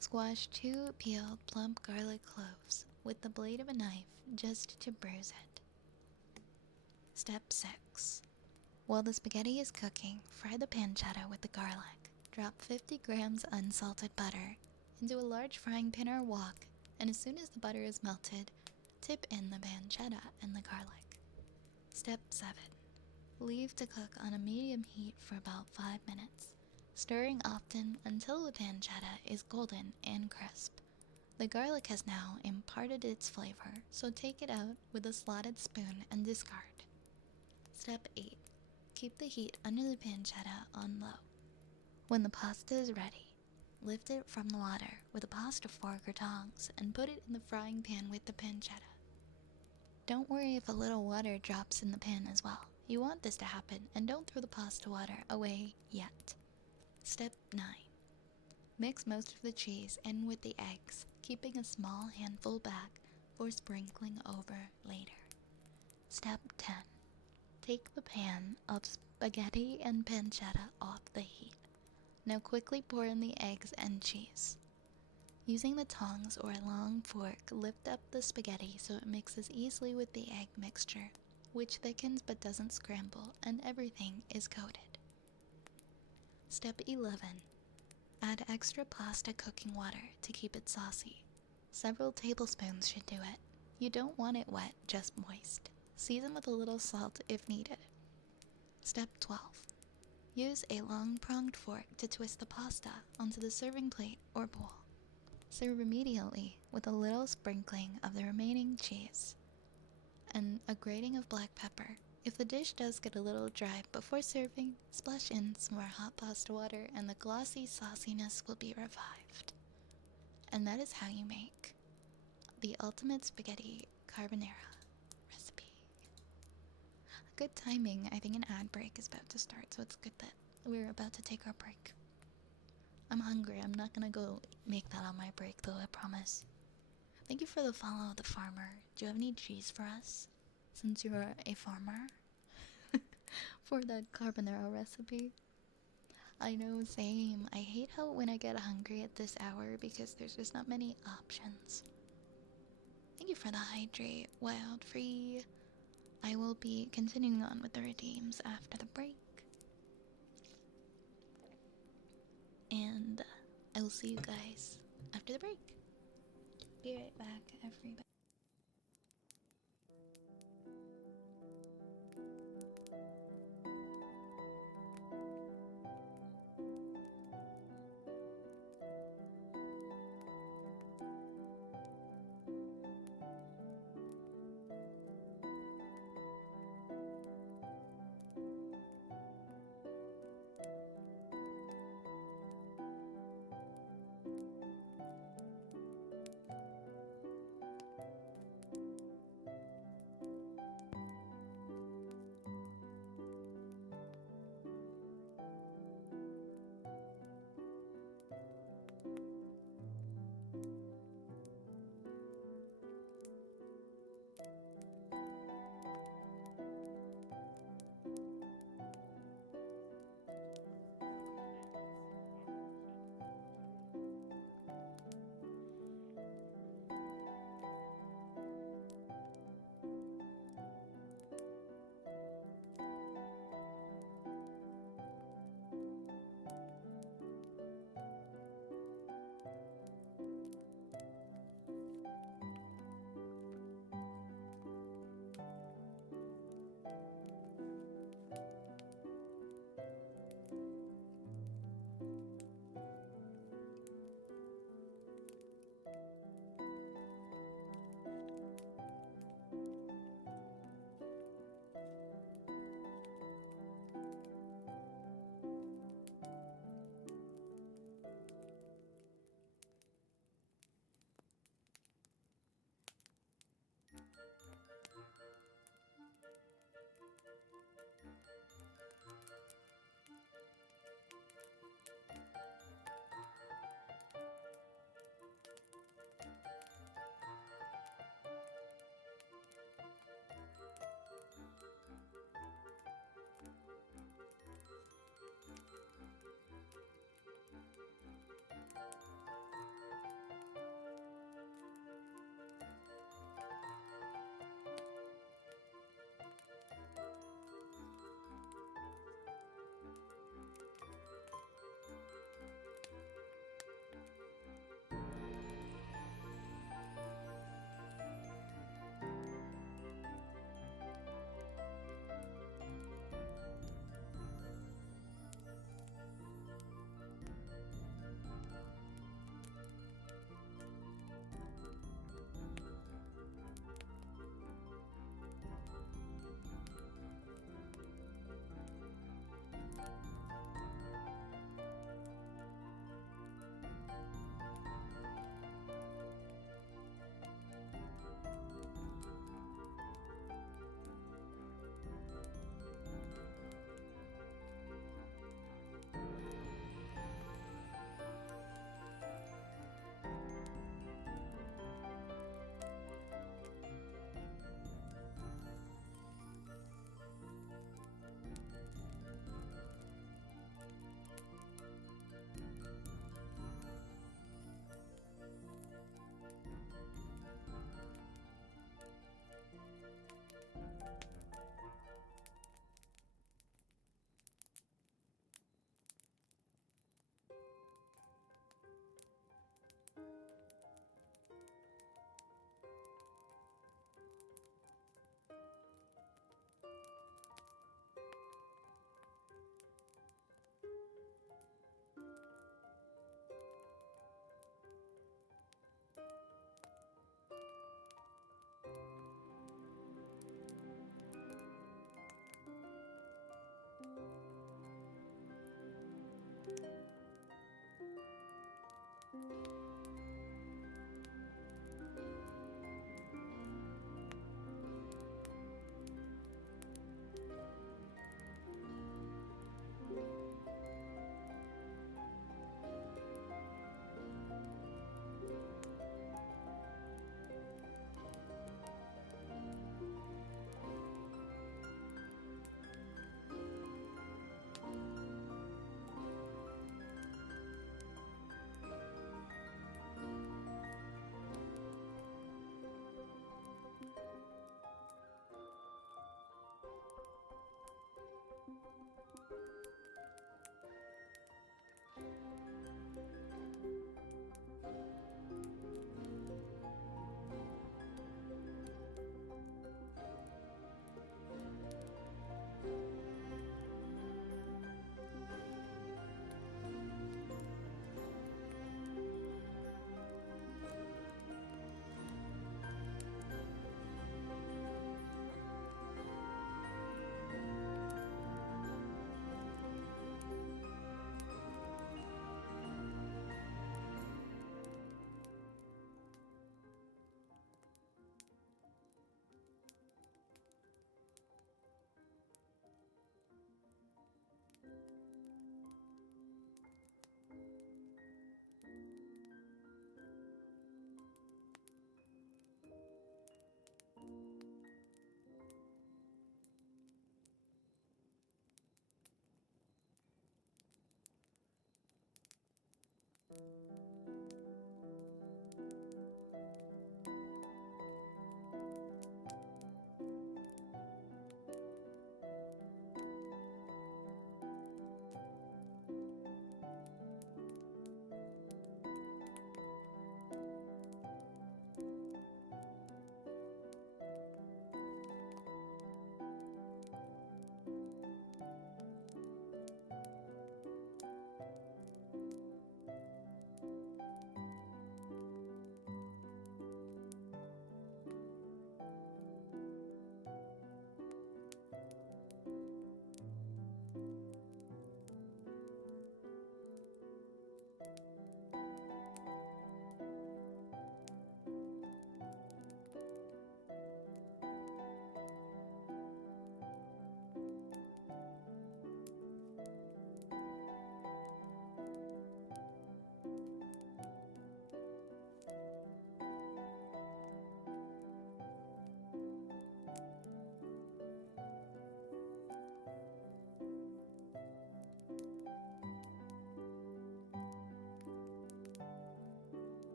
Squash 2 peeled plump garlic cloves with the blade of a knife just to bruise it. Step 6. While the spaghetti is cooking, fry the pancetta with the garlic. Drop 50 grams unsalted butter into a large frying pan or wok, and as soon as the butter is melted, tip in the pancetta and the garlic. Step 7. Leave to cook on a medium heat for about 5 minutes, stirring often until the pancetta is golden and crisp. The garlic has now imparted its flavor, so take it out with a slotted spoon and discard. Step 8. Keep the heat under the pancetta on low. When the pasta is ready, lift it from the water with a pasta fork or tongs and put it in the frying pan with the pancetta. Don't worry if a little water drops in the pan as well. You want this to happen, and don't throw the pasta water away yet. Step 9. Mix most of the cheese in with the eggs, keeping a small handful back for sprinkling over later. Step 10. Take the pan of spaghetti and pancetta off the heat. Now quickly pour in the eggs and cheese. Using the tongs or a long fork, lift up the spaghetti so it mixes easily with the egg mixture, which thickens but doesn't scramble, and everything is coated. Step 11. Add extra pasta cooking water to keep it saucy. Several tablespoons should do it. You don't want it wet, just moist. Season with a little salt if needed. Step 12. Use a long-pronged fork to twist the pasta onto the serving plate or bowl. Serve immediately with a little sprinkling of the remaining cheese and a grating of black pepper. If the dish does get a little dry before serving, splash in some more hot pasta water and the glossy sauciness will be revived. And that is how you make the ultimate spaghetti carbonara recipe. Good timing. I think an ad break is about to start, so it's good that we're about to take our break. I'm hungry. I'm not gonna go make that on my break though, I promise. Thank you for the follow, the farmer. Do you have any cheese for us? Since you're a farmer? For that carbonara recipe? I know, same. I hate how when I get hungry at this hour because there's just not many options. Thank you for the hydrate, Wild Free. I will be continuing on with the redeems after the break. And I will see you guys after the break. Be right back, everybody.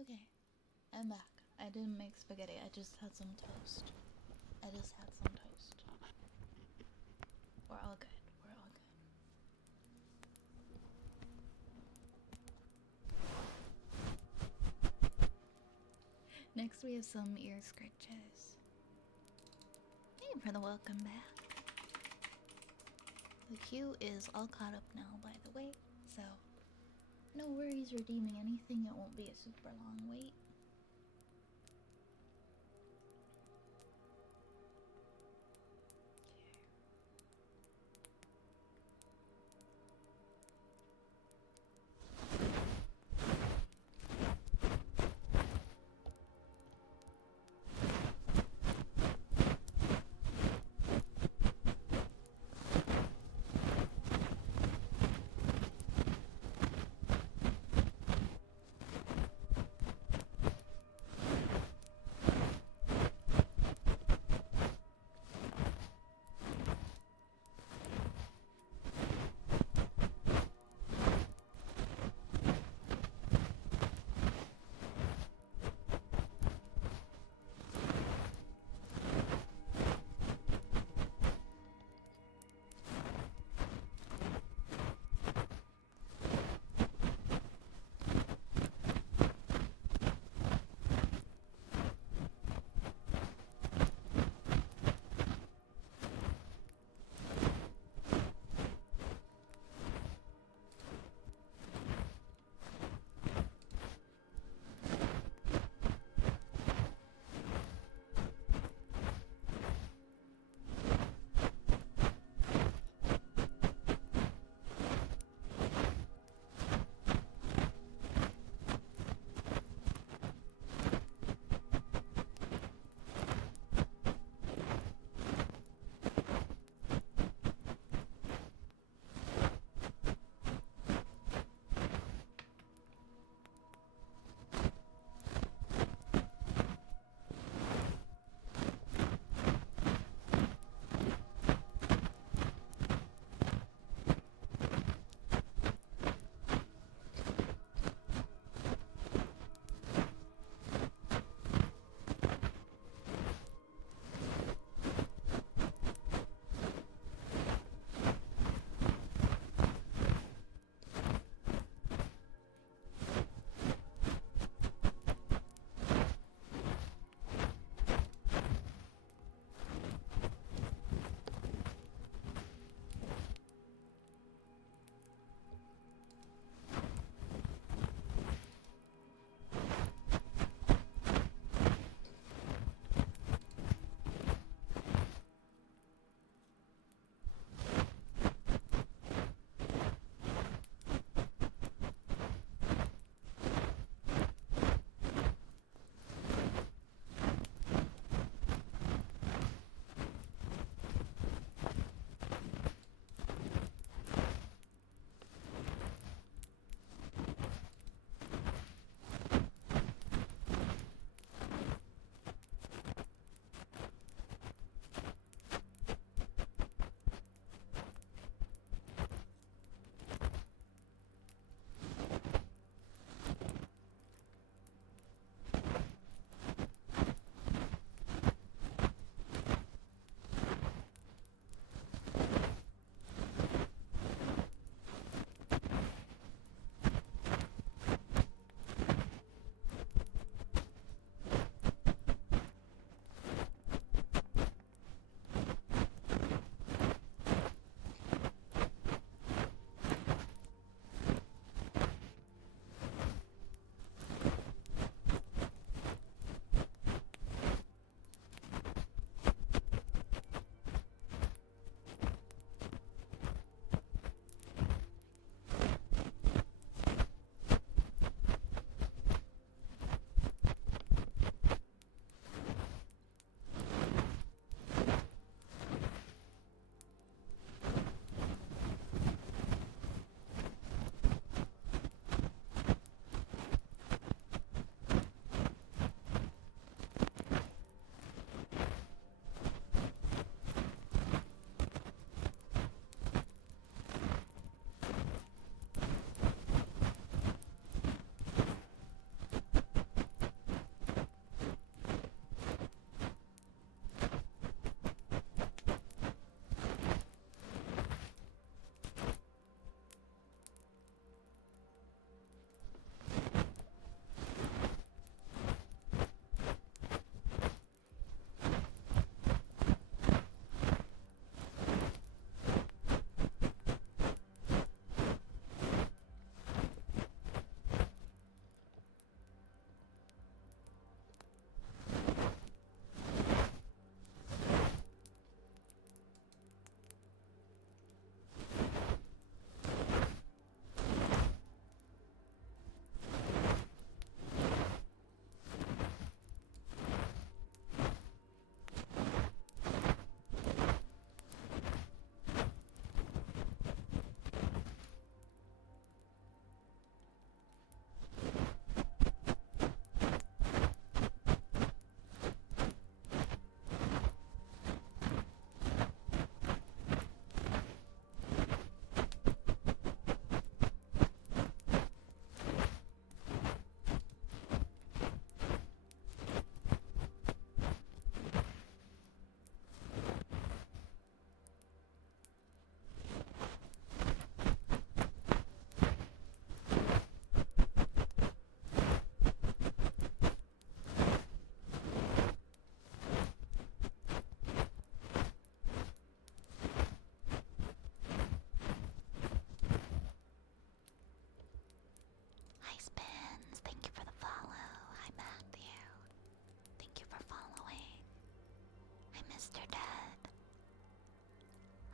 Okay, I'm back. I didn't make spaghetti, I just had some toast. I just had some toast. We're all good. We're all good. Next we have some ear scratches. Thank you for the welcome back. The queue is all caught up now, by the way, so no worries redeeming anything, it won't be a super long wait.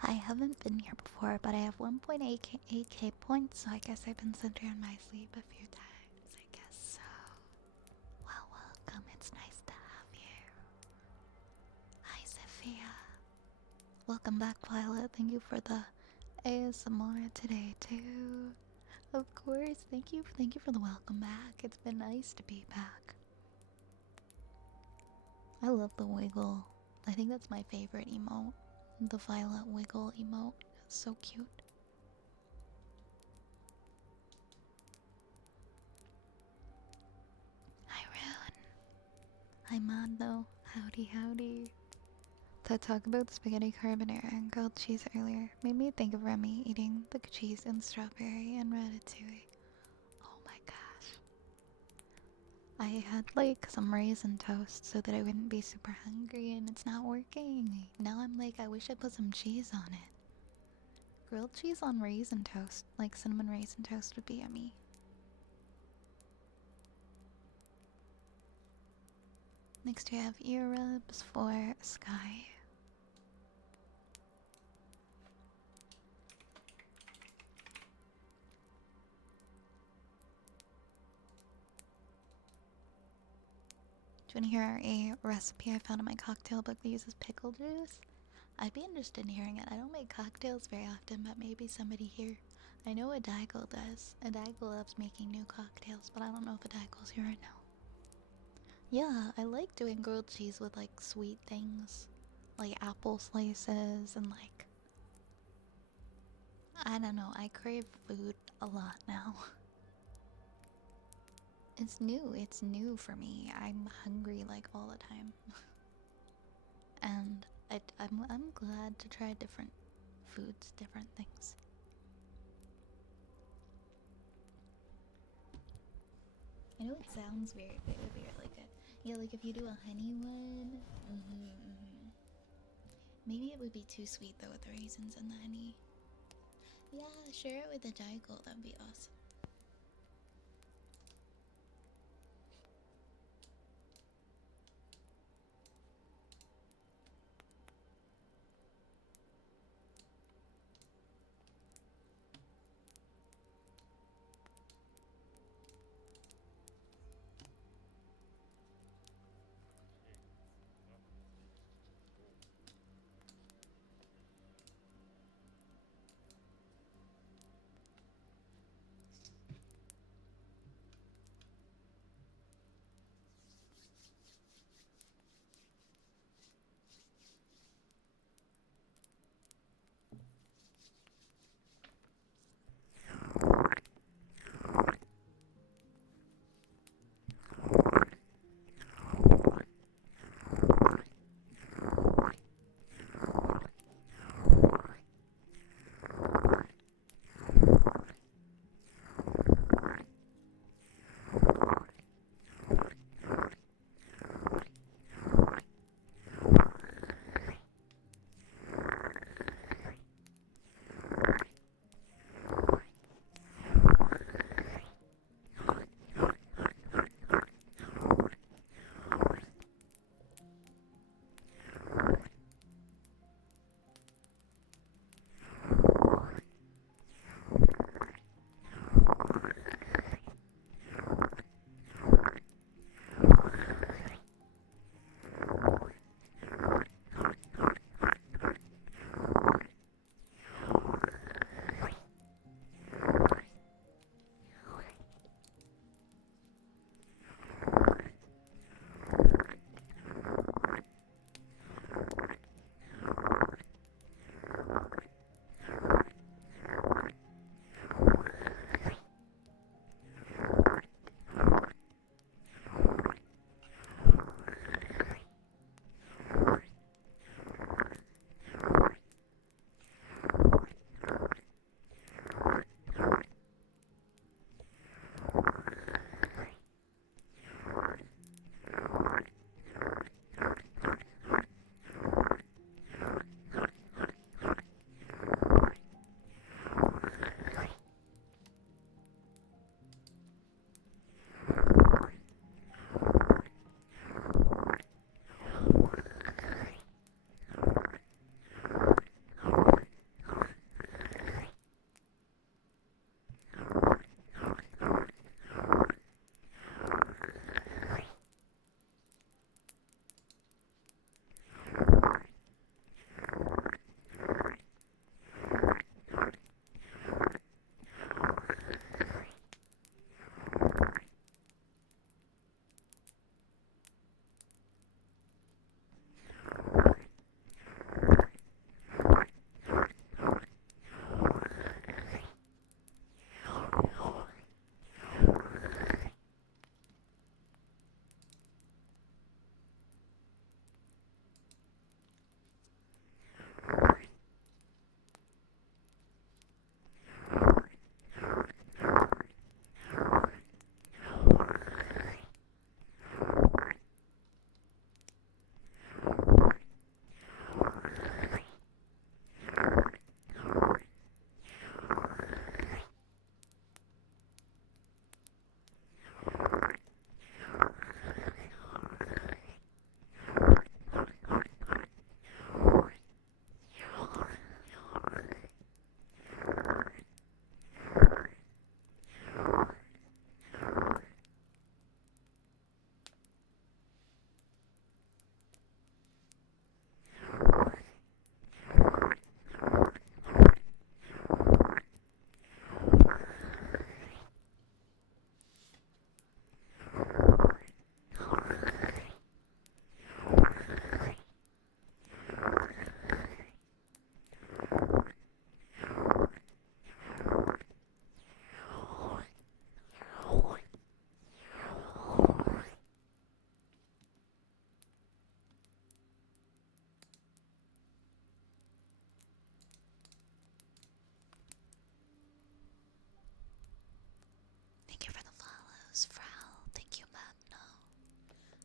I haven't been here before, but I have 1.8k points, so I guess I've been sent here in my sleep a few times. I guess so. Well, welcome. It's nice to have you. Hi, Sophia. Welcome back, Violet. Thank you for the ASMR today, too. Of course. Thank you. Thank you for the welcome back. It's been nice to be back. I love the wiggle. I think that's my favorite emote. The Violet wiggle emote. It's so cute. Hi, Rune. Hi, Mando. Howdy, howdy. To talk about spaghetti carbonara and grilled cheese earlier made me think of Remy eating the cheese and strawberry and ratatouille. Oh my gosh. I had like some raisin toast so that I wouldn't be super hungry, and it's not working. Now I'm like, I wish I put some cheese on it. Grilled cheese on raisin toast, like cinnamon raisin toast, would be yummy. Next we have ear rubs for Sky. Do you want to hear a recipe I found in my cocktail book that uses pickle juice? I'd be interested in hearing it. I don't make cocktails very often, but maybe somebody here. I know Adaigle does. Adaigle loves making new cocktails, but I don't know if Adaigle's here right now. Yeah, I like doing grilled cheese with like sweet things, like apple slices and like, I don't know, I crave food a lot now. It's new for me. I'm hungry like all the time. And I'm glad to try different foods, different things. I know it sounds weird, but it would be really good. Yeah, like if you do a honey one, maybe it would be too sweet though with the raisins and the honey. Yeah, share it with the Daigle, that'd be awesome.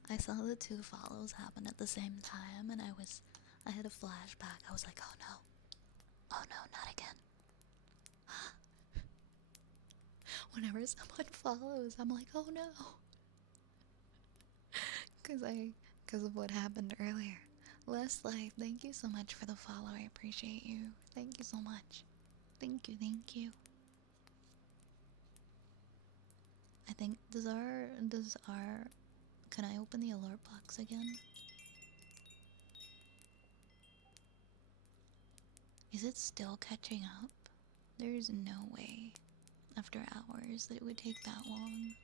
I saw the 2 follows happen at the same time, and I had a flashback. I was like, oh no. Oh no, not again. Whenever someone follows, I'm like, oh no. Because of what happened earlier. Less Life, thank you so much for the follow. I appreciate you. Thank you so much. Thank you, thank you. I think, can I open the alert box again? Is it still catching up? There's no way, after hours, that it would take that long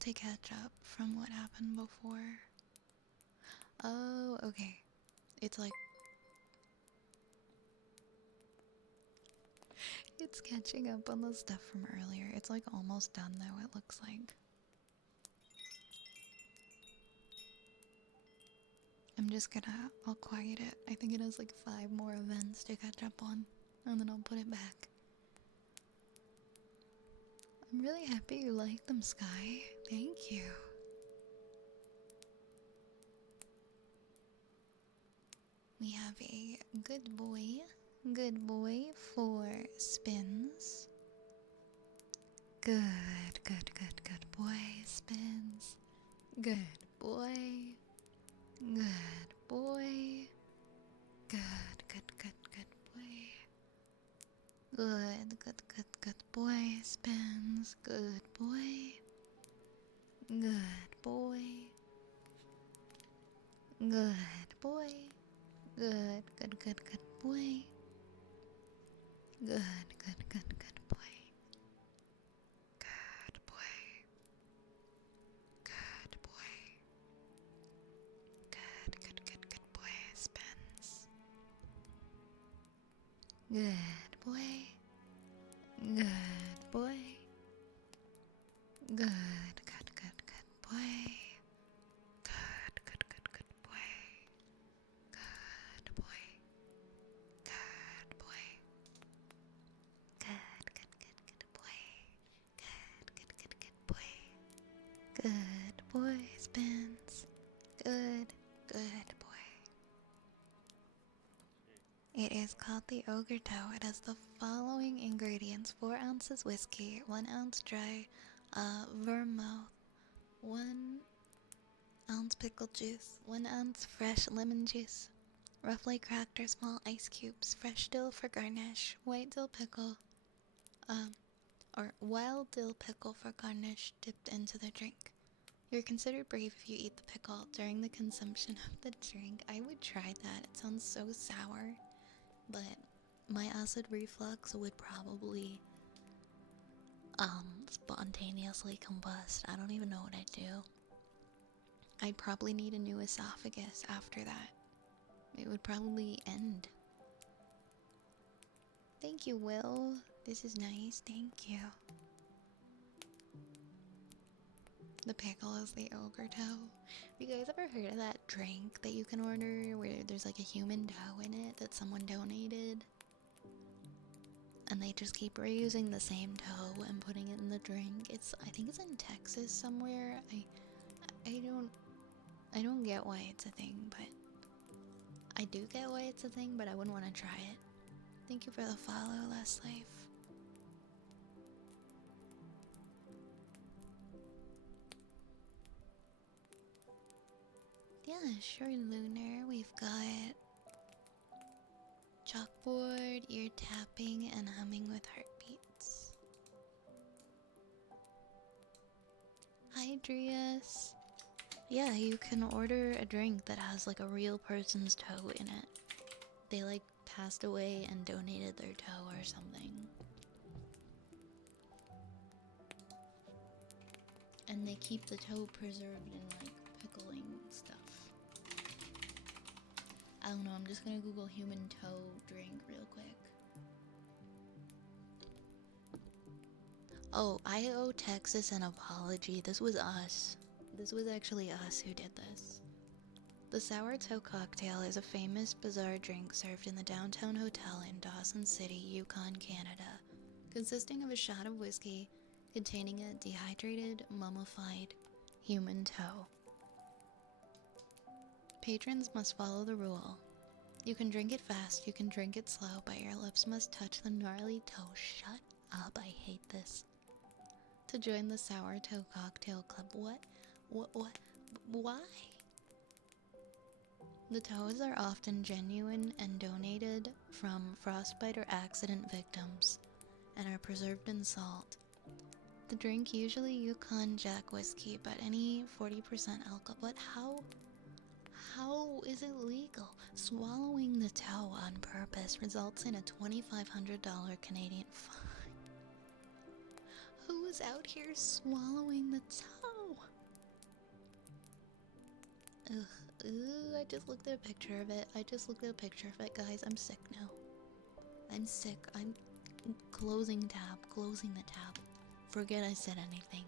to catch up from what happened before. Oh, okay. It's like... It's catching up on the stuff from earlier. It's like almost done though, it looks like. I'm just gonna... I'll quiet it. I think it has like 5 more events to catch up on. And then I'll put it back. I'm really happy you like them, Sky. Thank you. We have a good boy for spins. Good boy, spins. Good boy. Good boy. Good boy. Good boy, spins. Good boy. Good boy. Good boy. Good boy. Good boy. Good boy. Good boy. Good boy, spins. Good boy. Good boy. Good boy. Good boy. Good boy. Good boy. Good boy. Good boy. Good boy. Good boy, spins. Good boy. It is called the Ogre Toe. It has the following ingredients: 4 ounces whiskey, 1 ounce dry vermouth, 1 ounce pickle juice, 1 ounce fresh lemon juice, roughly cracked or small ice cubes, fresh dill for garnish, white dill pickle, or wild dill pickle for garnish dipped into the drink. You're considered brave if you eat the pickle during the consumption of the drink. I would try that. It sounds so sour, but my acid reflux would probably spontaneously combust. I don't even know what I'd do. I'd probably need a new esophagus after that. It would probably end. Thank you, Will. This is nice. Thank you. The pickle is the ogre toe. Have you guys ever heard of that drink that you can order where there's like a human toe in it that someone donated? And they just keep reusing the same toe and putting it in the drink. I think it's in Texas somewhere. I don't get why it's a thing, but I do get why it's a thing, but I wouldn't want to try it. Thank you for the follow, Less Life. Yeah, sure, Lunar. We've got chalkboard, ear tapping, and humming with heartbeats. Hi, Drius. Yeah, you can order a drink that has like a real person's toe in it. They like passed away and donated their toe or something. And they keep the toe preserved in like pickling stuff. I don't know, I'm just gonna Google human toe drink real quick. Oh, I owe Texas an apology. This was us. This was actually us who did this. The Sour Toe Cocktail is a famous bizarre drink served in the Downtown Hotel in Dawson City, Yukon, Canada. Consisting of a shot of whiskey containing a dehydrated, mummified human toe. Patrons must follow the rule. You can drink it fast, you can drink it slow, but your lips must touch the gnarly toe. Shut up, I hate this. To join the Sour Toe Cocktail Club. What? Why? The toes are often genuine and donated from frostbite or accident victims and are preserved in salt. The drink, usually Yukon Jack whiskey, but any 40% alcohol. But how is it legal? Swallowing the toe on purpose results in a $2,500 Canadian fine. Who is out here swallowing the toe? Ugh, I just looked at a picture of it. Guys. I'm sick now. I'm sick. I'm closing the tab. Forget I said anything.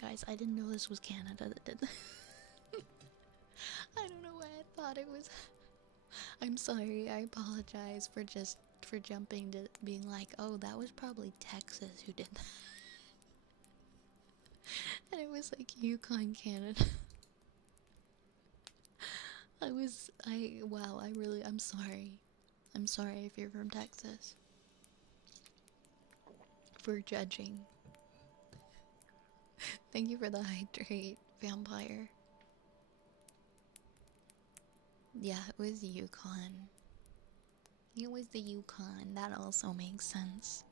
Guys. I didn't know this was Canada that did that. I don't know why I thought it was. I'm sorry. I apologize for jumping to being like, oh, that was probably Texas who did that. And it was like Yukon, Canada. I'm sorry. I'm sorry if you're from Texas. For judging. Thank you for the hydrate, vampire. Yeah, it was Yukon. It was the Yukon. That also makes sense.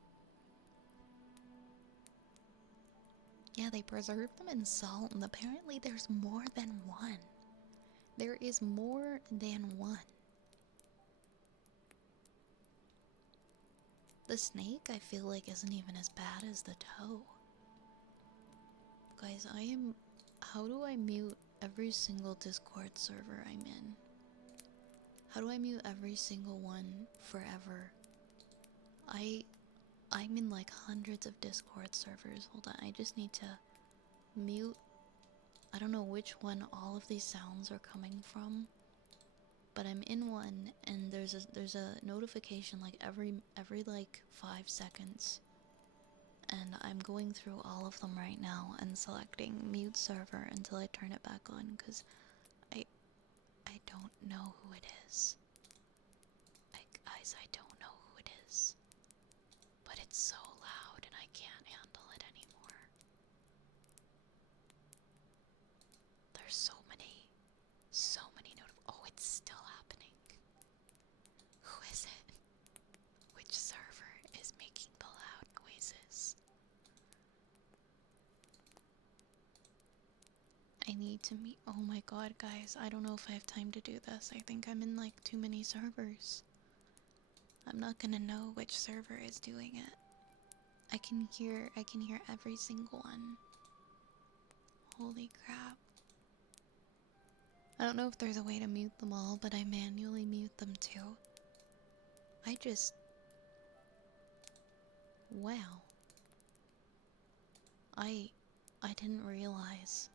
Yeah, they preserve them in salt, and apparently there's more than one. There is more than one. The snake, I feel like, isn't even as bad as the toe. Guys, how do I mute every single Discord server I'm in? How do I mute every single one forever? I'm in like hundreds of Discord servers. Hold on, I just need to mute. I don't know which one all of these sounds are coming from, but I'm in one, and there's a notification like every like 5 seconds, and I'm going through all of them right now and selecting mute server until I turn it back on, because I don't know who it is. Guys, I don't know who it is, but it's so loud and I can't handle it anymore. There's so many oh, it's still happening. Who is it? Which server is making the loud noises? I need to meet. Oh my god, guys, I don't know if I have time to do this. I think I'm in like too many servers. I'm not gonna know which server is doing it. I can hear every single one. Holy crap. I don't know if there's a way to mute them all, but I manually mute them too. Wow. I didn't realize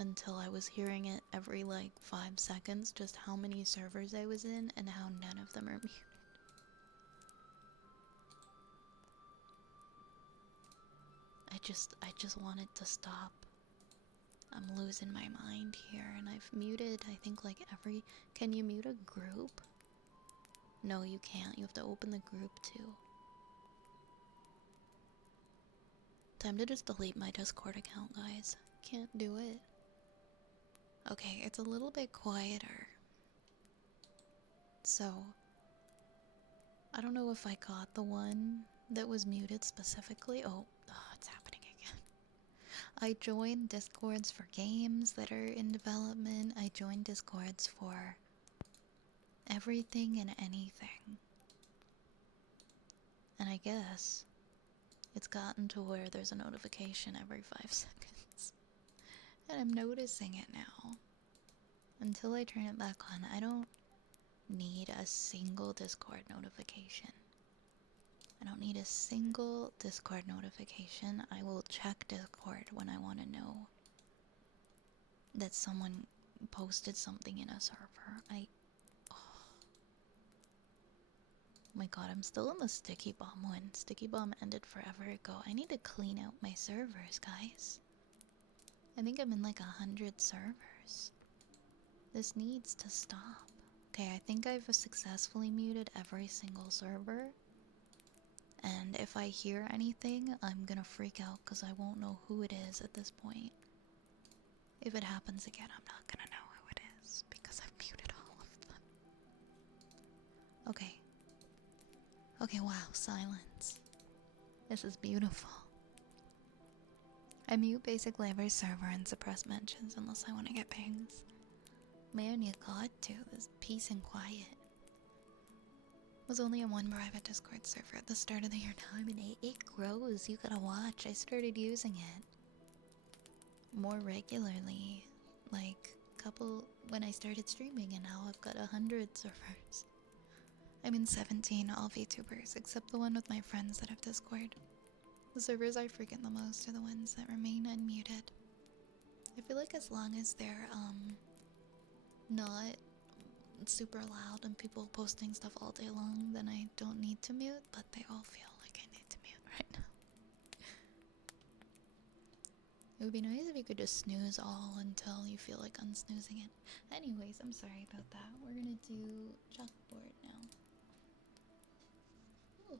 until I was hearing it every like 5 seconds just how many servers I was in and how none of them are muted. I just want it to stop. I'm losing my mind here, and I've muted, I think, like every... Can you mute a group? No, you can't. You have to open the group too. Time to just delete my Discord account, guys. Can't do it. Okay, it's a little bit quieter. So, I don't know if I got the one that was muted specifically. Oh, it's happening again. I joined Discords for games that are in development. I joined Discords for everything and anything. And I guess it's gotten to where there's a notification every 5 seconds. And I'm noticing it now. Until I turn it back on, I don't need a single Discord notification. I don't need a single Discord notification. I will check Discord when I want to know that someone posted something in a server. my god, I'm still in the Sticky Bomb one. Sticky Bomb ended forever ago. I need to clean out my servers, guys. I think I'm in like 100 servers. This needs to stop. Okay, I think I've successfully muted every single server. And if I hear anything, I'm gonna freak out because I won't know who it is at this point. If it happens again, I'm not gonna know who it is because I've muted all of them. Okay. Okay, wow, silence. This is beautiful. I mute basically every server and suppress mentions unless I want to get pings. Man, you got to. There's peace and quiet. Was only in one private Discord server at the start of the year. Now I'm in 8. It grows. You gotta watch. I started using it more regularly. Like, when I started streaming, and now I've got 100 servers. I'm in 17 all VTubers, except the one with my friends that have Discord. The servers I frequent the most are the ones that remain unmuted. I feel like as long as they're, not super loud and people posting stuff all day long, then I don't need to mute, but they all feel like I need to mute right now. It would be nice if you could just snooze all until you feel like unsnoozing it. Anyways, I'm sorry about that. We're gonna do chalkboard now. Ooh.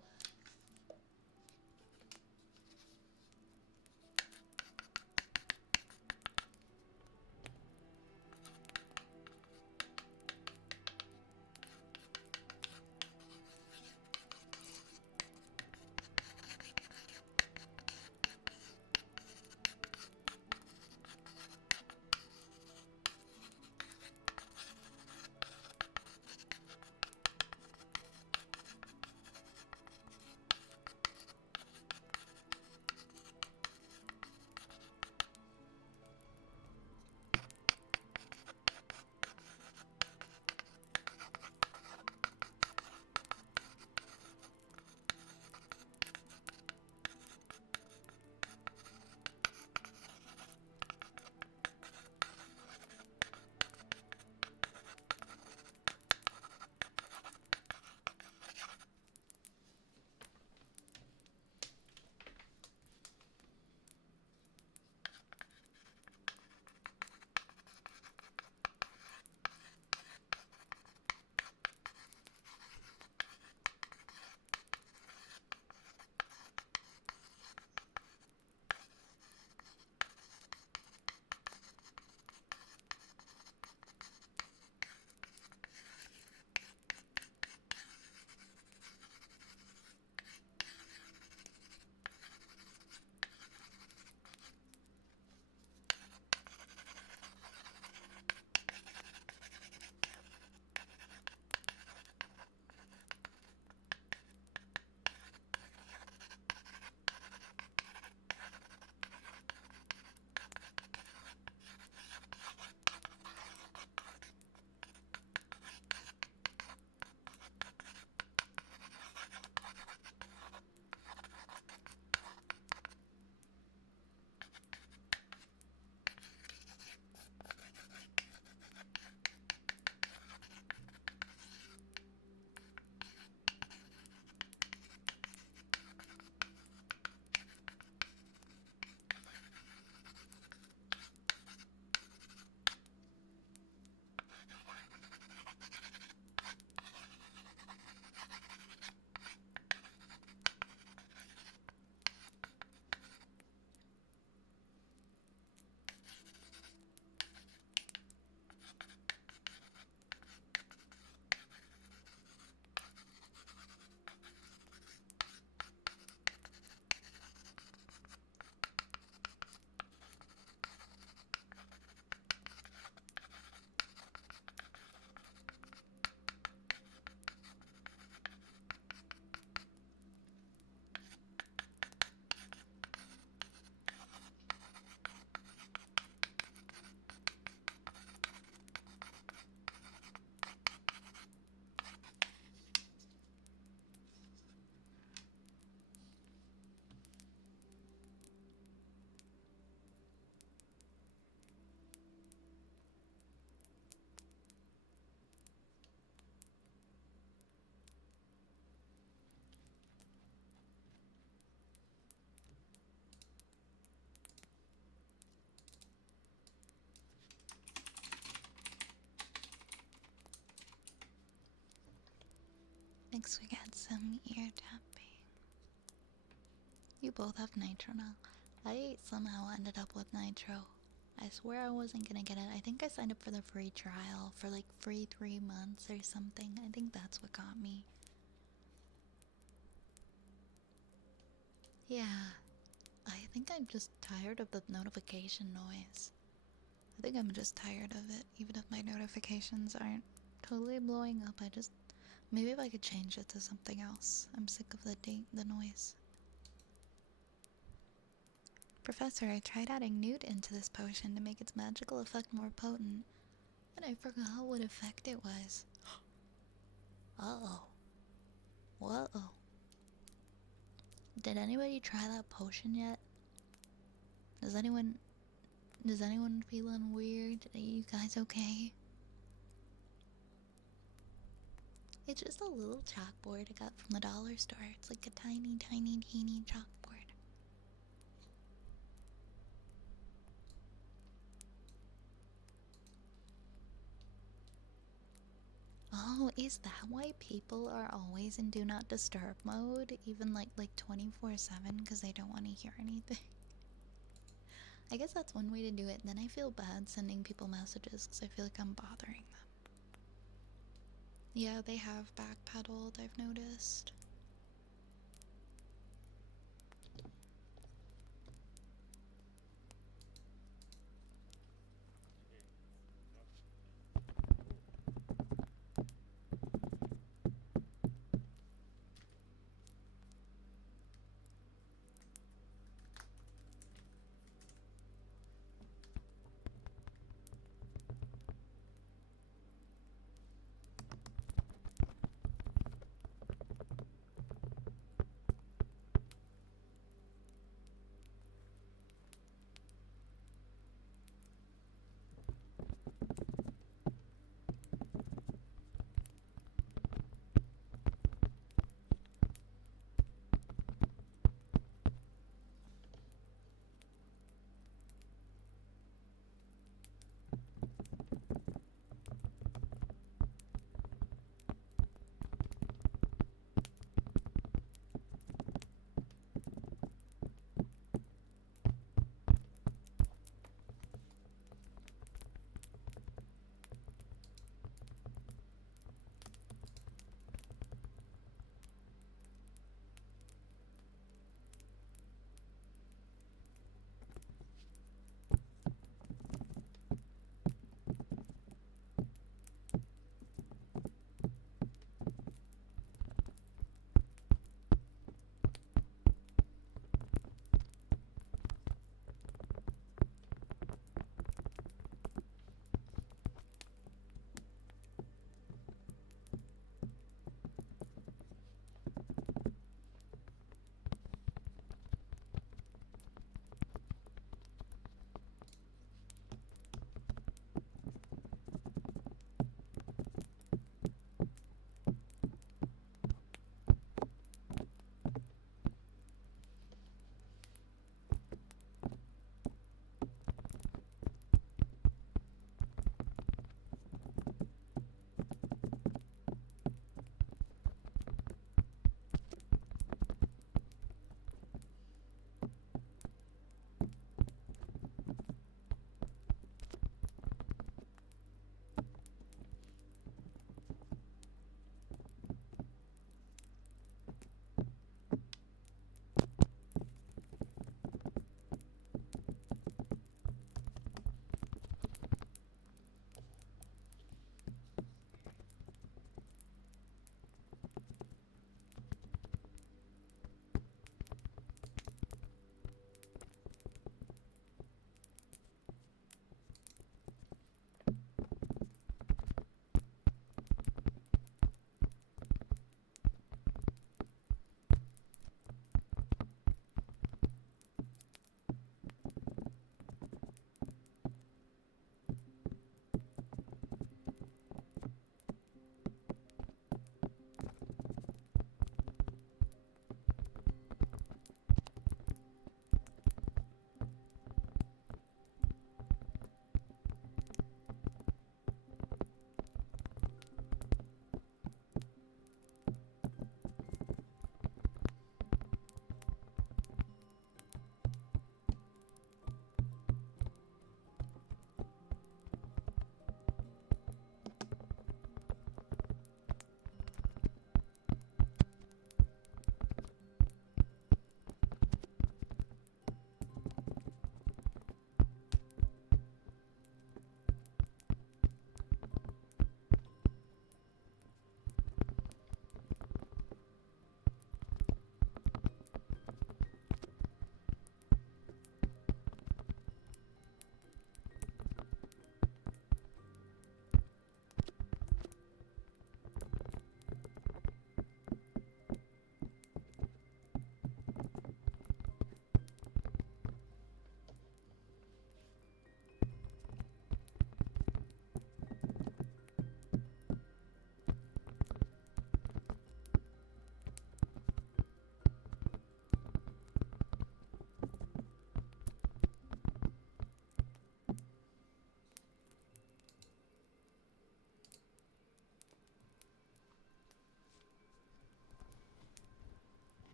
Next we got some ear tapping. You both have nitro now. I somehow ended up with nitro. I swear I wasn't gonna get it. I think I signed up for the free trial for like free 3 months or something. I think that's what got me. Yeah. I think I'm just tired of the notification noise. I think I'm just tired of it. Even if my notifications aren't totally blowing up, I just... Maybe if I could change it to something else. I'm sick of the noise. Professor, I tried adding newt into this potion to make its magical effect more potent, and I forgot what effect it was. Uh-oh. Whoa. Did anybody try that potion yet? Does anyone feeling weird? Are you guys okay? It's just a little chalkboard I got from the dollar store. It's like a tiny, tiny, teeny chalkboard. Oh, is that why people are always in do not disturb mode? Even like 24/7 because they don't want to hear anything? I guess that's one way to do it. Then I feel bad sending people messages because I feel like I'm bothering them. Yeah, they have backpedaled, I've noticed.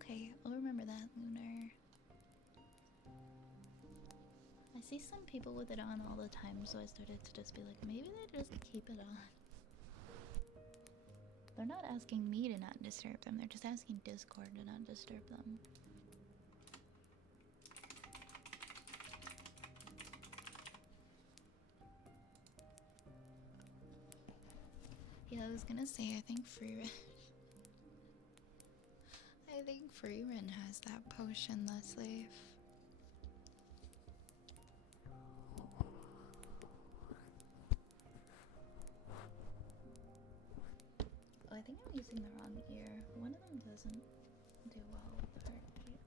Okay, I'll remember that, Lunar. I see some people with it on all the time, so I started to just be like, maybe they just keep it on. They're not asking me to not disturb them, they're just asking Discord to not disturb them. Yeah, I was gonna say, I think Freerin has that potion, Leslie. Oh, I think I'm using the wrong ear. One of them doesn't do well with heartbeats.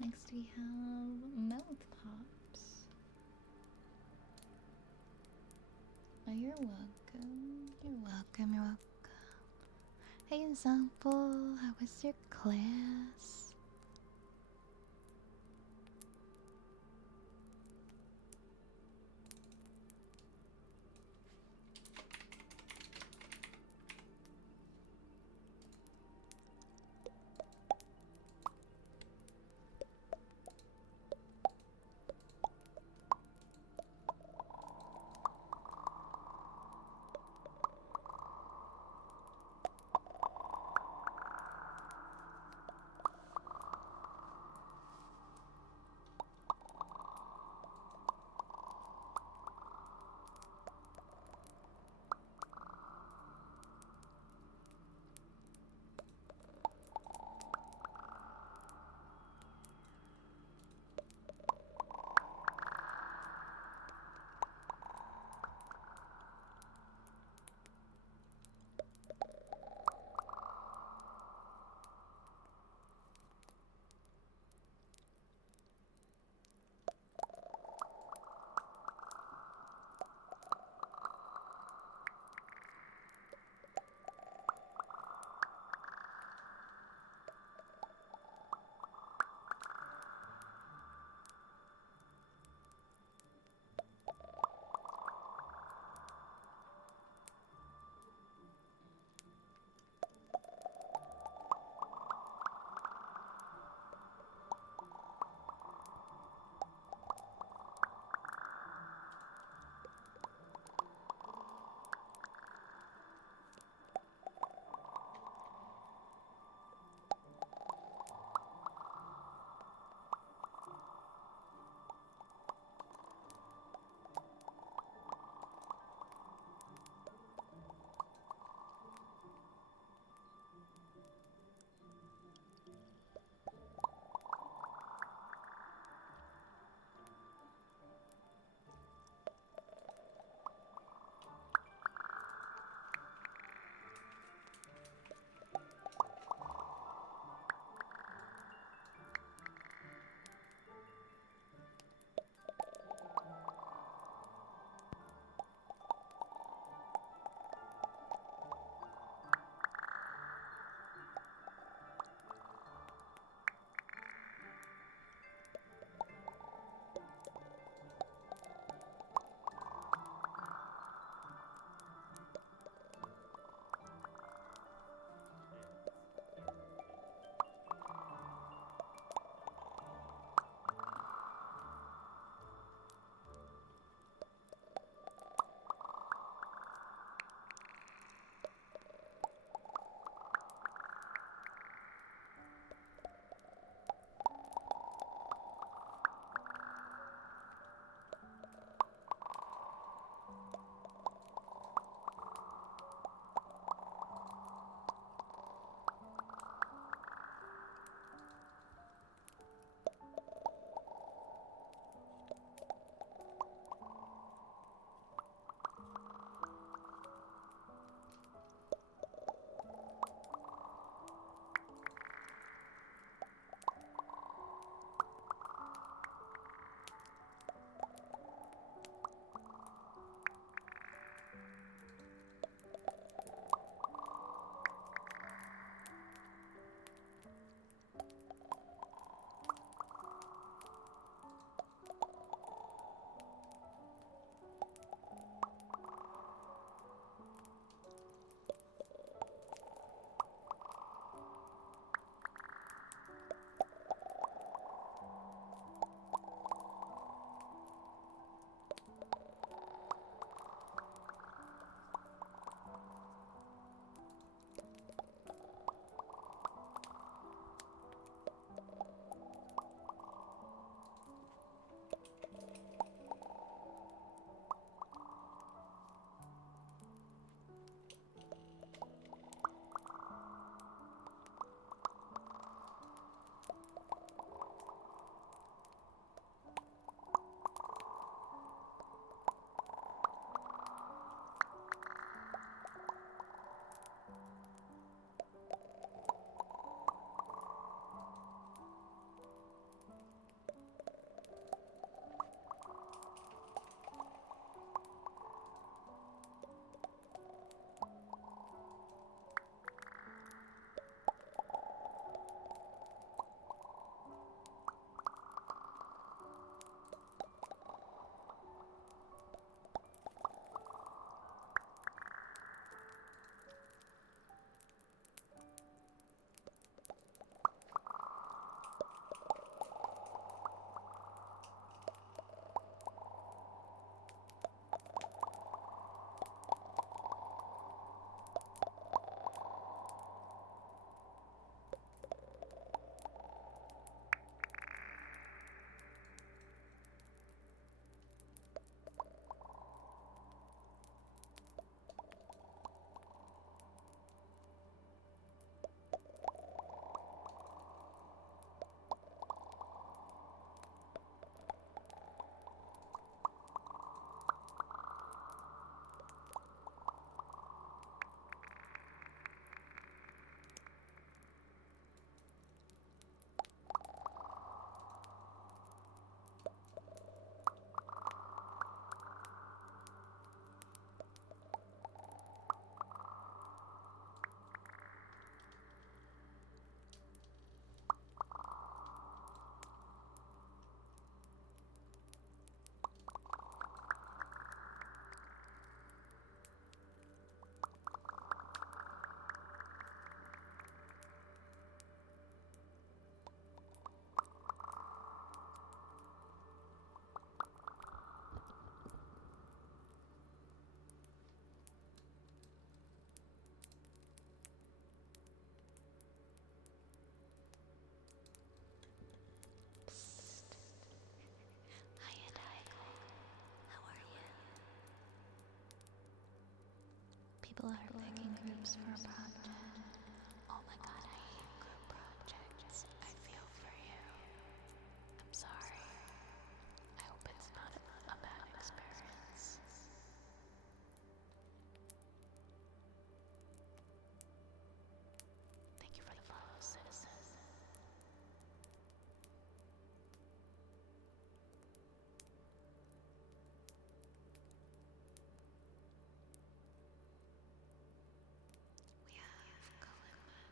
Next we have mouth pops. Oh, you're welcome. You're welcome. You're welcome. Hey, example. How was your class? groups for a project. Oh my god, I hate group projects. I feel for you. I'm sorry. I hope it's not a bad experience. Thank you for the follow, citizen. We have Kalimba.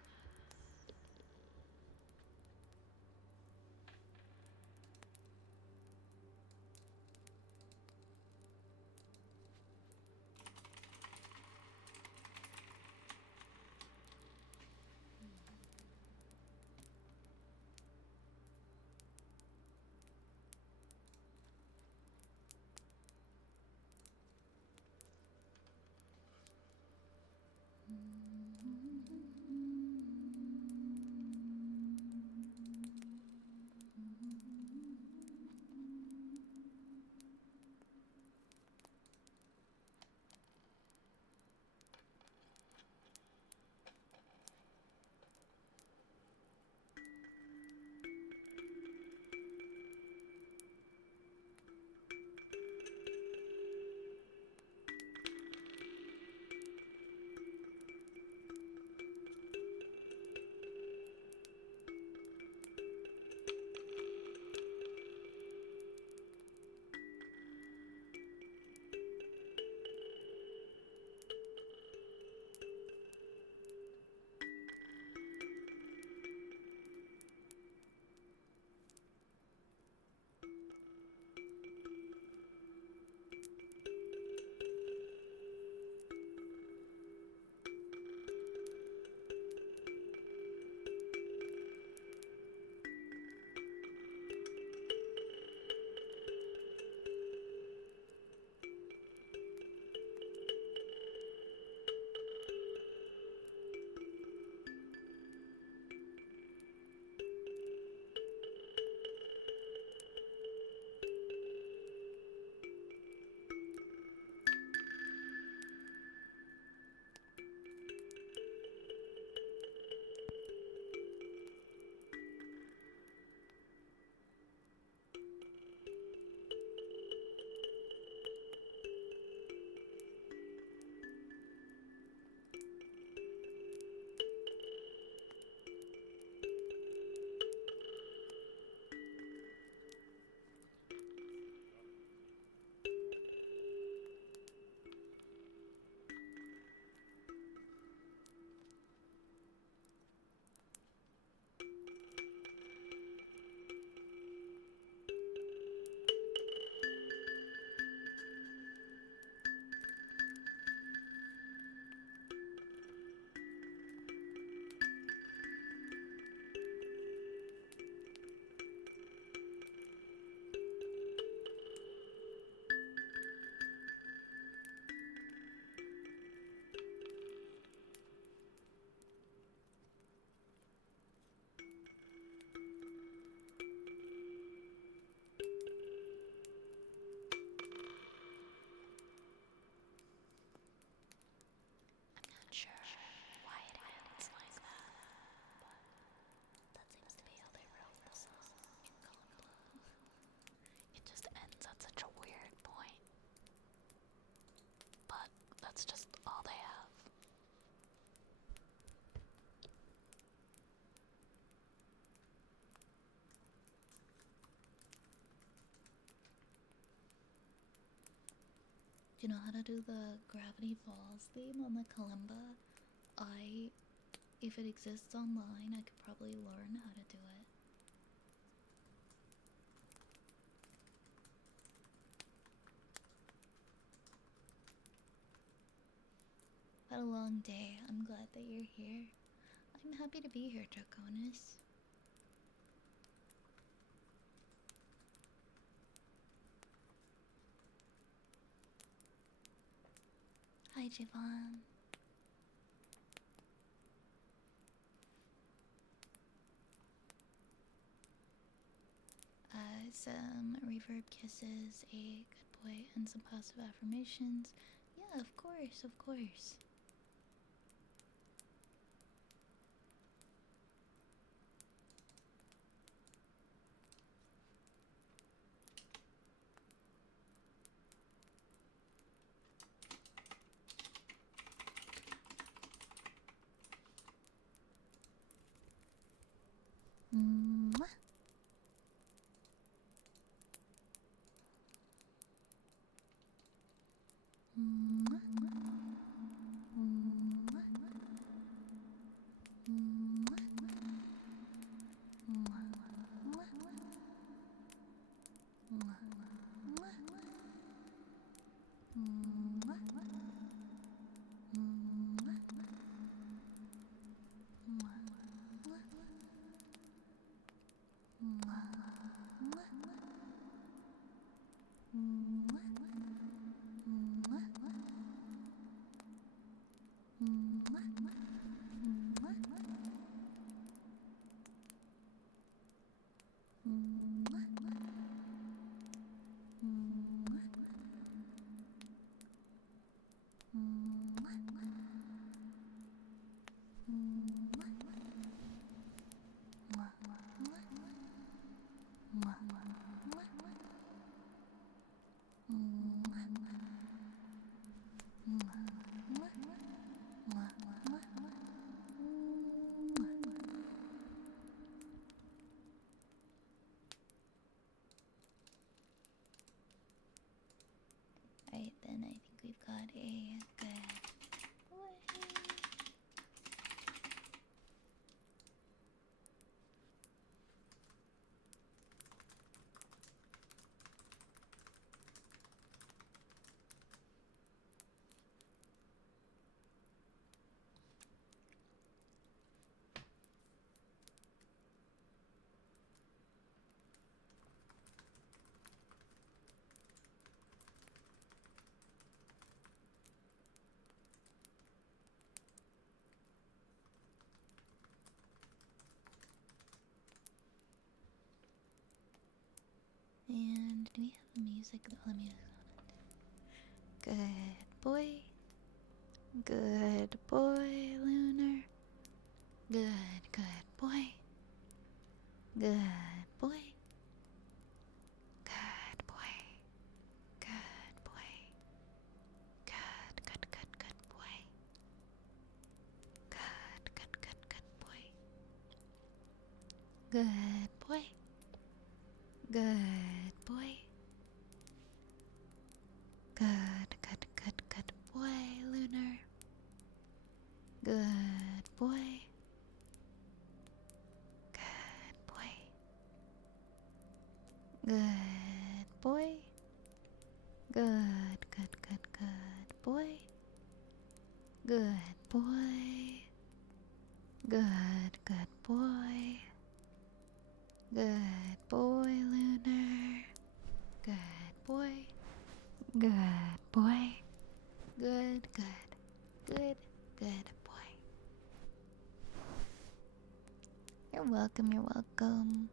Not sure why it ends like that, but that seems to be how they wrote the song in Color. It just ends at such a weird point, but that's just all they have. Do you know how to do the Gravity Falls theme on the kalimba? If it exists online, I could probably learn how to do it. Had a long day. I'm glad that you're here. I'm happy to be here, Draconis. Hi, Javon. Some reverb kisses, a good boy, and some positive affirmations. Yeah, of course, of course. Alright, then I think we've got a good boy. And do we have music? Oh, the music on it. Good boy. Good boy, Lunar. Good boy. Good boy. Good boy. Good boy. Good boy. Good boy. Good boy. Good boy. Good boy, Lunar. Good boy. Good boy. Good boy. Good boy. Good boy. Good boy. Good boy, Lunar. Good boy. Good boy. Good boy. You're welcome, you're welcome.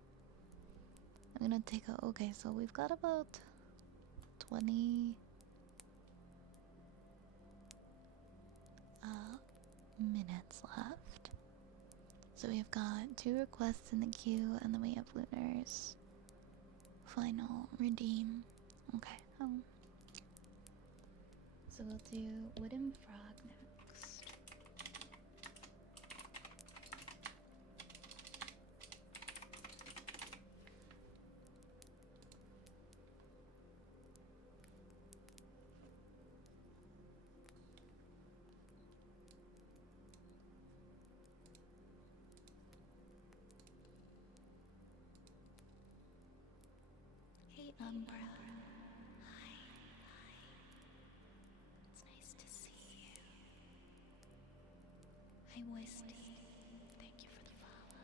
I'm gonna take a. Okay, so we've got about 20 minutes left. So we've got 2 requests in the queue, and then we have Lunar's final redeem. Okay, so we'll do Wooden Frog next. Hey, Umbra. Hi. It's nice to see you. Hi, Westy. Thank you for the follow.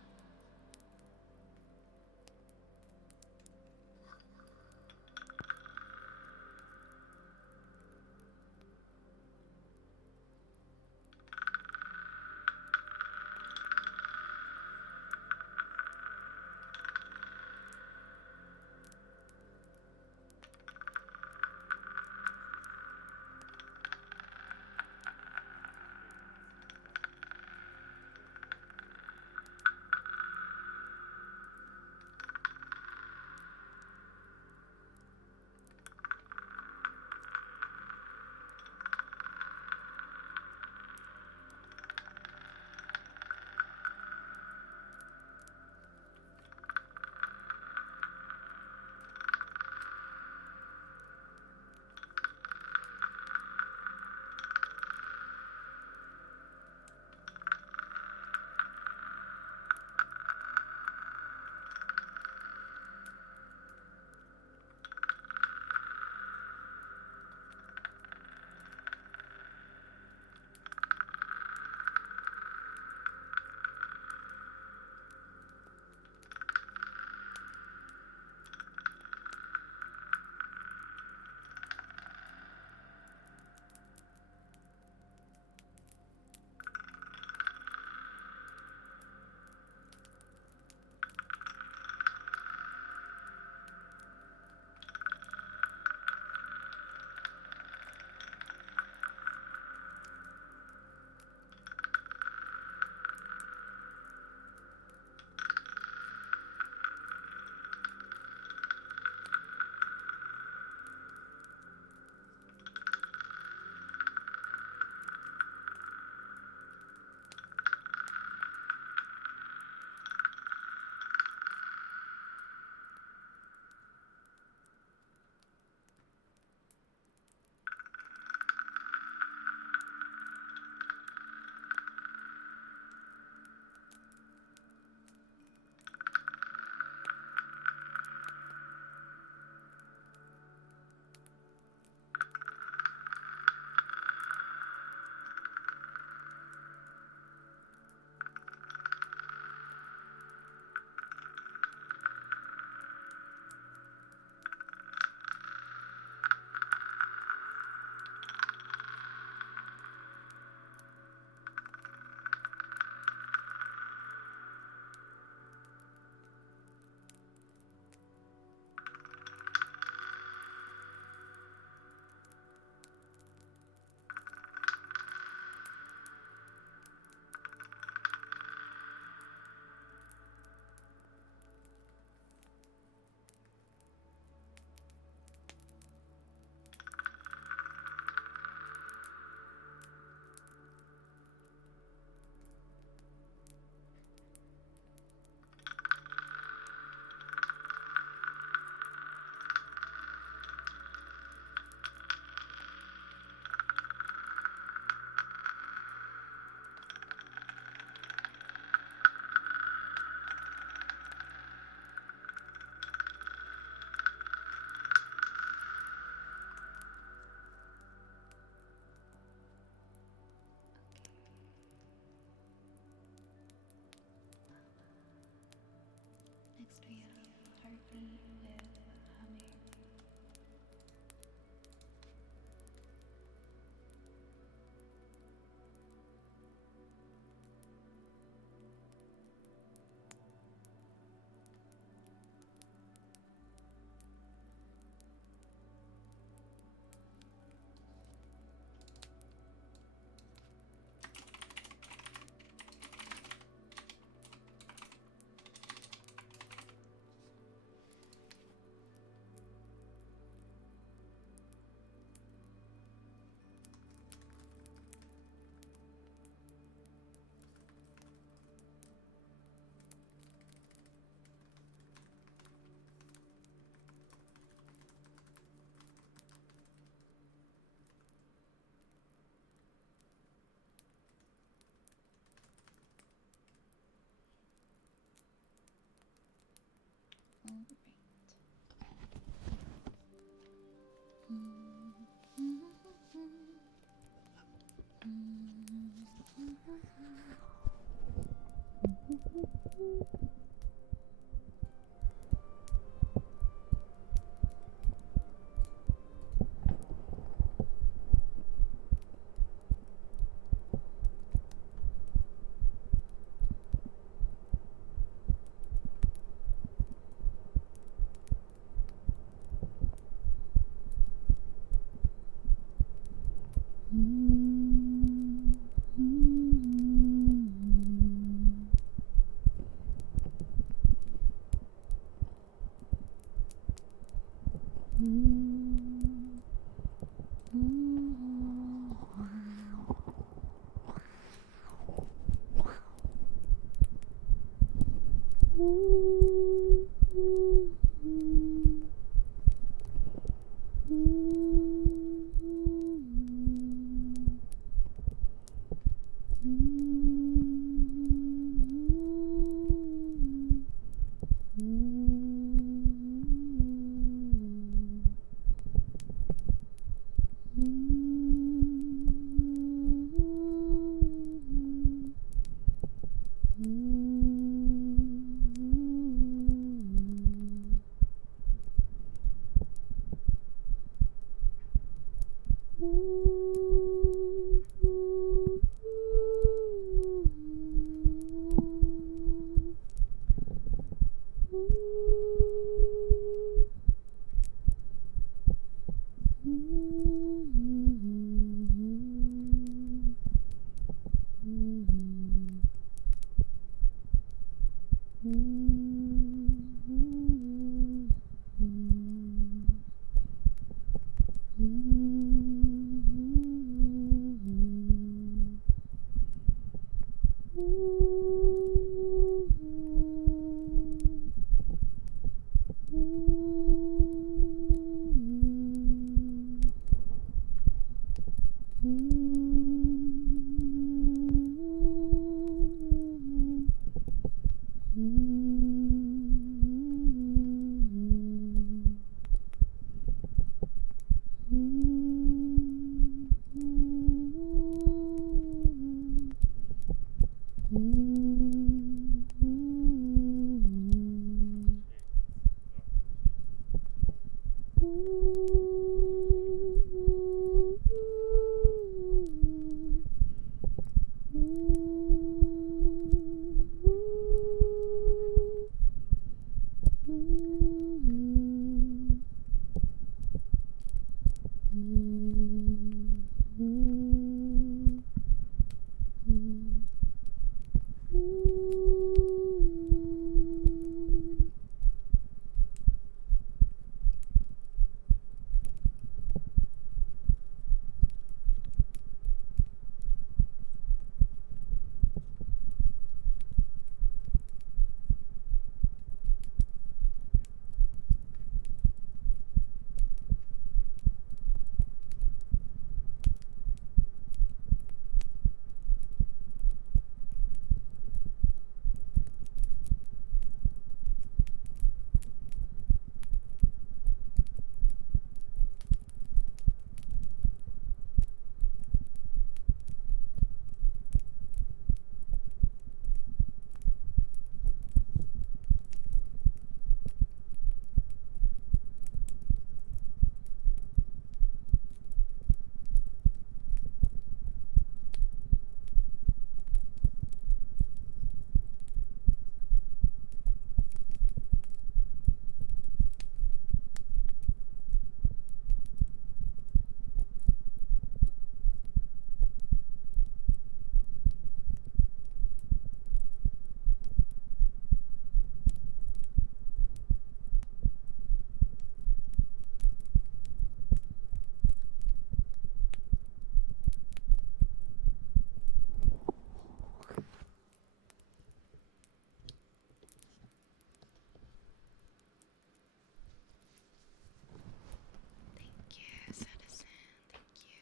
Thank you, citizen. Thank you.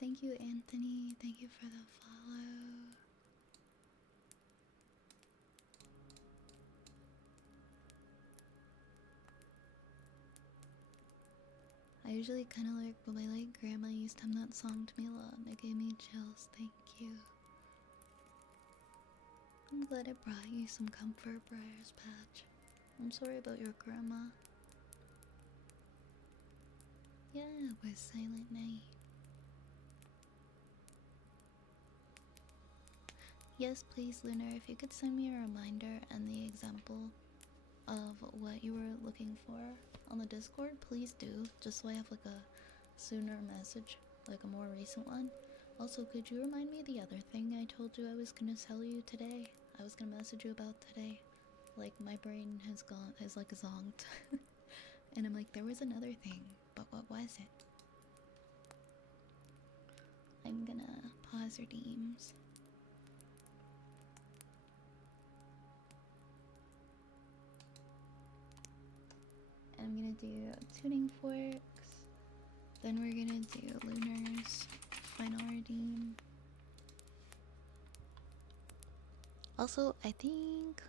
Thank you, Anthony. Thank you for the follow. usually kind of like, but my late grandma used to hum that song to me a lot, and it gave me chills. Thank you. I'm glad it brought you some comfort, Briar's Patch. I'm sorry about your grandma. Yeah, it was Silent Night. Yes, please, Lunar, if you could send me a reminder and the example of what you were looking for on the Discord, please do, just so I have like a sooner message, like a more recent one. Also, could you remind me the other thing I told you I was gonna tell you today? I was gonna message you about today. Like, my brain has like zonked. And I'm like, there was another thing, but what was it? I'm gonna pause redeems. And I'm gonna do tuning forks. Then we're gonna do Lunar's final redeem. Also, I think...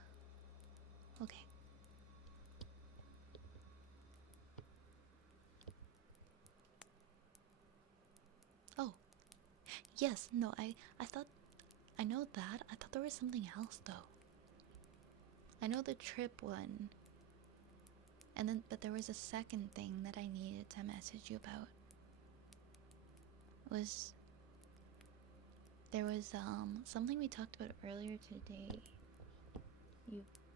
Okay. Oh. Yes, no, I thought... I know that. I thought there was something else, though. I know the trip one. And then, but there was a second thing that I needed to message you about. There was something we talked about earlier today.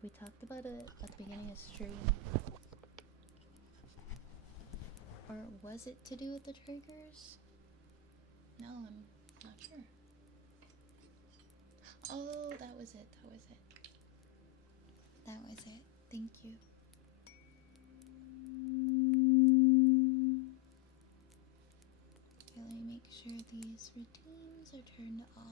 We talked about it at the beginning of stream. Or was it to do with the triggers? No, I'm not sure. Oh, that was it. That was it. That was it. Thank you. Okay, let me make sure these routines are turned off.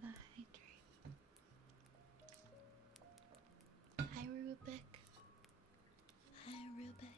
the hydrate. Hi Rubik. Hi Rubik.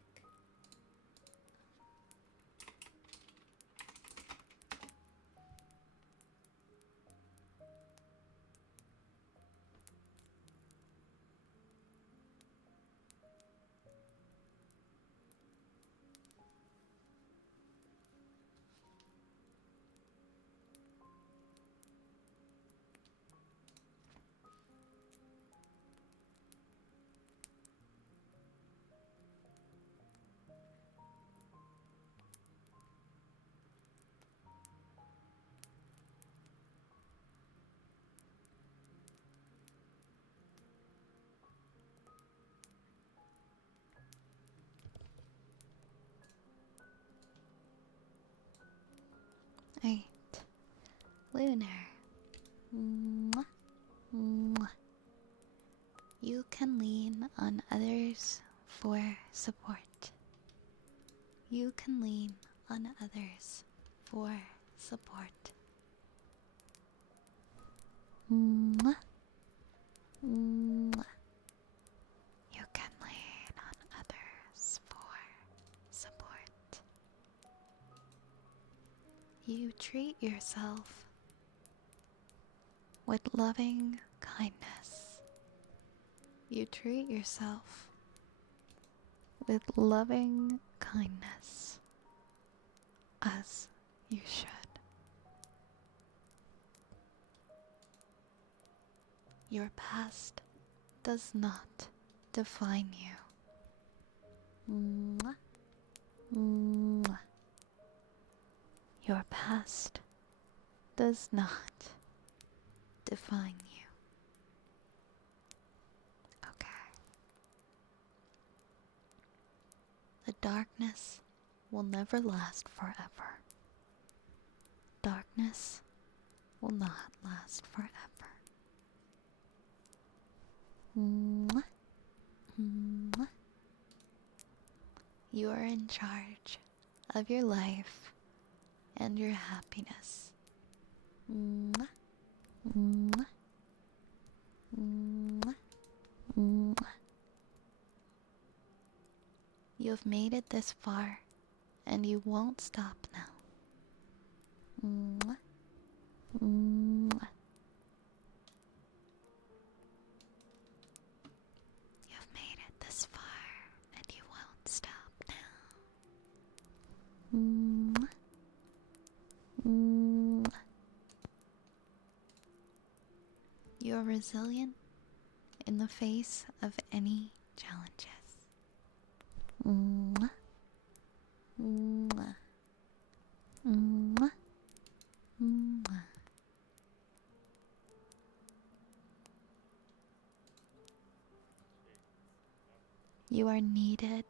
Alright. Lunar. Mwah. Mwah. You can lean on others for support. You can lean on others for support. Mwah. Mwah. You can lean on others for support. You treat yourself with loving kindness. You treat yourself with loving kindness, as you should. Your past does not define you. Mwah. Mwah. Your past does not define you. Okay. The darkness will never last forever. Darkness will not last forever. Mwah. Mwah. You are in charge of your life and your happiness. Mwah. Mwah. Mwah. Mwah. You have made it this far, and you won't stop now. Mwah. Mwah. You've made it this far, and you won't stop now. Mwah. Mwah. You are resilient in the face of any challenges. Mwah. Mwah. Mwah. Mwah. You are needed.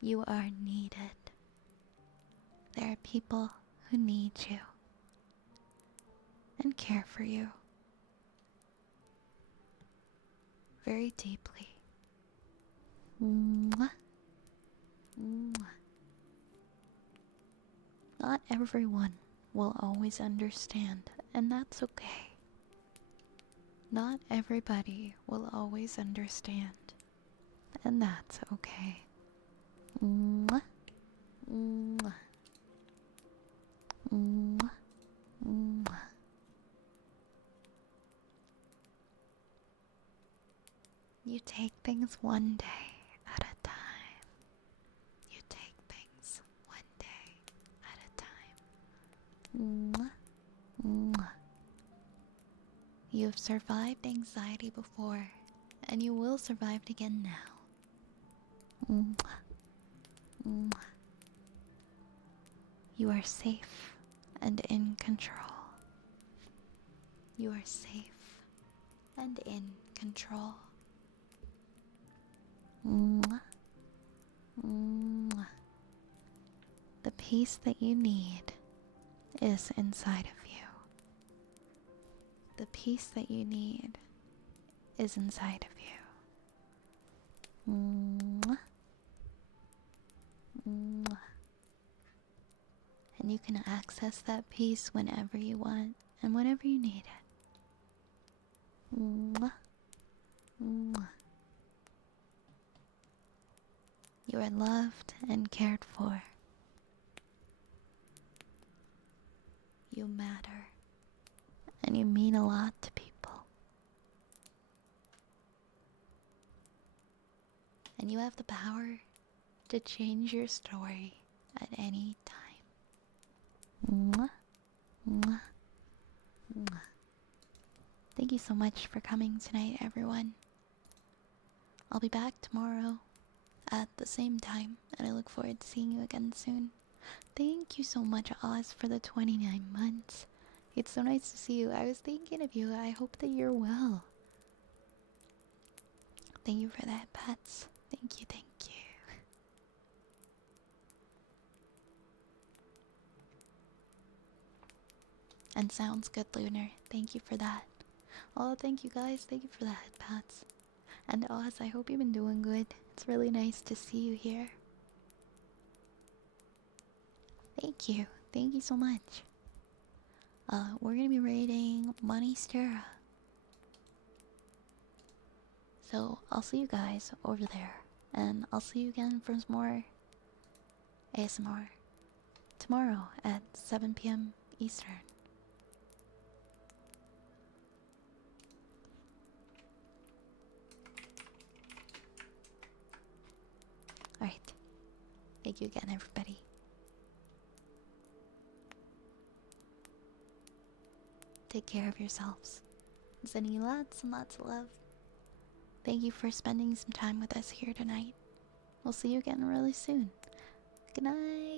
You are needed. There are people who need you and care for you very deeply. Mwah. Mwah. Not everyone will always understand, and that's okay. Not everybody will always understand, and that's okay. Mwah. Mwah. Mwah. Mwah. You take things one day at a time. You take things one day at a time. Mwah. Mwah. You have survived anxiety before, and you will survive it again now. Mwah. Mwah. You are safe and in control. You are safe and in control. Mwah. Mwah. The peace that you need is inside of you. The peace that you need is inside of you. Mwah. Mwah. And you can access that peace whenever you want, and whenever you need it. Mwah. Mwah. You are loved and cared for. You matter, and you mean a lot to people. And you have the power to change your story at any time. Mwah. Mwah. Mwah. Thank you so much for coming tonight, everyone. I'll be back tomorrow at the same time, and I look forward to seeing you again soon. Thank you so much, Oz, for the 29 months. It's so nice to see you. I was thinking of you. I hope that you're well. Thank you for that, Pets. Thank you, thank you. And sounds good, Lunar. Thank you for that. Oh, thank you guys. Thank you for that, Pats. And Oz, I hope you've been doing good. It's really nice to see you here. Thank you. Thank you so much. We're gonna be raiding Moneystera. So I'll see you guys over there. And I'll see you again for some more ASMR tomorrow at 7 p.m. Eastern. Alright. Thank you again, everybody. Take care of yourselves. I'm sending you lots and lots of love. Thank you for spending some time with us here tonight. We'll see you again really soon. Good night.